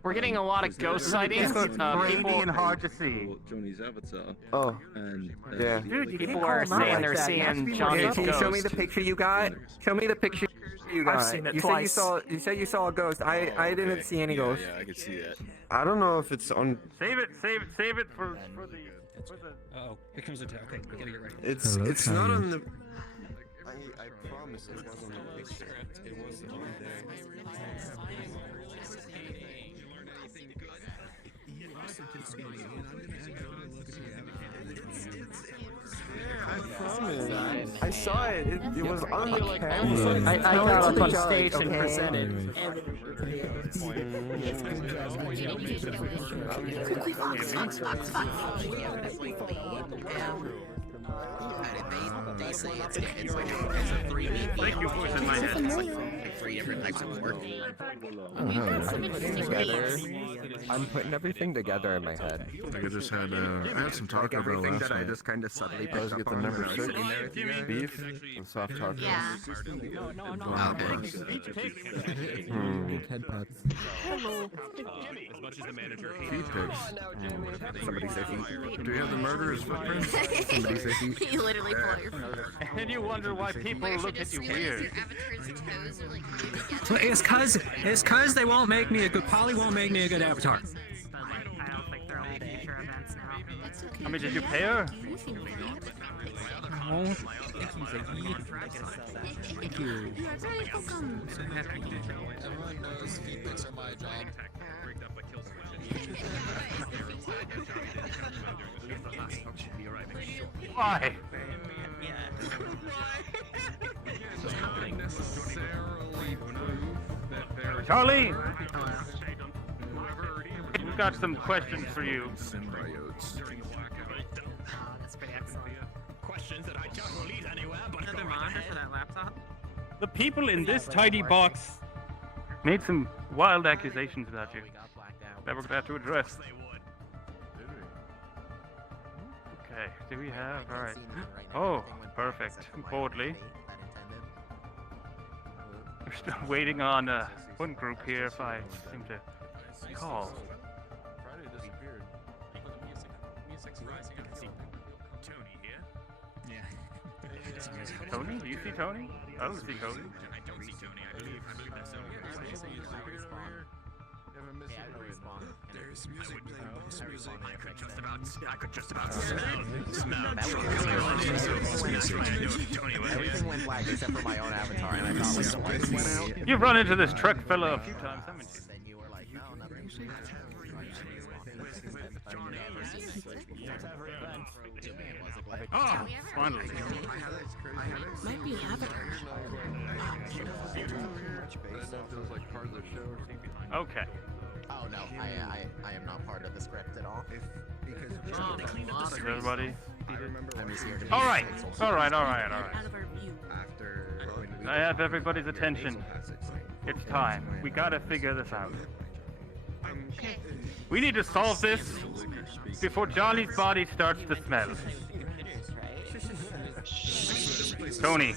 We're getting a lot of ghost sightings. People and hard to see. Johnny's avatar. Oh. And yeah. People are saying they're seeing Johnny's Can you show me ghost. the picture you got? Show me the picture you got. I've seen it you twice. said you saw a ghost. I didn't see any ghosts. Yeah, I could see that. I don't know if it's on. Save it for the. Oh, here comes the okay, we gotta get ready. It's not on the. I promise it was on the picture. It wasn't on there. I promise. I saw it. It was on the camera. I got up on stage and presented. Thank you, voice in my head. different types of work. I'm putting everything together in my head. I think I just had some Like Taco Bell everything last that I night. just kind of suddenly Let's picked get up the on number when I was 6. sitting there with you guys. Beef and soft tacos. Yeah. Head pets. Hello. As much as the manager Feet pics. Somebody say feet. Do you have the murderer's footprints? Somebody say feet. You literally pull out your phone. And you wonder why people look at you weird. Well, it's cause they won't make me a good Polly won't make me a good avatar. I mean, did you pay her? No. Thank you. Everyone knows feet pics are my job. Why? Charlie! We've got some questions for you. Symbiotes. That's pretty excellent. Questions that I don't release anywhere, but Another monitor for that laptop? The people in this tiny box made some wild accusations about you that we're going to have to address. Okay, do we have? Alright. Oh, perfect. Boldly. We're still waiting on one group here, if I seem to recall. Friday disappeared. Music's rising. Tony here. Yeah. Tony? Do you see Tony? I don't see Tony. I don't see Tony. I believe that's Tony. There's music playing. I could just about smell. Everything went black except for my own avatar, and I thought like the lights went out. You've run into this truck fella a few times, haven't you? Then you were like, no, nothing. Oh, finally. Might be Avatar. Okay. Oh no, I am not part of the script at all. Is everybody? I'm just here to All right. All right. Out of our view. I have everybody's attention. It's time. We gotta figure this out. We need to solve this before Johnny's body starts to smell. Tony,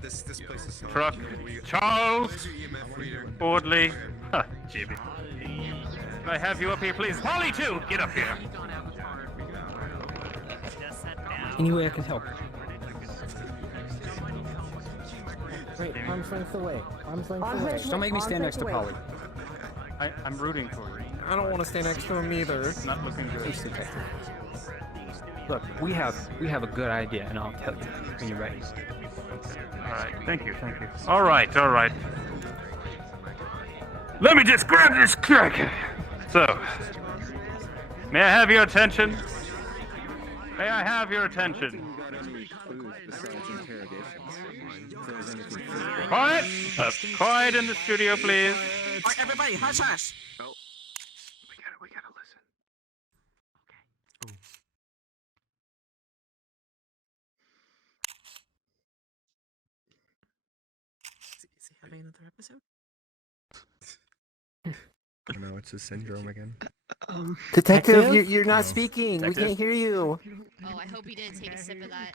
This place is Truck, Charles, Audley, Jimmy. Can I have you up here, please? Polly, too! Get up here. Any way I can help. Wait, arm's length away. Arm's length away. Just don't make me stand next to Polly. I'm rooting for you. I don't want to stay next to him either. It's not looking good. Look, we have a good idea, and I'll tell you when you're ready. All right, thank you. All right. Let me just grab this crack. So, may I have your attention? May I have your attention? Quiet! Quiet in the studio, please. All right, everybody, hush, hush. Oh, we gotta listen. Is he having another episode? Oh no, it's a syndrome again. Detective, you're not No. speaking. Detective? We can't hear you. Oh, I hope he didn't take a sip of that.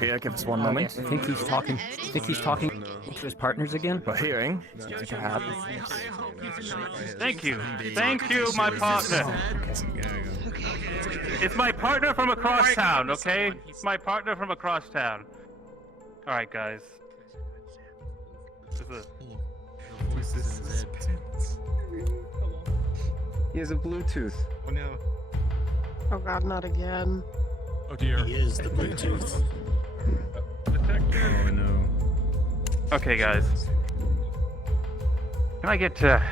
Pia, give us one moment. I think he's talking. To his partners again. A hearing, perhaps. Thank you, my partner. It's my partner from across town, okay? It's my partner from across town. All right, guys. This is He has a Bluetooth. Oh no. Oh god, not again. Oh dear. He is the Bluetooth. Oh no. Okay, guys. Can I get a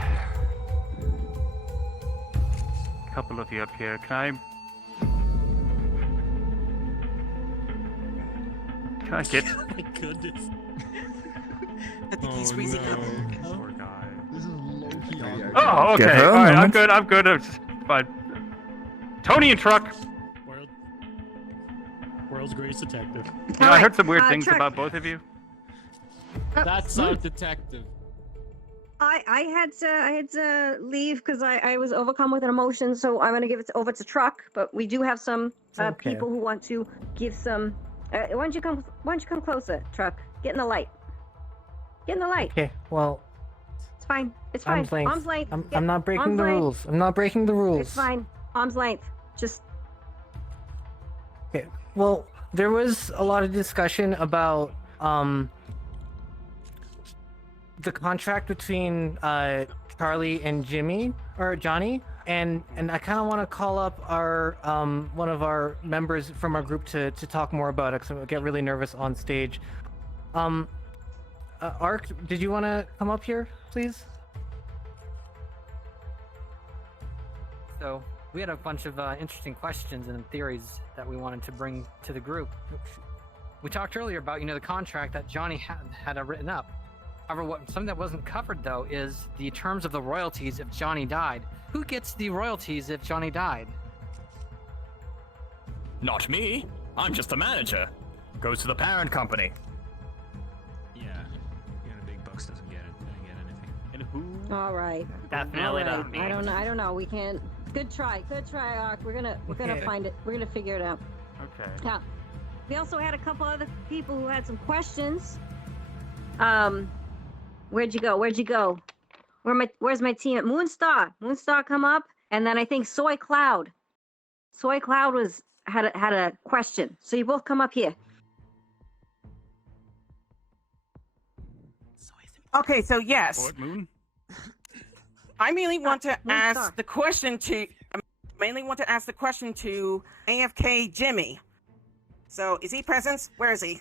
couple of you up here? Can I get? Oh my goodness. I think he's freezing up. Poor guy. This is low-key awkward. Oh, okay. Give her a All right, I'm moment. good. It's fine. Tony and Truck. World's greatest detective. You know, I heard some weird things Truck. about both of you. That's our detective. I had to leave because I was overcome with an emotion, so I'm gonna give it over to Truck. But we do have some Okay. people who want to give some. Why don't you come closer, Truck? Get in the light. Get in the light. Okay, well, It's fine. It's fine. arm's length. Arm's length. I'm not breaking the rules. I'm not breaking the rules. It's fine. Arm's length. Just. Okay. Well, there was a lot of discussion about the contract between Charlie and Jimmy or Johnny, and I kind of want to call up our one of our members from our group to talk more about it, because I get really nervous on stage. Ark, did you want to come up here, please? So we had a bunch of interesting questions and theories that we wanted to bring to the group. We talked earlier about, the contract that Johnny had written up. However, something that wasn't covered, though, is the terms of the royalties if Johnny died. Who gets the royalties if Johnny died? Not me. I'm just the manager. Goes to the parent company. Yeah. The big bucks doesn't get anything. And who? All right. Definitely All right. not me. I don't know. We can't. Good try, Ark. We're gonna find it. We're gonna figure it out. Okay. Now, we also had a couple other people who had some questions. Where'd you go? Where's my team? Moonstar, come up. And then I think Soy Cloud. Soy Cloud had a question. So you both come up here. Okay, so yes. Fort Moon? I mainly want to Moonstar. ask the question to AFK Jimmy. So is he present? Where is he?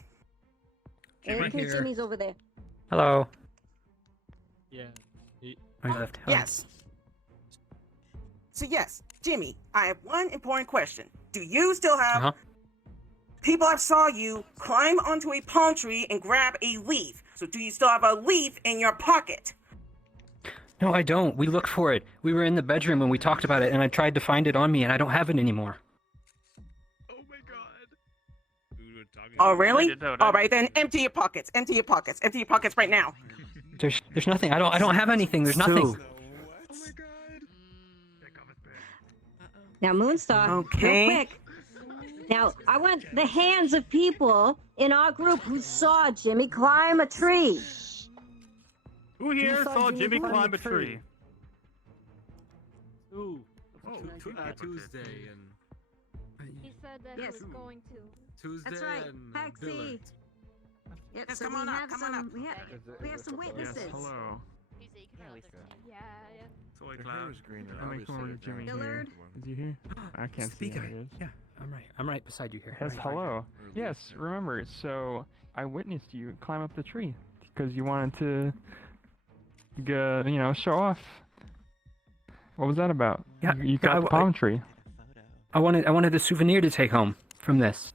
I think Jimmy's over there. Hello. Yeah. I left. Yes. So yes, Jimmy, I have one important question. Do you still have people have saw you climb onto a palm tree and grab a leaf? So do you still have a leaf in your pocket? No, I don't. We looked for it. We were in the bedroom and we talked about it, and I tried to find it on me, and I don't have it anymore. Oh, really? All right, then empty your pockets. Empty your pockets right now. There's nothing. I don't have anything. There's nothing. Now, Moonstar. Okay. Real quick. Now, I want the hands of people in our group who saw Jimmy climb a tree. Who here saw Jimmy climb a tree? Ooh. Tuesday and He said that Yes. he was going to. Tuesday That's right. and Paxi. Billard. Yep, Yes, so come on up, we have some witnesses. Hello. Yeah. Soy Cloud. I'm making sure Jimmy Billard. Is he here? I can't Speak see of who he it. is. Yeah, I'm right beside you here. Yes, Right. hello. Yes, remember, so I witnessed you climb up the tree because you wanted to, show off. What was that about? Yeah, You got the palm tree. I wanted a souvenir to take home from this.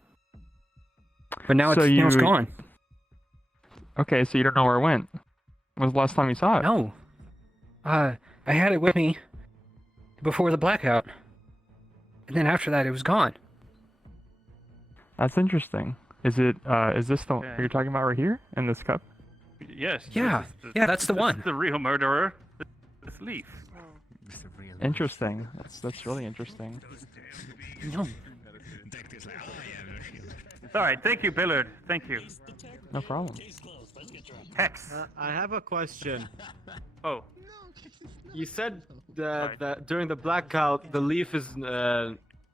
But now So it's you- gone. Okay, so you don't know where it went. When was the last time you saw it? No. I had it with me before the blackout. And then after that, it was gone. That's interesting. Is it, is this the you're talking about right here? In this cup? Yes. Yeah. this is Yeah, that's the this one. is the real murderer. This leaf. Interesting. That's really interesting. No. All right. Thank you, Billard. Thank you. No problem. Hex. I have a question. Oh. You said that during the blackout, the leaf is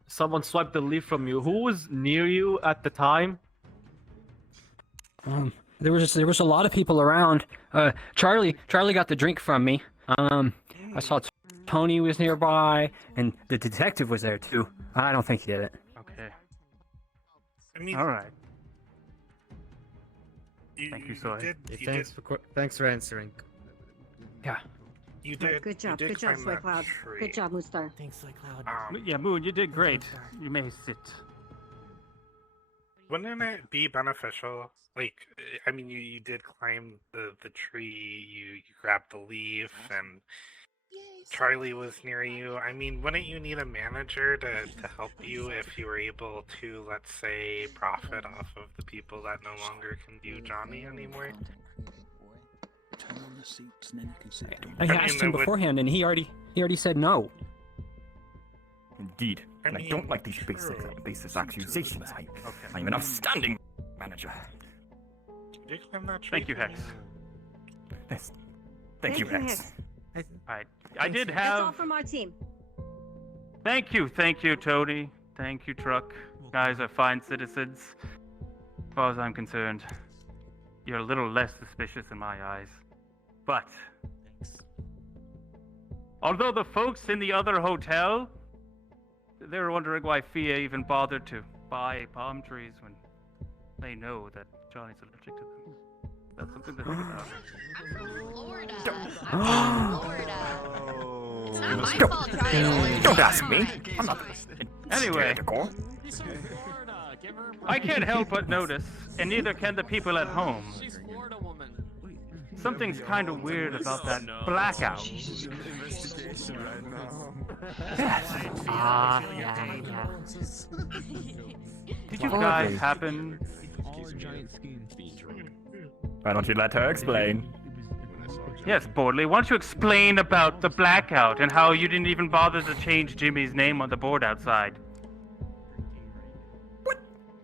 someone swiped the leaf from you. Who was near you at the time? There was a lot of people around. Charlie got the drink from me. I saw Tony was nearby, and the detective was there too. I don't think he did it. Okay. I mean, All right. Thank you, Soy. Thanks for answering. Yeah. You did. Good job. You did Good job, climb Soy that Cloud. tree. Good job, Moonstar. Thanks, Soy Cloud. Yeah, Moon, you did great. You may sit. Wouldn't it be beneficial? Like, I mean, you did climb the tree, you grabbed the leaf, and Charlie was near you. I mean, wouldn't you need a manager to help you if you were able to, let's say, profit off of the people that no longer can view Johnny anymore? I asked him beforehand, and he already said no. Indeed. And I don't like these baseless accusations. I am an outstanding manager. Thank you, Hex. Yes. Thank you, Hex. Alright, I did That's all have... from our team. Thank you, Tony. Thank you, Truck. Guys are fine citizens. As far as I'm concerned, you're a little less suspicious in my eyes. But, although the folks in the other hotel, they're wondering why PHIA even bothered to buy palm trees when they know that Johnny's allergic to them. That's something to think about. Don't ask me. I'm not Anyway, I can't help but notice, and neither can the people at home. Something's kind of weird about that blackout. Yeah. Did you guys happen? Why don't you let her explain? Yes, Bordley, why don't you explain about the blackout and how you didn't even bother to change Jimmy's name on the board outside?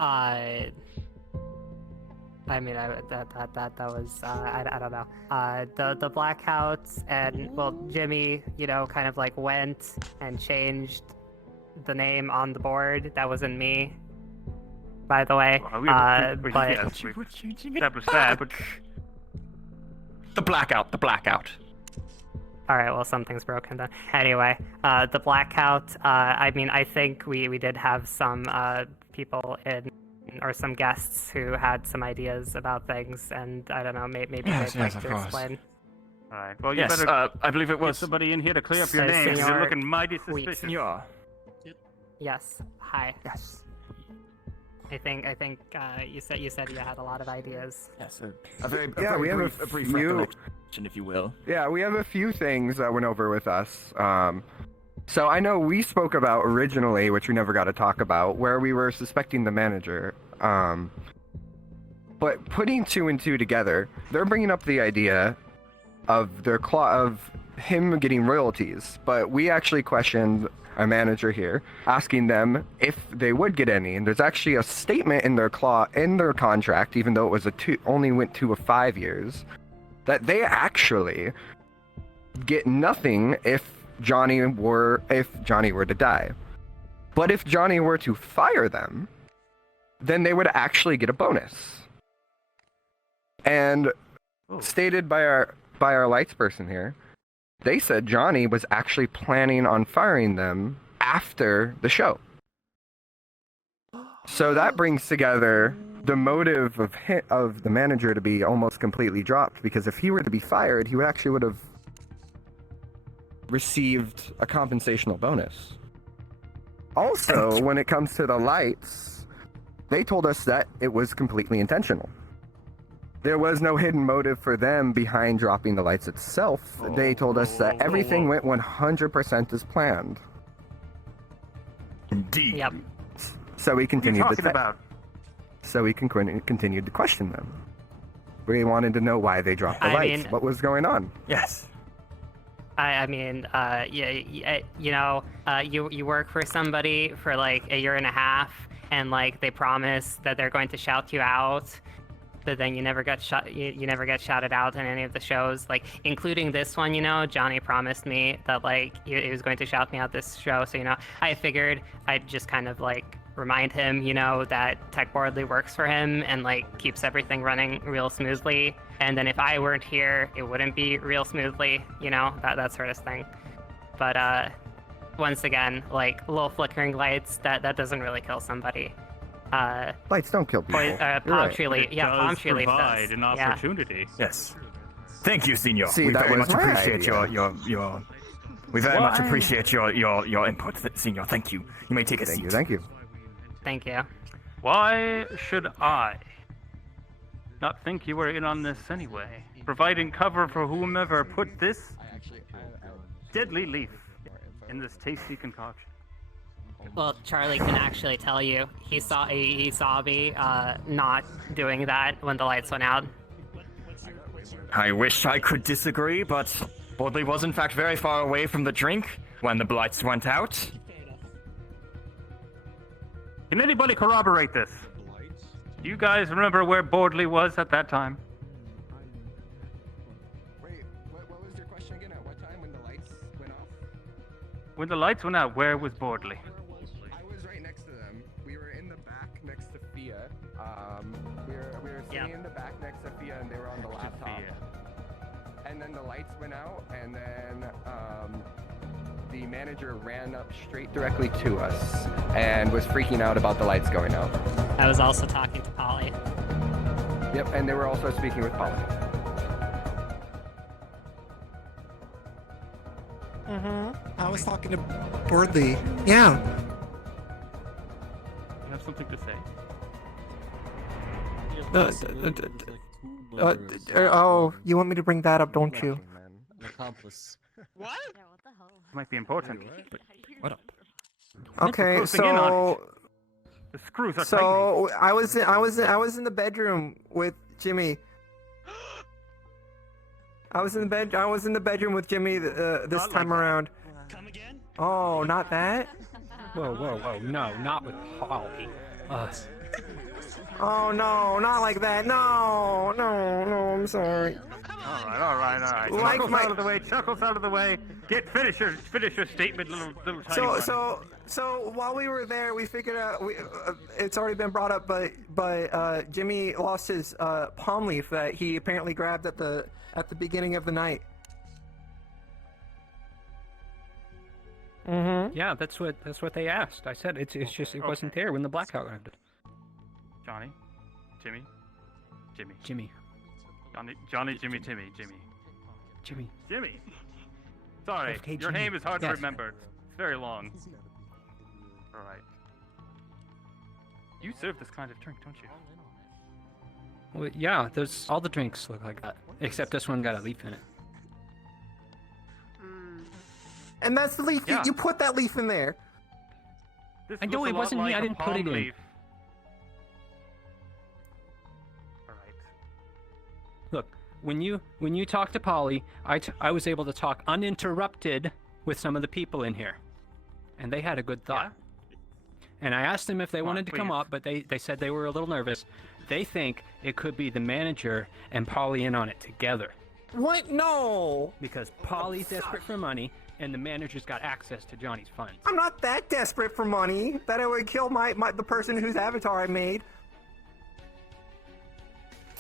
I mean, that was I don't know. The blackouts and well, Jimmy, kind of like went and changed the name on the board. That wasn't me, by the way. The blackout. All right, well, something's broken then. Anyway, the blackout. I mean, I think we did have some people in, or some guests who had some ideas about things, and I don't know, maybe they'd like to explain. All right. Well, you better. I believe it was get somebody in here to clear up your names. You're looking mighty suspicious. Senor. Yes. Hi. Yes. I think you said you had a lot of ideas. Yes, a very brief few, recollection, if you will. Yeah, we have a few things that went over with us. So I know we spoke about originally, which we never got to talk about, where we were suspecting the manager. But putting two and two together, they're bringing up the idea of him getting royalties. But we actually questioned our manager here, asking them if they would get any, and there's actually a statement in their contract, even though it was only went to 5 years, that they actually get nothing if Johnny were to die. But if Johnny were to fire them, then they would actually get a bonus. And stated by our lights person here, they said Johnny was actually planning on firing them after the show. So that brings together the motive of the manager to be almost completely dropped, because if he were to be fired, he would have received a compensational bonus. Also, when it comes to the lights, they told us that it was completely intentional. There was no hidden motive for them behind dropping the lights itself. They told us that everything went 100% as planned. Indeed. Yep. So we continued about? So we continued to question them. We wanted to know why they dropped the lights. What was going on? Yes. I mean, you work for somebody for like a year and a half, and like they promise that they're going to shout you out, but then you never get you never get shouted out in any of the shows, like including this one. Johnny promised me that like he was going to shout me out this show, so I figured I'd just kind of like remind him, that Tech Boardly works for him and like keeps everything running real smoothly. And then if I weren't here, it wouldn't be real smoothly, that sort of thing. But once again, like little flickering lights, that doesn't really kill somebody. Lights don't kill people. Palm tree leaf, palm tree leaf provide does. an opportunity. Yes. Thank you, Senor. See, we that very was much my appreciate idea. your we very much appreciate your input, Senor. Thank you. You may take a seat. Thank you. Thank you. Why should I not think you were in on this anyway? Providing cover for whomever put this deadly leaf in this tasty concoction. Well, Charlie can actually tell you. He saw me not doing that when the lights went out. I wish I could disagree, but Bordley was in fact very far away from the drink when the lights went out. Can anybody corroborate this? Do you guys remember where Bordley was at that time? Wait, what was your question again? At what time when the lights went off? When the lights went out, where was Bordley? I was right next to them. We were in the back next to PHIA. We were sitting in the back next to PHIA, and they were on the laptop. And then the lights went out, and then the manager ran up straight directly to us and was freaking out about the lights going out. I was also talking to Polly. Yep, and they were also speaking with Polly. I was talking to Bordley. Yeah. You have something to say? Oh, you want me to bring that up, don't you? An accomplice. What? Might be important. What up? Okay, Closing in on so it. The screws are so I was in the bedroom with Jimmy. I was in the bedroom with Jimmy this time around. Come again? Oh, not that? Whoa, whoa, whoa! No, not with Polly. Oh no, not like that. No, I'm sorry. All right. Like Chuckles my- out of the way. Chuckles out of the way. Finish your statement, little tiny one. So while we were there, we figured out it's already been brought up, but Jimmy lost his palm leaf that he apparently grabbed at the beginning of the night. Mm-hmm. Yeah, that's what they asked. I said it's just it wasn't there when the blackout happened. Johnny, Jimmy. Johnny, Jimmy, Jimmy. Sorry, Okay, your Jimmy. name is hard to Yes. remember. It's very long. All right. You serve this kind of drink, don't you? Well, yeah, all the drinks look like that, except this one got a leaf in it. And that's the leaf. Yeah. You put that leaf in there. This I know looks it a lot wasn't me, like I a didn't put palm it in. leaf. All right. Look, when you talk to Polly, I was able to talk uninterrupted with some of the people in here, and they had a good thought. And I asked them if they Come on, wanted to come please. up, but they said they were a little nervous. They think it could be the manager and Polly in on it together. What? No. Because Polly's desperate for money, and the manager's got access to Johnny's funds. I'm not that desperate for money that I would kill the person whose avatar I made.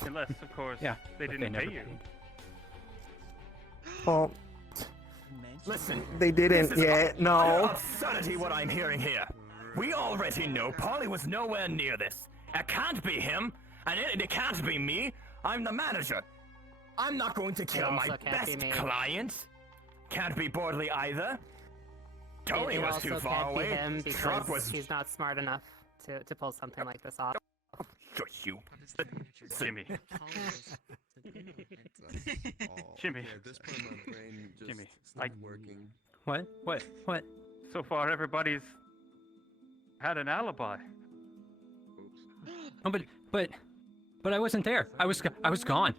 Unless, of course, Yeah, they but didn't never pay you. paid. Well, Listen, they didn't this is yet. utter No. absurdity what I'm hearing here. We already know Polly was nowhere near this. It can't be him, and it can't be me. I'm the manager. I'm not going to kill my also can't be best me. client. Can't be Bordley either. Tony It was also too far can't away. be him Truck because was. he's not smart enough to pull something like this off. Shush you. Jimmy. Jimmy. At this point, my brain just Jimmy, stopped working. What? So far, everybody's had an alibi. Oh, but I wasn't there. I was gone.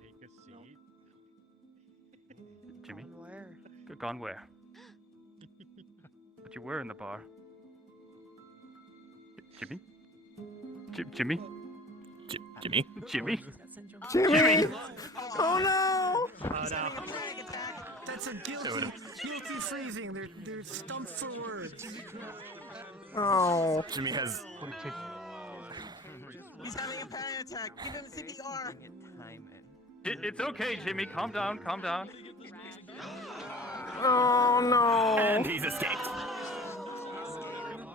Jimmy? Gone where? But you were in the bar. Jimmy? Jimmy? Jimmy? Jimmy? Jimmy! Oh no! Oh no. That's a guilty freezing. They're stumped for words. Oh. Jimmy has. He's having a panic attack. Give him CPR. It's okay, Jimmy. Calm down. Oh no! And he's escaped.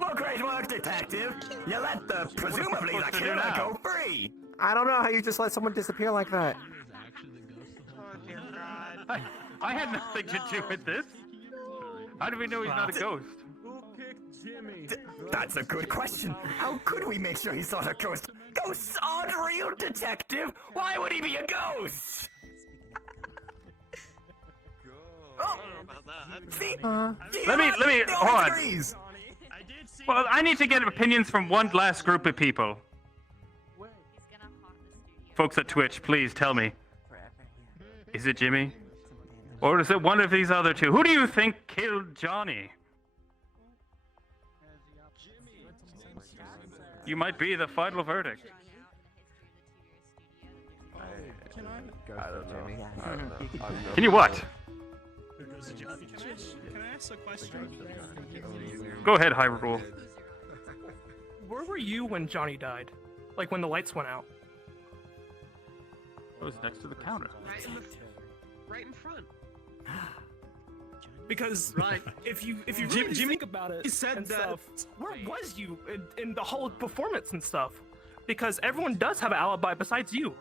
Well, great work, detective. You let the presumably the supposed to do killer now? go free. I don't know how you just let someone disappear like that. I had nothing to do with this. How do we know he's not a ghost? That's a good question. How could we make sure he's not a ghost? Ghosts aren't real, detective. Why would he be a ghost? Oh, see? Let me hold on. Agrees. Well, I need to get opinions from one last group of people. Folks at Twitch, please tell me. Is it Jimmy? Or is it one of these other two? Who do you think killed Jonny? You might be the final verdict. I don't know. Can you what? Can I ask a question? Go ahead, Hyrule. Where were you when Jonny died? Like when the lights went out? I was next to the counter. Right in front. Because if you Jimmy, really think about it, he said and that- stuff, where was you in the whole performance and stuff? Because everyone does have an alibi besides you.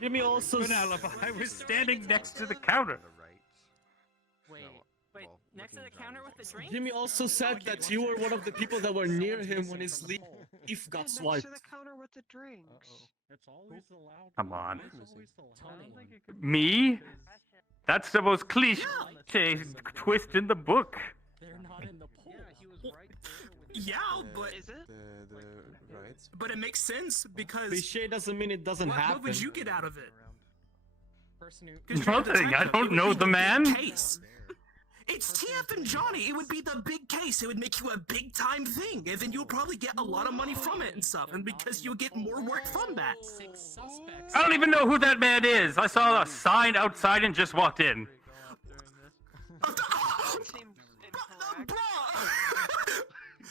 Jimmy also Good alibi. I was standing next to the counter. Wait, next to the counter with the drink? Jimmy also said that you were one of the people that were near him when his leaf got swiped. Next to the counter with the drinks. Come on. Me? That's the most cliche twist in the book. They're not in the pool. Yeah, but but it makes sense because Cliche doesn't mean it doesn't happen. What would you get out of it? Nothing. I don't know the man. Case. It's TFMJonny. It would be the big case. It would make you a big time thing, and then you'll probably get a lot of money from it and stuff. And because you'll get more work from that. I don't even know who that man is. I saw a sign outside and just walked in.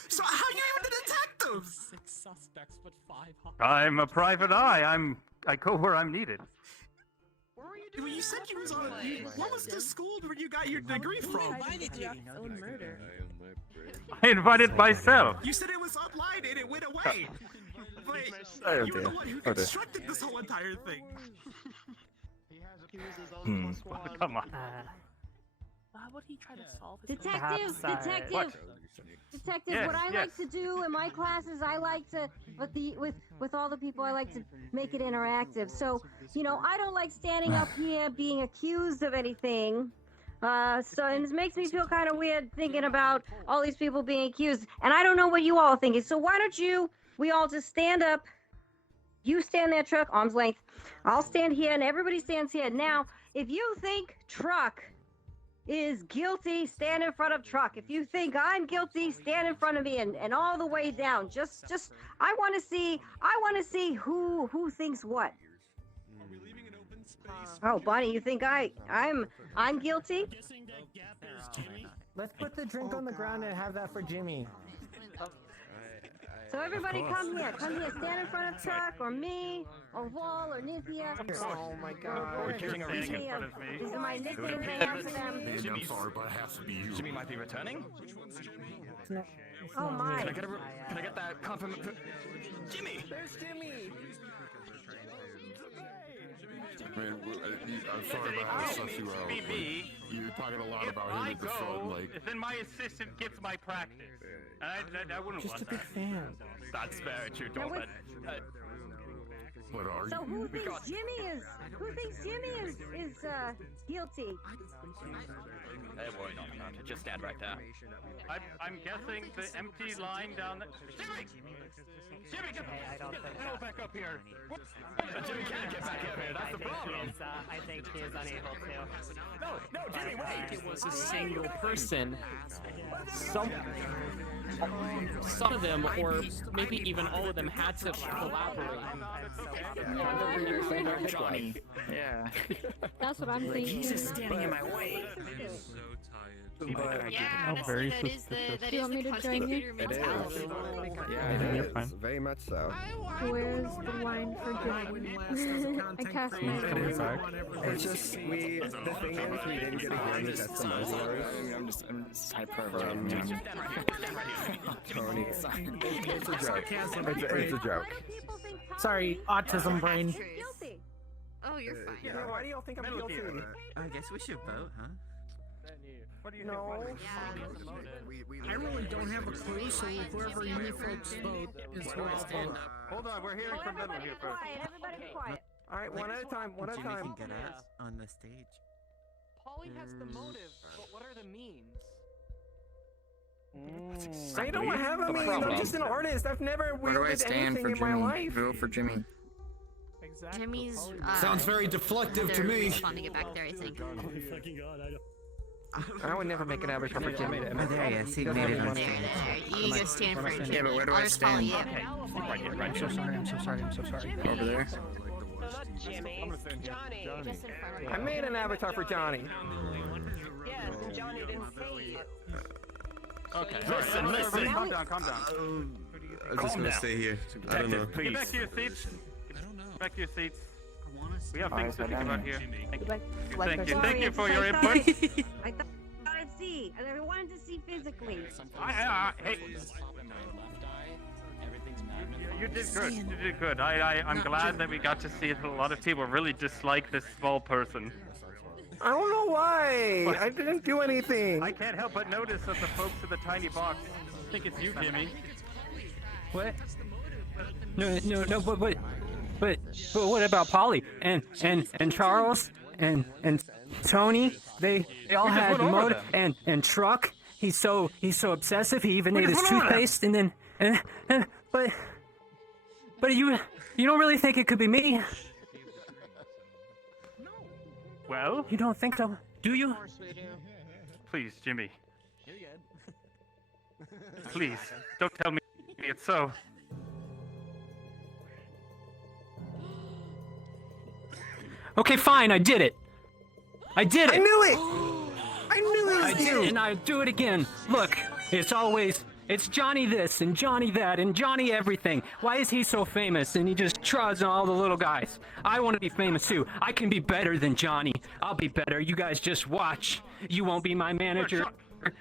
So how are you even a detective? 6 suspects, but 5 I'm a private eye. I go where I'm needed. Well, you said you was on. What was the school where you got your degree from? I invited myself. You said it was online and it went away. But Oh, you were the dear. one who Oh, dear. constructed this whole entire thing. Come on. Why would he try to solve his Detective, detective, What? detective. Yes, what I yes. like to do in my classes, I like to, with all the people, I like to make it interactive. So, you know, I don't like standing up here being accused of anything. And it makes me feel kind of weird thinking about all these people being accused. And I don't know what you all are thinking. So why don't we all just stand up? You stand there, Truck, arm's length. I'll stand here, and everybody stands here. Now, if you think Truck is guilty, stand in front of Truck. If you think I'm guilty, stand in front of me and all the way down. Just I want to see who thinks what. Oh, Bonnie, you think I'm guilty? Let's put the drink on the ground and have that for Jimmy. So everybody come here, stand in front of Truck or me or Wall or Nithya. Oh my God. You're standing in front of me. These are my nicknames I have for them. I'm sorry, but it has to be you. Jimmy might be returning. Oh my. Can I get that confirmation? Jimmy! There's Jimmy! Man, I'm sorry about how I sussed you out. You're talking a lot about him at the front, like. Then my assistant gets my practice. I wouldn't Just a want big that. fan. That's very true. Don't let. What are So who thinks Jimmy is guilty? Hey, boy, no, just stand right there. I'm guessing the empty line down the. Jimmy! Jimmy, get the hell back up here! Jimmy can't get back up here. That's the problem. I think he is unable to. No, Jimmy, wait! It was a single person. Some of them, or maybe even all of them, had to collaborate. Jonny. Yeah. That's what I'm thinking. He's just standing in my way. Oh, very suspicious. Do you want me to join you? It is. Yeah, you're fine. Very much so. Where's the wine for Jonny? I cast my Coming back. It's just the thing is, we didn't get a hearing testimonials I'm just hyper. from Tony. It's a joke. It's a joke. Sorry, autism brain. Oh, you're fine. Yeah, why do y'all think I'm guilty? I guess we should vote, huh? What do you No. I really don't have a clue, so whoever you folks vote is who I'll vote. Hold on, we're hearing from Little here first. Everybody be quiet. All right, one at a time. One at a Jimmy time. can get us on the stage. Polly has the motive, but what are the means? I don't have a mean. I'm just an artist. I've never Where do I wielded stand anything for in my Jimmy? life. Vote for Jimmy. Jimmy's. Sounds very deflective to they're me. responding it back there, I think. I would never make an avatar for Jimmy. Oh, there he is. He made it on There, stage. there. You go stand for it. Yeah, but where do I'll I just follow stand? you. I'm so sorry. I'm so sorry. I'm so sorry. Over there? Jimmy. Johnny. Just in front of you. I made an avatar for Johnny. Yes, and Johnny didn't see it. Okay. Listen. Calm down. Calm down. I'm just gonna stay here. I don't know. Get back to your seats. Back to your seats. We have things to think about here. Thank you for your input. I thought I'd see. I wanted to see physically. Hey. You did good. You did good. I'm glad that we got to see that a lot of people really dislike this small person. I don't know why. I didn't do anything. I can't help but notice that the folks in the tiny box think it's you, Jimmy. What? No, but what about Polly and Charles and Tony? They all We just had went over mode them. and Truck. He's so obsessive. He even ate his toothpaste and then but you don't really think it could be me? Well, you don't think so, do you? Please, Jimmy. Please, don't tell me it's so. Okay, fine. I did it. I knew it. I knew it was you. And I do it again. Look, it's Johnny this and Johnny that and Johnny everything. Why is he so famous and he just trods on all the little guys? I want to be famous too. I can be better than Johnny. I'll be better. You guys just watch. You won't be my manager.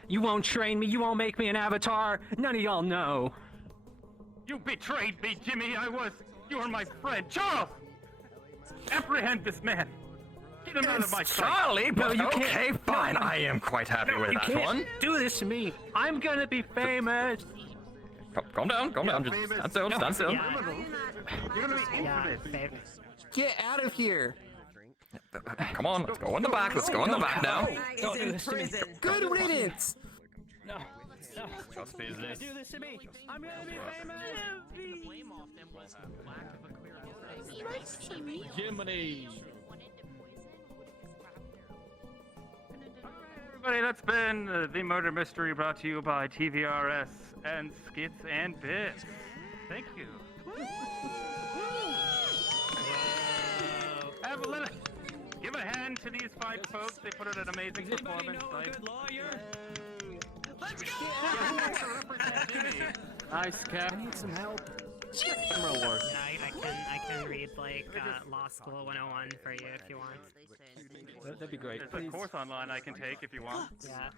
You won't train me. You won't make me an avatar. None of y'all know. You betrayed me, Jimmy. You were my friend. Charles! Apprehend this man. Get him out of my sight. Charlie, but you can't. okay, fine. I am quite happy with You that can't one. do this to me. I'm gonna be famous. Calm down. Just stand still. You're gonna be infamous. Get out of here. Come on, let's go in the back. Let's go in the back now. Don't do this to me. Good riddance. No. Just do this to me. I'm gonna be famous. Jiminy. Everybody, that's been the murder mystery brought to you by TVRS and Skits'n'Bits. Thank you. Give a hand to these fine folks. They put in an amazing performance. Let's go! Nice, Cap. I need some help. Camera work. I can read like Law School 101 for you if you want. That'd be great. There's a course online I can take if you want. Yeah.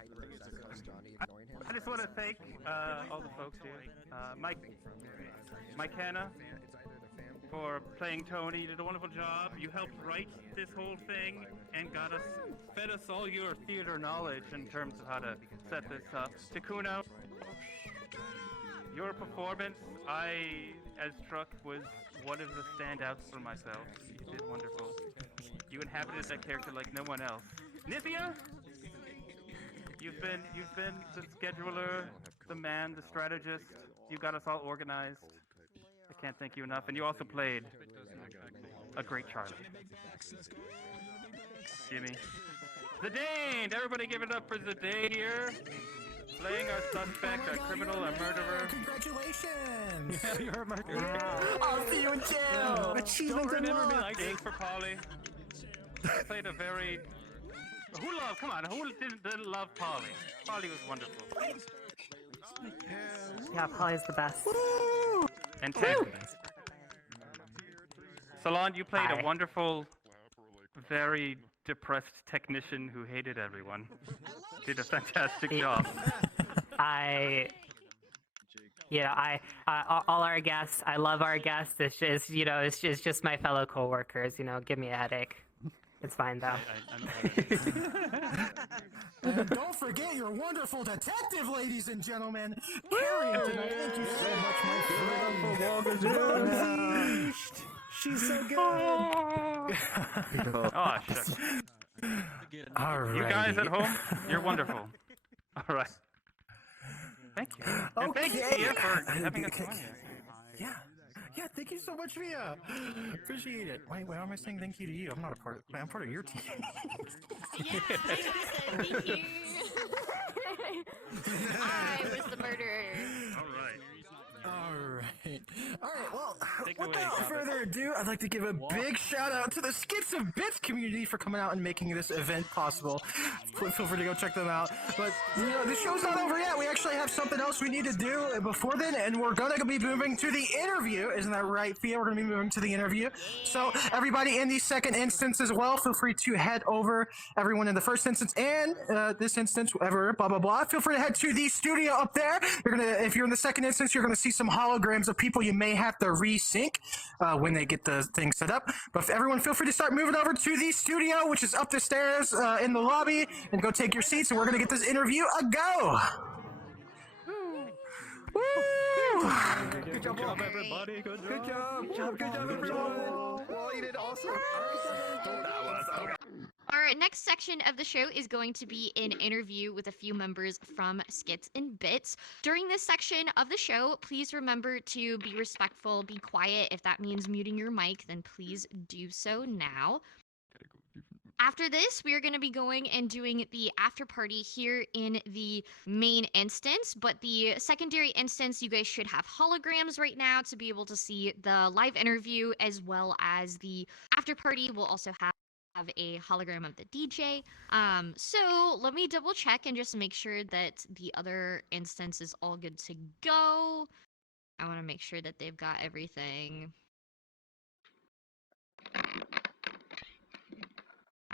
I just want to thank all the folks here. Mike Hanna for playing Tony. You did a wonderful job. You helped write this whole thing and fed us all your theater knowledge in terms of how to set this up. Takuno, your performance, as Truck, was one of the standouts for myself. You did wonderful. You inhabited that character like no one else. Nithia, you've been the scheduler, the man, the strategist. You got us all organized. I can't thank you enough. And you also played a great Charlie. Jimmy. Zidane! Everybody give it up for Zidane here. Playing our suspect, a criminal, a murderer. Congratulations! You're a murderer. I'll see you in jail! Don't remember me like this for Polly. Played a very... Who didn't love Polly? Polly was wonderful. Yeah, Polly's the best. And Ted. Salon, you played Hi. a wonderful, very depressed technician who hated everyone. Did a fantastic job. All our guests, I love our guests. It's just, it's just my fellow coworkers, give me a headache. It's fine though. And don't forget your wonderful detective, ladies and gentlemen. Carrie tonight. Thank you so much, my friend. She's so good. Oh, shucks. You guys at home, you're wonderful. All right. Thank you. And thank you, Tia, for having us on here. Yeah, thank you so much, Mia. Appreciate it. Wait, why am I saying thank you to you? I'm not a part of. I'm part of your team. Yeah, thank you. I was the murderer. All right. All right. Well, without further ado, I'd like to give a big shout out to the Skits'n'Bits community for coming out and making this event possible. Feel free to go check them out. But you know, the show's not over yet. We actually have something else we need to do before then, and we're gonna be moving to the interview. Isn't that right, Fia? We're gonna be moving to the interview. So everybody in the second instance as well, feel free to head over. Everyone in the first instance and this instance, whatever, blah blah blah. Feel free to head to the studio up there. If you're in the second instance, you're gonna see some holograms of people you may have to resync when they get the thing set up. But everyone, feel free to start moving over to the studio, which is up the stairs in the lobby, and go take your seats. And we're gonna get this interview a go. Woo! Good job, everybody. Good job. Good job, everyone. Well, you did awesome. Our next section of the show is going to be an interview with a few members from Skits'n'Bits. During this section of the show, please remember to be respectful, be quiet. If that means muting your mic, then please do so now. After this, we are going to be going and doing the after party here in the main instance, but the secondary instance, you guys should have holograms right now to be able to see the live interview, as well as the after party will also have a hologram of the DJ. So let me double check and just make sure that the other instance is all good to go. I want to make sure that they've got everything.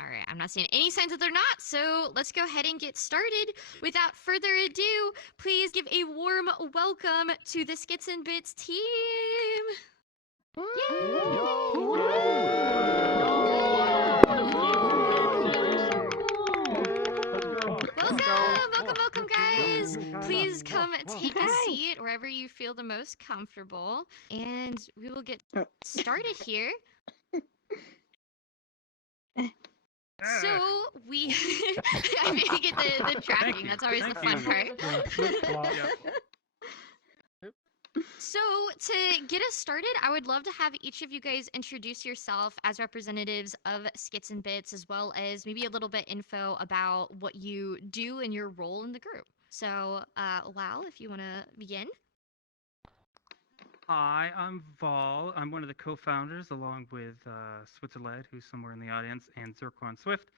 All right, I'm not seeing any signs that they're not, so let's go ahead and get started. Without further ado, please give a warm welcome to the Skits'n'Bits team. Welcome, guys. Please come take a seat wherever you feel the most comfortable, and we will get started here. So we, I mean, you get the tracking. That's always the fun part. So to get us started, I would love to have each of you guys introduce yourself as representatives of Skits'n'Bits, as well as maybe a little bit info about what you do and your role in the group. So, Lau, if you want to begin. Hi, I'm Vol. I'm one of the co-founders, along with Switzerland, who's somewhere in the audience, and Zircon Swift.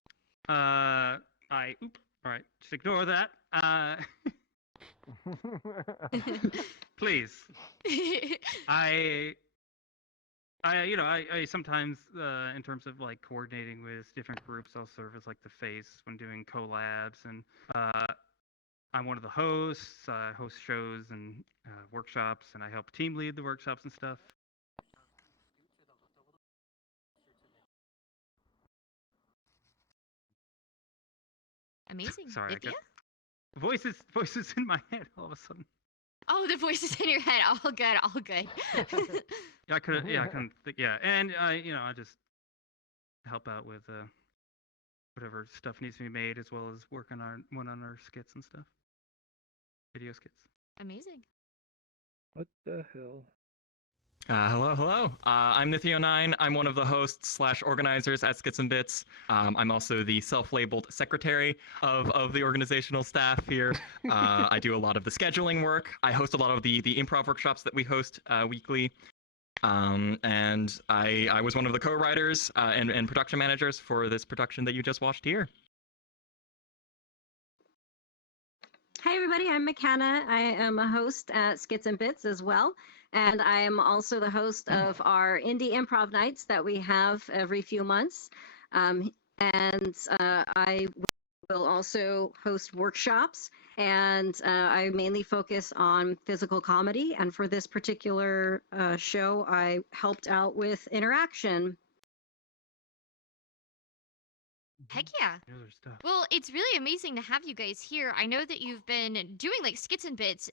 All right, just ignore that. Please. I sometimes, in terms of like coordinating with different groups, I'll serve as like the face when doing collabs, and I'm one of the hosts. I host shows and workshops, and I help team lead the workshops and stuff. Amazing. Sorry, I got voices in my head all of a sudden. Oh, the voices in your head. All good. All good. I couldn't think. Yeah, and I just help out with whatever stuff needs to be made, as well as work on our skits and stuff. Video skits. Amazing. What the hell? Hello. I'm Nithio9. I'm one of the hosts / organizers at Skits'n'Bits. I'm also the self-labeled secretary of the organizational staff here. I do a lot of the scheduling work. I host a lot of the improv workshops that we host weekly. And I was one of the co-writers and production managers for this production that you just watched here. Hi, everybody. I'm McKenna. I am a host at Skits'n'Bits as well. And I am also the host of our indie improv nights that we have every few months. I will also host workshops. And I mainly focus on physical comedy. And for this particular show, I helped out with interaction. Heck yeah. Well, it's really amazing to have you guys here. I know that you've been doing like Skits'n'Bits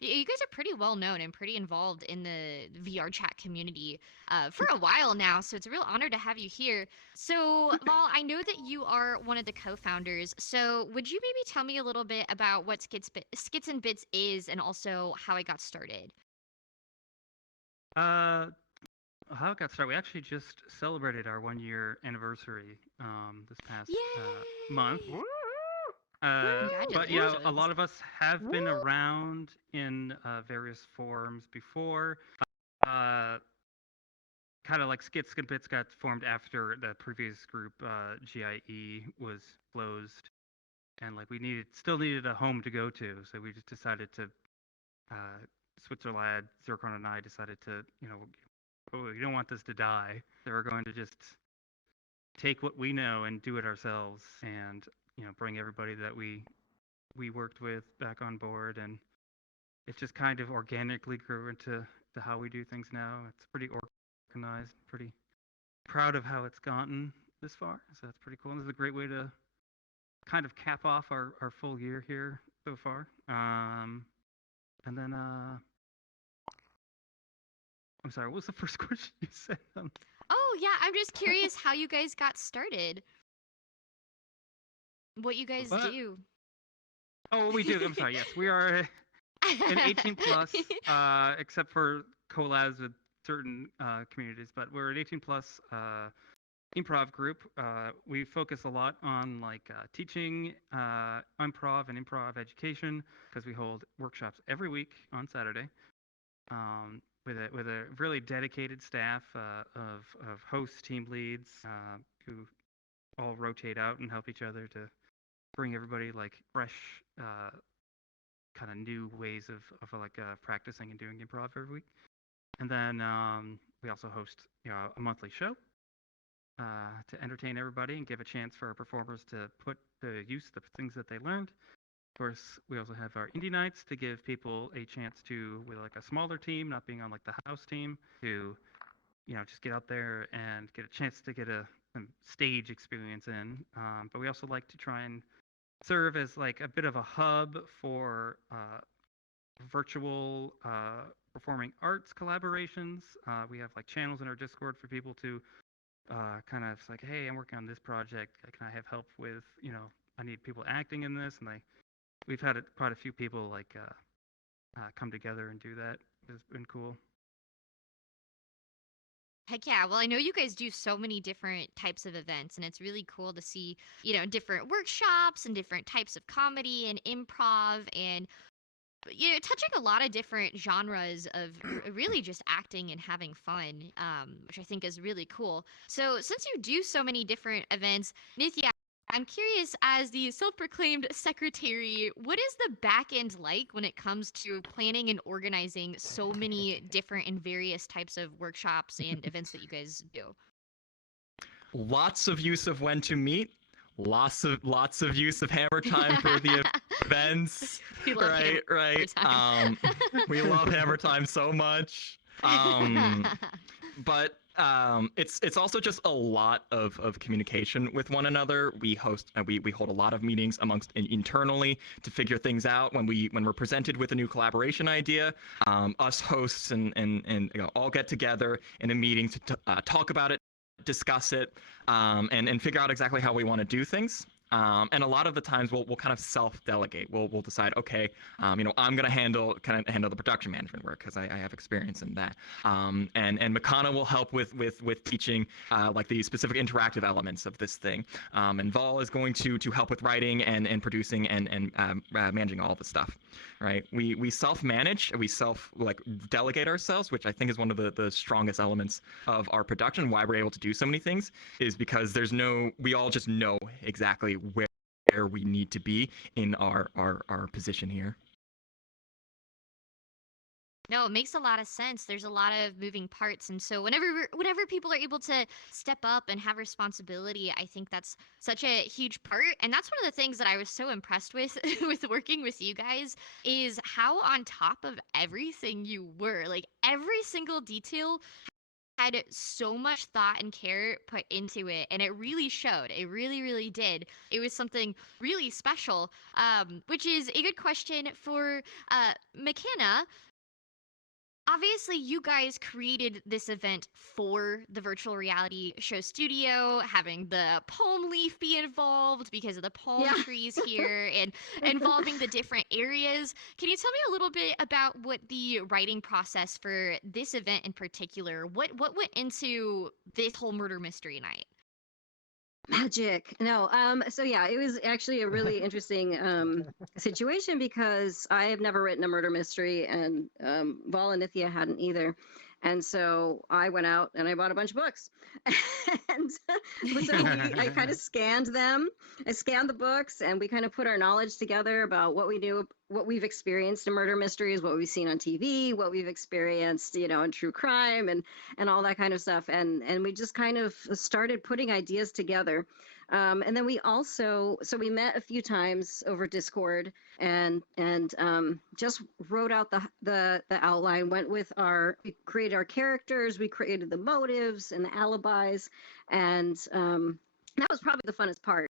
you guys are pretty well known and pretty involved in the VRChat community for a while now, so it's a real honor to have you here. So, Val, I know that you are one of the co-founders, so would you maybe tell me a little bit about what Skits'n'Bits is and also how it got started? How it got started? We actually just celebrated our 1-year anniversary this past month. But yeah, a lot of us have been around in various forums before. Kind of like Skits'n'Bits got formed after the previous group, GIE, was closed, and like we still needed a home to go to, so we just decided to. Switzerland, Zircon and I decided to, we don't want this to die. So we're going to just take what we know and do it ourselves, and bring everybody that we worked with back on board, and it just kind of organically grew into how we do things now. It's pretty organized, pretty proud of how it's gotten this far. So that's pretty cool. And this is a great way to kind of cap off our full year here so far. And then I'm sorry, what was the first question you said? Oh yeah, I'm just curious how you guys got started. What you guys do. Oh, we do. I'm sorry. Yes, we are an 18 plus, except for collabs with certain communities. But we're an 18 plus improv group. We focus a lot on like teaching improv and improv education, because we hold workshops every week on Saturday. With a really dedicated staff of hosts, team leads, who all rotate out and help each other to bring everybody like fresh, kind of new ways of practicing and doing improv every week. And then we also host a monthly show to entertain everybody and give a chance for our performers to put to use the things that they learned. Of course, we also have our indie nights to give people a chance to, with like a smaller team, not being on like the house team, to just get out there and get a chance to get some stage experience in. But we also like to try and serve as like a bit of a hub for virtual performing arts collaborations. We have like channels in our Discord for people to kind of like, hey, I'm working on this project. Can I have help with, I need people acting in this, and we've had quite a few people like come together and do that. It's been cool. Heck yeah. Well, I know you guys do so many different types of events, and it's really cool to see, different workshops and different types of comedy and improv and, touching a lot of different genres of really just acting and having fun, which I think is really cool. So since you do so many different events, Nithya, I'm curious, as the self-proclaimed secretary, what is the back end like when it comes to planning and organizing so many different and various types of workshops and events that you guys do? Lots of use of when to meet. Lots of use of hammer time for the events. We love right. We love hammer time so much. But it's also just a lot of communication with one another. We host we hold a lot of meetings internally to figure things out when we're presented with a new collaboration idea. Us hosts and all get together in a meeting to talk about it, discuss it, and figure out exactly how we want to do things. And a lot of the times we'll kind of self-delegate. We'll decide, okay, I'm gonna handle the production management work because I have experience in that. And Makana will help with teaching like the specific interactive elements of this thing. And Vol is going to help with writing and producing and managing all the stuff. Right? We self-manage, we delegate ourselves, which I think is one of the strongest elements of our production. Why we're able to do so many things is because we all just know exactly where we need to be in our position here. No, it makes a lot of sense. There's a lot of moving parts, and so whenever people are able to step up and have responsibility, I think that's such a huge part. And that's one of the things that I was so impressed with with working with you guys, is how on top of everything you were. Like, every single detail had so much thought and care put into it, and it really showed. It really, really did. It was something really special, which is a good question for McKenna. obviously you guys created this event for the virtual reality show studio, having the palm leaf be involved because of the palm trees here and involving the different areas. Can you tell me a little bit about what the writing process for this event in particular, what went into this whole murder mystery night? Magic. No. So yeah, it was actually a really interesting situation because I have never written a murder mystery, and Vol and Nithya hadn't either. And so I went out and I bought a bunch of books, and so I kind of scanned them. I scanned the books, and we kind of put our knowledge together about what we knew, what we've experienced in murder mysteries, what we've seen on TV, what we've experienced, you know, in true crime, and all that kind of stuff. And we just kind of started putting ideas together. And then we also, so we met a few times over Discord and just wrote out the outline, went with we created our characters, we created the motives and the alibis. And that was probably the funnest part,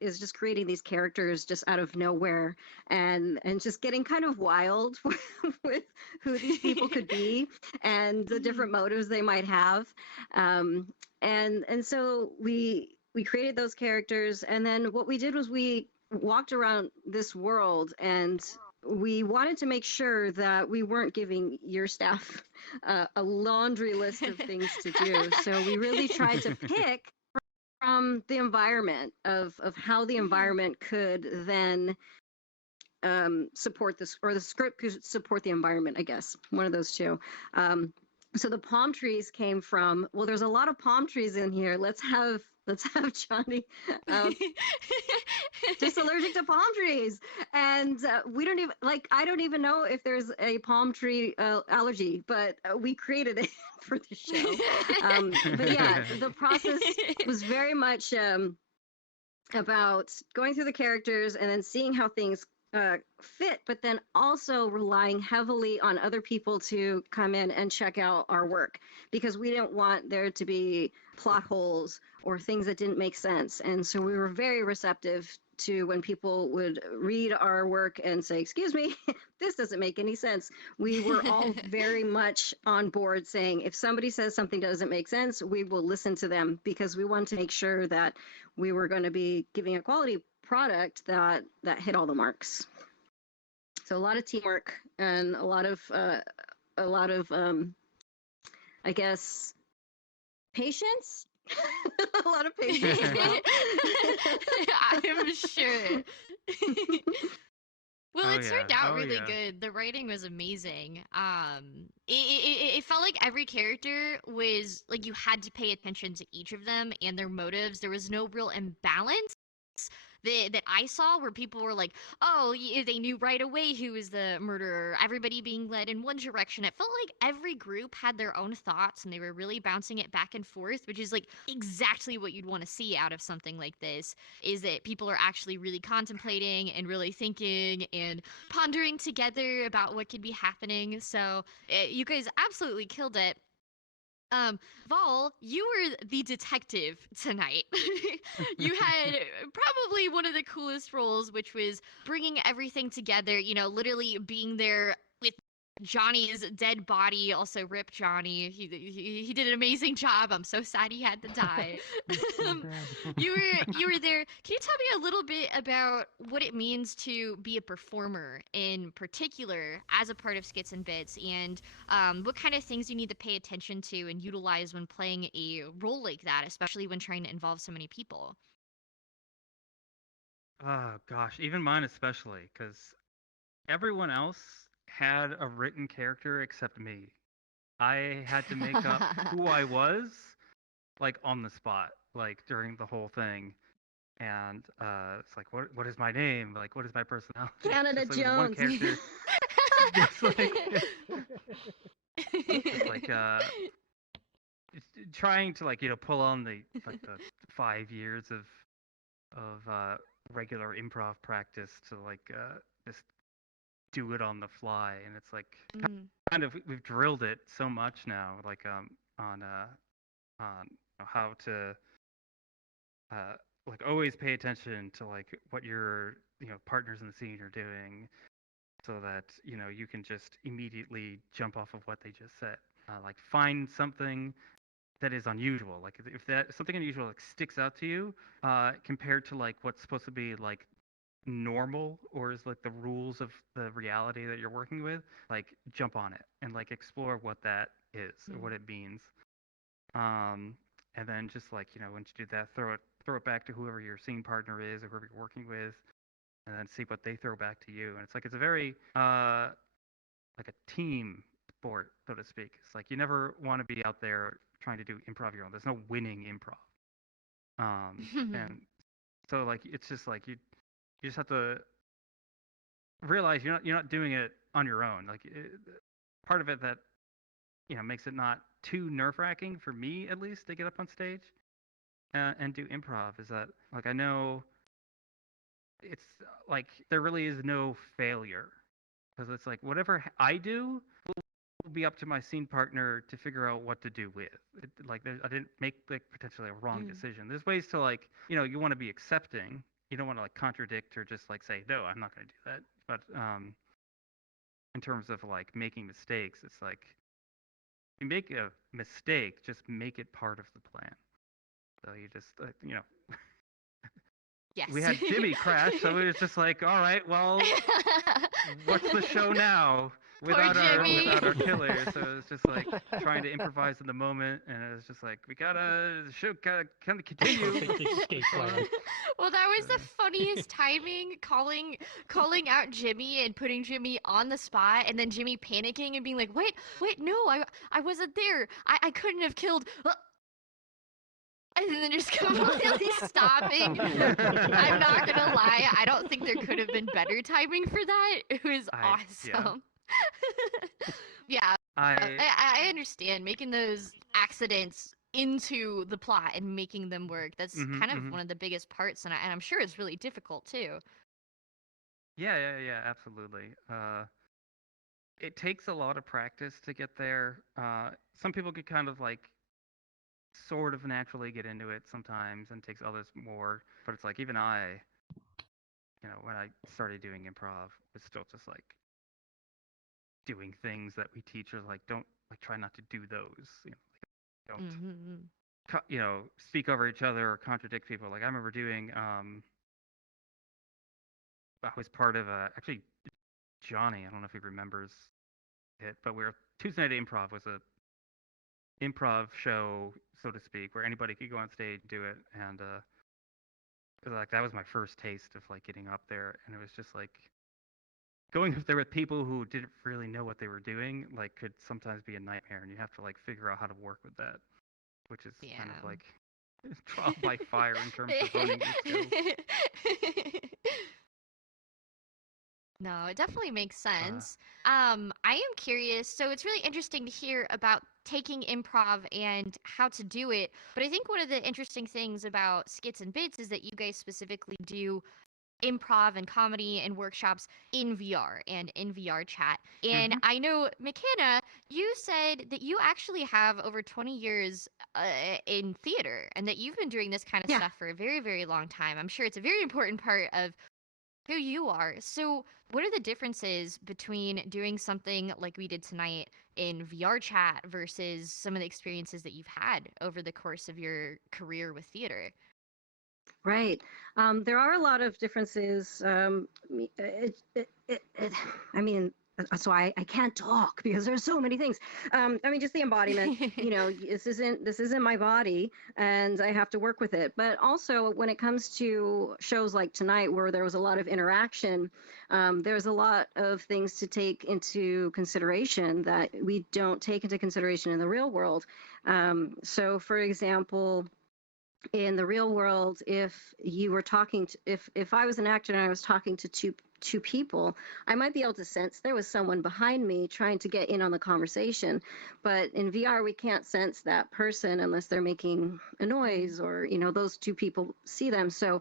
is just creating these characters just out of nowhere and just getting kind of wild with who these people could be and the different motives they might have. And so we created those characters, and then what we did was we walked around this world, and we wanted to make sure that we weren't giving your staff a laundry list of things to do. So we really tried to pick from the environment of how the environment could then support this, or the script could support the environment, I guess, one of those two. So the palm trees came from, well, there's a lot of palm trees in here. Let's have Jonny just allergic to palm trees, and we don't even I don't even know if there's a palm tree allergy, but we created it for the show. But yeah, the process was very much about going through the characters and then seeing how things fit, but then also relying heavily on other people to come in and check out our work, because we didn't want there to be plot holes or things that didn't make sense. And so we were very receptive to when people would read our work and say, excuse me, this doesn't make any sense. We were all very much on board saying, if somebody says something doesn't make sense, we will listen to them, because we want to make sure that we were going to be giving a quality product that hit all the marks. So a lot of teamwork and a lot of I guess patience. A lot of patience as well. I'm sure. Well, Oh, it yeah. turned out Oh, really yeah. good. The writing was amazing. It felt like every character was like you had to pay attention to each of them and their motives. There was no real imbalance that I saw where people were like, oh, they knew right away who was the murderer. Everybody being led in one direction. It felt like every group had their own thoughts and they were really bouncing it back and forth, which is like exactly what you'd want to see out of something like this. Is that people are actually really contemplating and really thinking and pondering together about what could be happening. So you guys absolutely killed it. Vol, you were the detective tonight. You had probably one of the coolest roles, which was bringing everything together, you know, literally being there with Johnny's dead body. Also, rip Jonny. He did an amazing job. I'm so sad he had to die. You were there. Can you tell me a little bit about what it means to be a performer in particular as a part of Skits'n'Bits, and what kind of things you need to pay attention to and utilize when playing a role like that, especially when trying to involve so many people? Oh gosh, even mine especially, because everyone else had a written character except me. I had to make up who I was, like on the spot, like during the whole thing. And it's like, what is my name? Like, what is my personality? Canada Just, like, with one Jones. character, just like trying to, like, you know, pull on the 5 years of regular improv practice to, like, just do it on the fly. And it's like kind of we've drilled it so much now, like on how to like always pay attention to like what your partners in the scene are doing, so that you can just immediately jump off of what they just said. Like find something that is unusual. Like if that something unusual like sticks out to you, compared to like what's supposed to be like normal or is like the rules of the reality that you're working with, like jump on it and like explore what that is or what it means. And then just like once you do that, throw it back to whoever your scene partner is or whoever you're working with, and then see what they throw back to you. And it's a very like a team sport, so to speak. It's like you never want to be out there trying to do improv your own. There's no winning improv. And so like it's just like you just have to realize you're not doing it on your own. Like part of it that makes it not too nerve-wracking for me at least to get up on stage and do improv is that like I know it's like there really is no failure because it's like whatever I do will be up to my scene partner to figure out what to do with it. Like I didn't make like potentially a wrong decision. There's ways to like you want to be accepting. You don't want to like contradict or just like say no, I'm not going to do that. But in terms of like making mistakes, it's like if you make a mistake, just make it part of the plan. So you just Yes. We had Jimmy crash, so it was just like, all right, well, what's the show now without our killer? So it was just like trying to improvise in the moment, and it was just like the show gotta kind of continue. Well, that was the funniest timing, calling out Jimmy and putting Jimmy on the spot, and then Jimmy panicking and being like, wait, no, I wasn't there. I couldn't have killed. And then just completely stopping. I'm not gonna lie, I don't think there could have been better timing for that. It was awesome. Yeah, I understand making those accidents into the plot and making them work. That's kind of one of the biggest parts, and I'm sure it's really difficult too. Yeah, absolutely. It takes a lot of practice to get there. Some people could kind of like sort of naturally get into it sometimes and takes others more, but it's like even I when I started doing improv was still just like doing things that we teachers like don't like try not to do those, don't speak over each other or contradict people. Like I remember doing I was part of actually Jonny, I don't know if he remembers it, but Tuesday Night Improv was a improv show, so to speak, where anybody could go on stage and do it, and like that was my first taste of like getting up there, and it was just like going up there with people who didn't really know what they were doing, like could sometimes be a nightmare, and you have to like figure out how to work with that, which is kind of like trial by fire in terms of honing your skills. No, it definitely makes sense. I am curious. So it's really interesting to hear about taking improv and how to do it. But I think one of the interesting things about Skits and Bits is that you guys specifically do improv and comedy and workshops in VR and in VRChat. And I know, McKenna, you said that you actually have over 20 years in theater and that you've been doing this kind of stuff for a very, very long time. I'm sure it's a very important part of who you are. So what are the differences between doing something like we did tonight in VRChat versus some of the experiences that you've had over the course of your career with theater? Right. There are a lot of differences. I mean, so I can't talk because there's so many things. I mean, just the embodiment, this isn't my body and I have to work with it. But also when it comes to shows like tonight where there was a lot of interaction, there's a lot of things to take into consideration that we don't take into consideration in the real world. So for example, in the real world, if you were talking to, if I was an actor and I was talking to two people, I might be able to sense there was someone behind me trying to get in on the conversation. But in VR, we can't sense that person unless they're making a noise or, those two people see them. So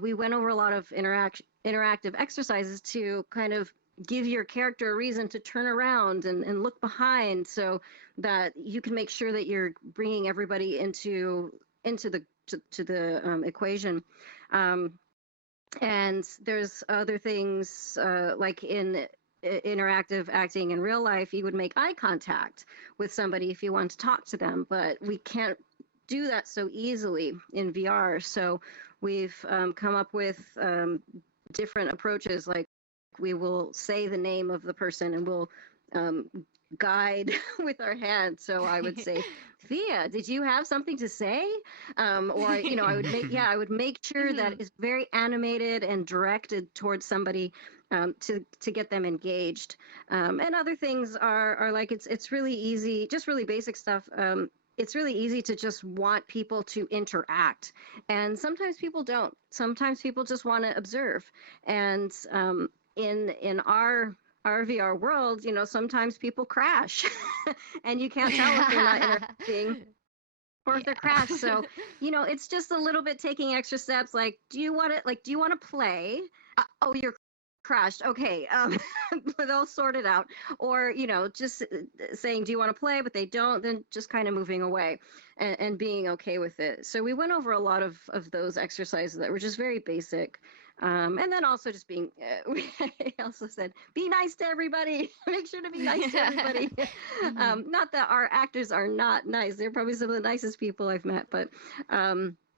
we went over a lot of interactive exercises to kind of give your character a reason to turn around and look behind so that you can make sure that you're bringing everybody into the equation. And there's other things like in interactive acting in real life, you would make eye contact with somebody if you want to talk to them, but we can't do that so easily in VR. So we've come up with different approaches, like we will say the name of the person and we'll guide with our hands. So I would say, Thea, did you have something to say? Or I would make sure that it's very animated and directed towards somebody to get them engaged. And other things are like it's really easy, just really basic stuff. It's really easy to just want people to interact, and sometimes people don't. Sometimes people just want to observe. And in our VR world, sometimes people crash, and you can't tell if they're not interacting or if they're crashed. So, it's just a little bit taking extra steps. Like, do you want to play? Oh, you're crashed. Okay, they'll sort it out. Or, just saying, do you want to play? But they don't, then just kind of moving away and being okay with it. So we went over a lot of those exercises that were just very basic. And then also just being, we also said, be nice to everybody. Make sure to be nice to everybody. Not that our actors are not nice. They're probably some of the nicest people I've met, but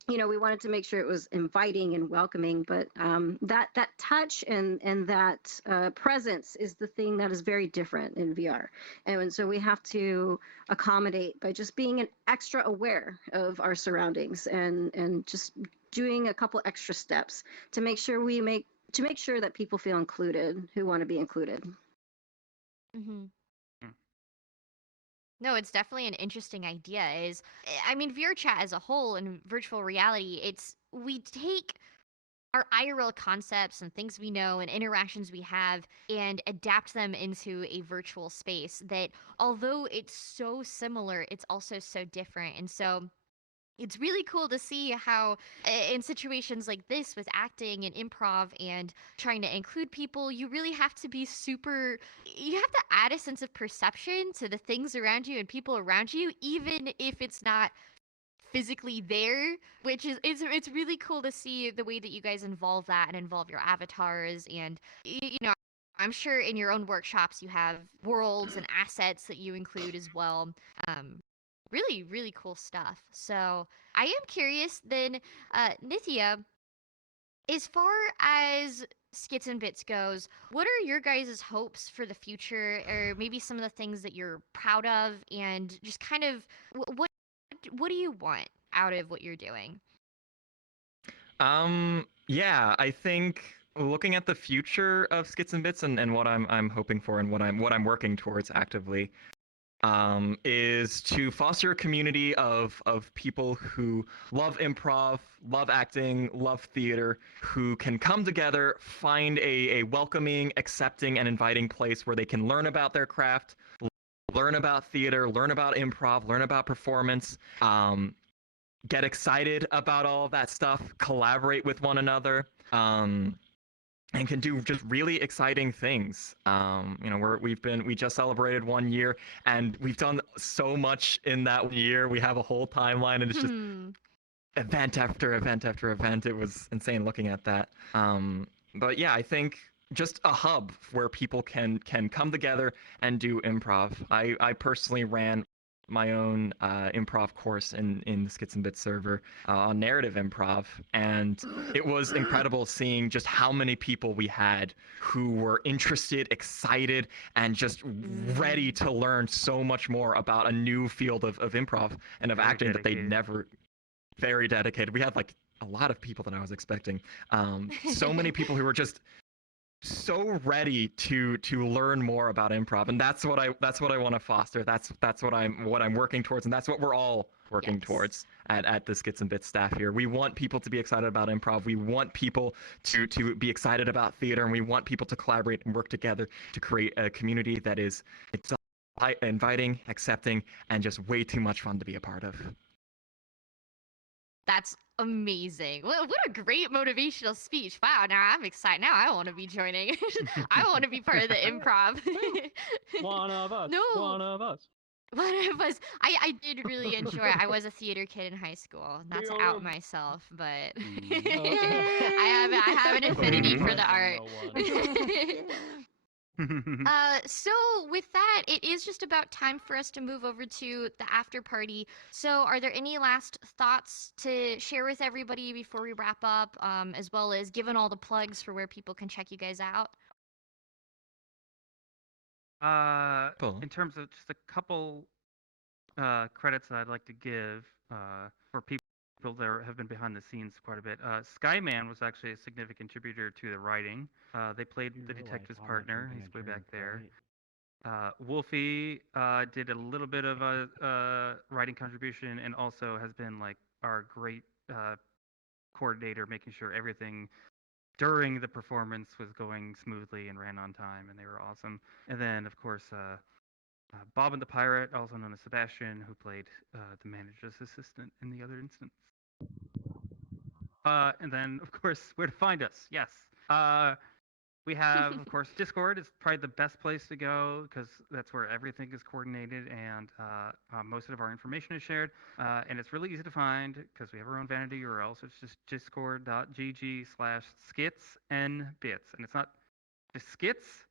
we wanted to make sure it was inviting and welcoming, but that touch and that presence is the thing that is very different in VR. And so we have to accommodate by just being an extra aware of our surroundings and just doing a couple extra steps to make sure that people feel included who want to be included. Mm-hmm. No, it's definitely an interesting idea. VRChat as a whole and virtual reality, we take our IRL concepts and things we know and interactions we have and adapt them into a virtual space that, although it's so similar, it's also so different. And so it's really cool to see how in situations like this with acting and improv and trying to include people, you really have to be you have to add a sense of perception to the things around you and people around you, even if it's not physically there, which is it's really cool to see the way that you guys involve that and involve your avatars. And I'm sure in your own workshops you have worlds and assets that you include as well. Really, really cool stuff. So I am curious then, Nithya, as far as Skits'n'Bits goes, what are your guys' hopes for the future, or maybe some of the things that you're proud of, and just kind of what do you want out of what you're doing? Yeah, I think looking at the future of Skits'n'Bits and what I'm hoping for and what I'm working towards actively, is to foster a community of people who love improv, love acting, love theater, who can come together, find a welcoming, accepting, and inviting place where they can learn about their craft, learn about theater, learn about improv, learn about performance, get excited about all of that stuff, collaborate with one another, and can do just really exciting things. We just celebrated 1 year, and we've done so much in that year. We have a whole timeline, and it's just event after event after event. It was insane looking at that. But yeah, I think just a hub where people can come together and do improv. I personally ran my own improv course in the Skits'n'Bits server on narrative improv, and it was incredible seeing just how many people we had who were interested, excited, and just ready to learn so much more about a new field of improv and of acting that they'd never. Very dedicated. We had like a lot of people than I was expecting. So many people who were just so ready to learn more about improv, and that's what I want to foster. That's what I'm working towards, and that's what we're all working towards at the Skits'n'Bits staff here. We want people to be excited about improv. We want people to be excited about theater, and we want people to collaborate and work together to create a community that is inviting, accepting, and just way too much fun to be a part of. That's amazing. What a great motivational speech. Wow, now I'm excited. Now I want to be joining. I want to be part of the improv. One of us. No. One of us. One of us. I did really enjoy it. I was a theater kid in high school. Not to out myself, but I have an affinity for the art. So with that, it is just about time for us to move over to the after party. So are there any last thoughts to share with everybody before we wrap up, as well as giving all the plugs for where people can check you guys out? In terms of just a couple credits that I'd like to give for people that have been behind the scenes quite a bit. Skyman was actually a significant contributor to the writing. They played the detective's partner. He's way back there. Wolfie did a little bit of a writing contribution and also has been like our great coordinator, making sure everything during the performance was going smoothly and ran on time, and they were awesome. And then, of course, Bob and the Pirate, also known as Sebastian, who played the manager's assistant in the other instance. And then, of course, where to find us. Yes. We have, of course, Discord is probably the best place to go because that's where everything is coordinated and most of our information is shared. And it's really easy to find because we have our own vanity URL. So it's just discord.gg/skitsnbits. And it's not just skits,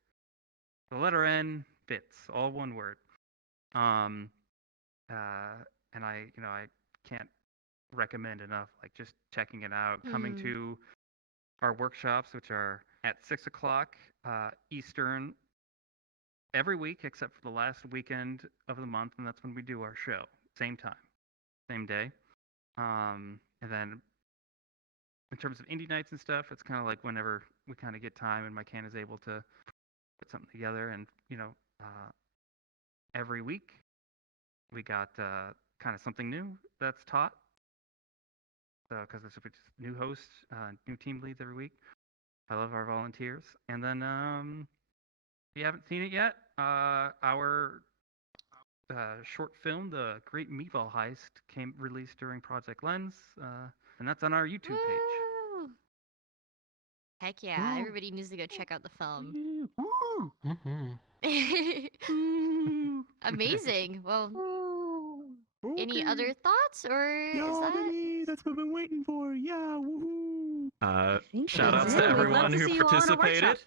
the letter N, bits, all one word. And I can't recommend enough, like just checking it out, coming to our workshops, which are at 6 o'clock Eastern every week, except for the last weekend of the month, and that's when we do our show. Same time, same day. And then in terms of indie nights and stuff, it's kind of like whenever we kind of get time and my can is able to put something together. And, every week we got kind of something new that's taught. So, because there's just new hosts, new team leads every week. I love our volunteers. And then, if you haven't seen it yet, our short film, The Great Meatball Heist, released during Project Lens, and that's on our YouTube page. Heck yeah, everybody needs to go check out the film. Amazing. Well, any other thoughts, or is that... That's what I've been waiting for. Yeah, woohoo! Shout outs to everyone who participated.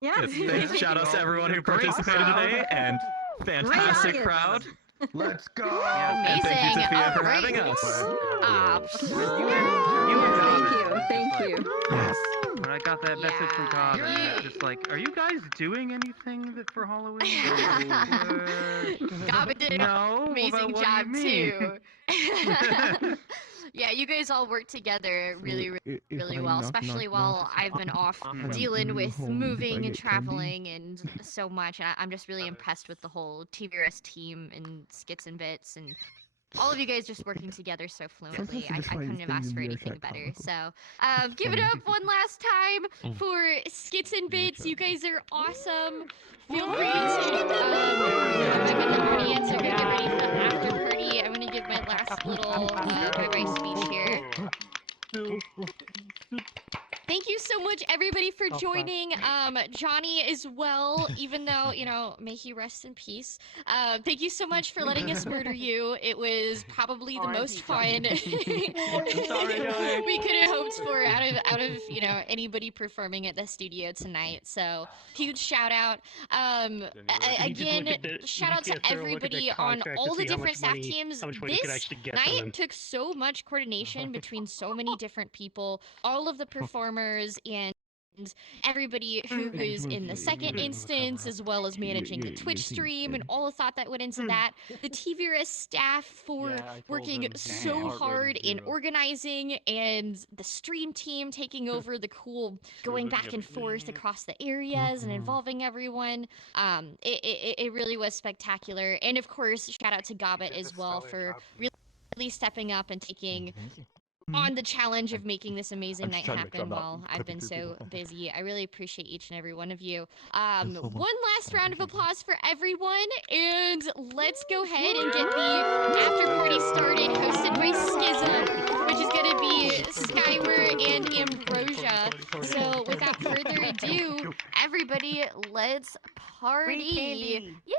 Yeah. Shout outs to everyone who participated today, and fantastic crowd. Let's go! And thank you to PHIA for having us. Thank you. Yes. When I got that message from Cobb, just like, are you guys doing anything for Halloween? Gabba did an amazing job too. Yeah, you guys all work together really well, especially while I've been off dealing with moving and traveling and so much. And I'm just really impressed with the whole TVRS team and Skits'n'Bits and all of you guys just working together so fluently. I couldn't have asked for anything better. So, give it up one last time for Skits'n'Bits. You guys are awesome. Feel free to, I'm in the audience. I'm gonna get ready for the after party. I'm gonna give my last little bye-bye speech here. Thank you so much, everybody, for joining. Jonny as well, even though, may he rest in peace. Thank you so much for letting us murder you. It was probably the most fun we could have hoped for out of anybody performing at the studio tonight. So huge shout out. Again, shout out to everybody on all the different staff teams. This night took so much coordination between so many different people, all of the performers, and everybody who was in the second instance, as well as managing the Twitch stream and all the thought that went into that. The TVRS staff for working so hard in organizing, and the stream team taking over the cool going back and forth across the areas and involving everyone. It really was spectacular. And of course, shout out to Gabba as well for really stepping up and taking on the challenge of making this amazing night happen while I've been so busy. I really appreciate each and every one of you. One last round of applause for everyone, and let's go ahead and get the after party started, hosted by Skizm, which is going to be Skywer and Ambrosia. So without further ado, everybody, let's party. Yay!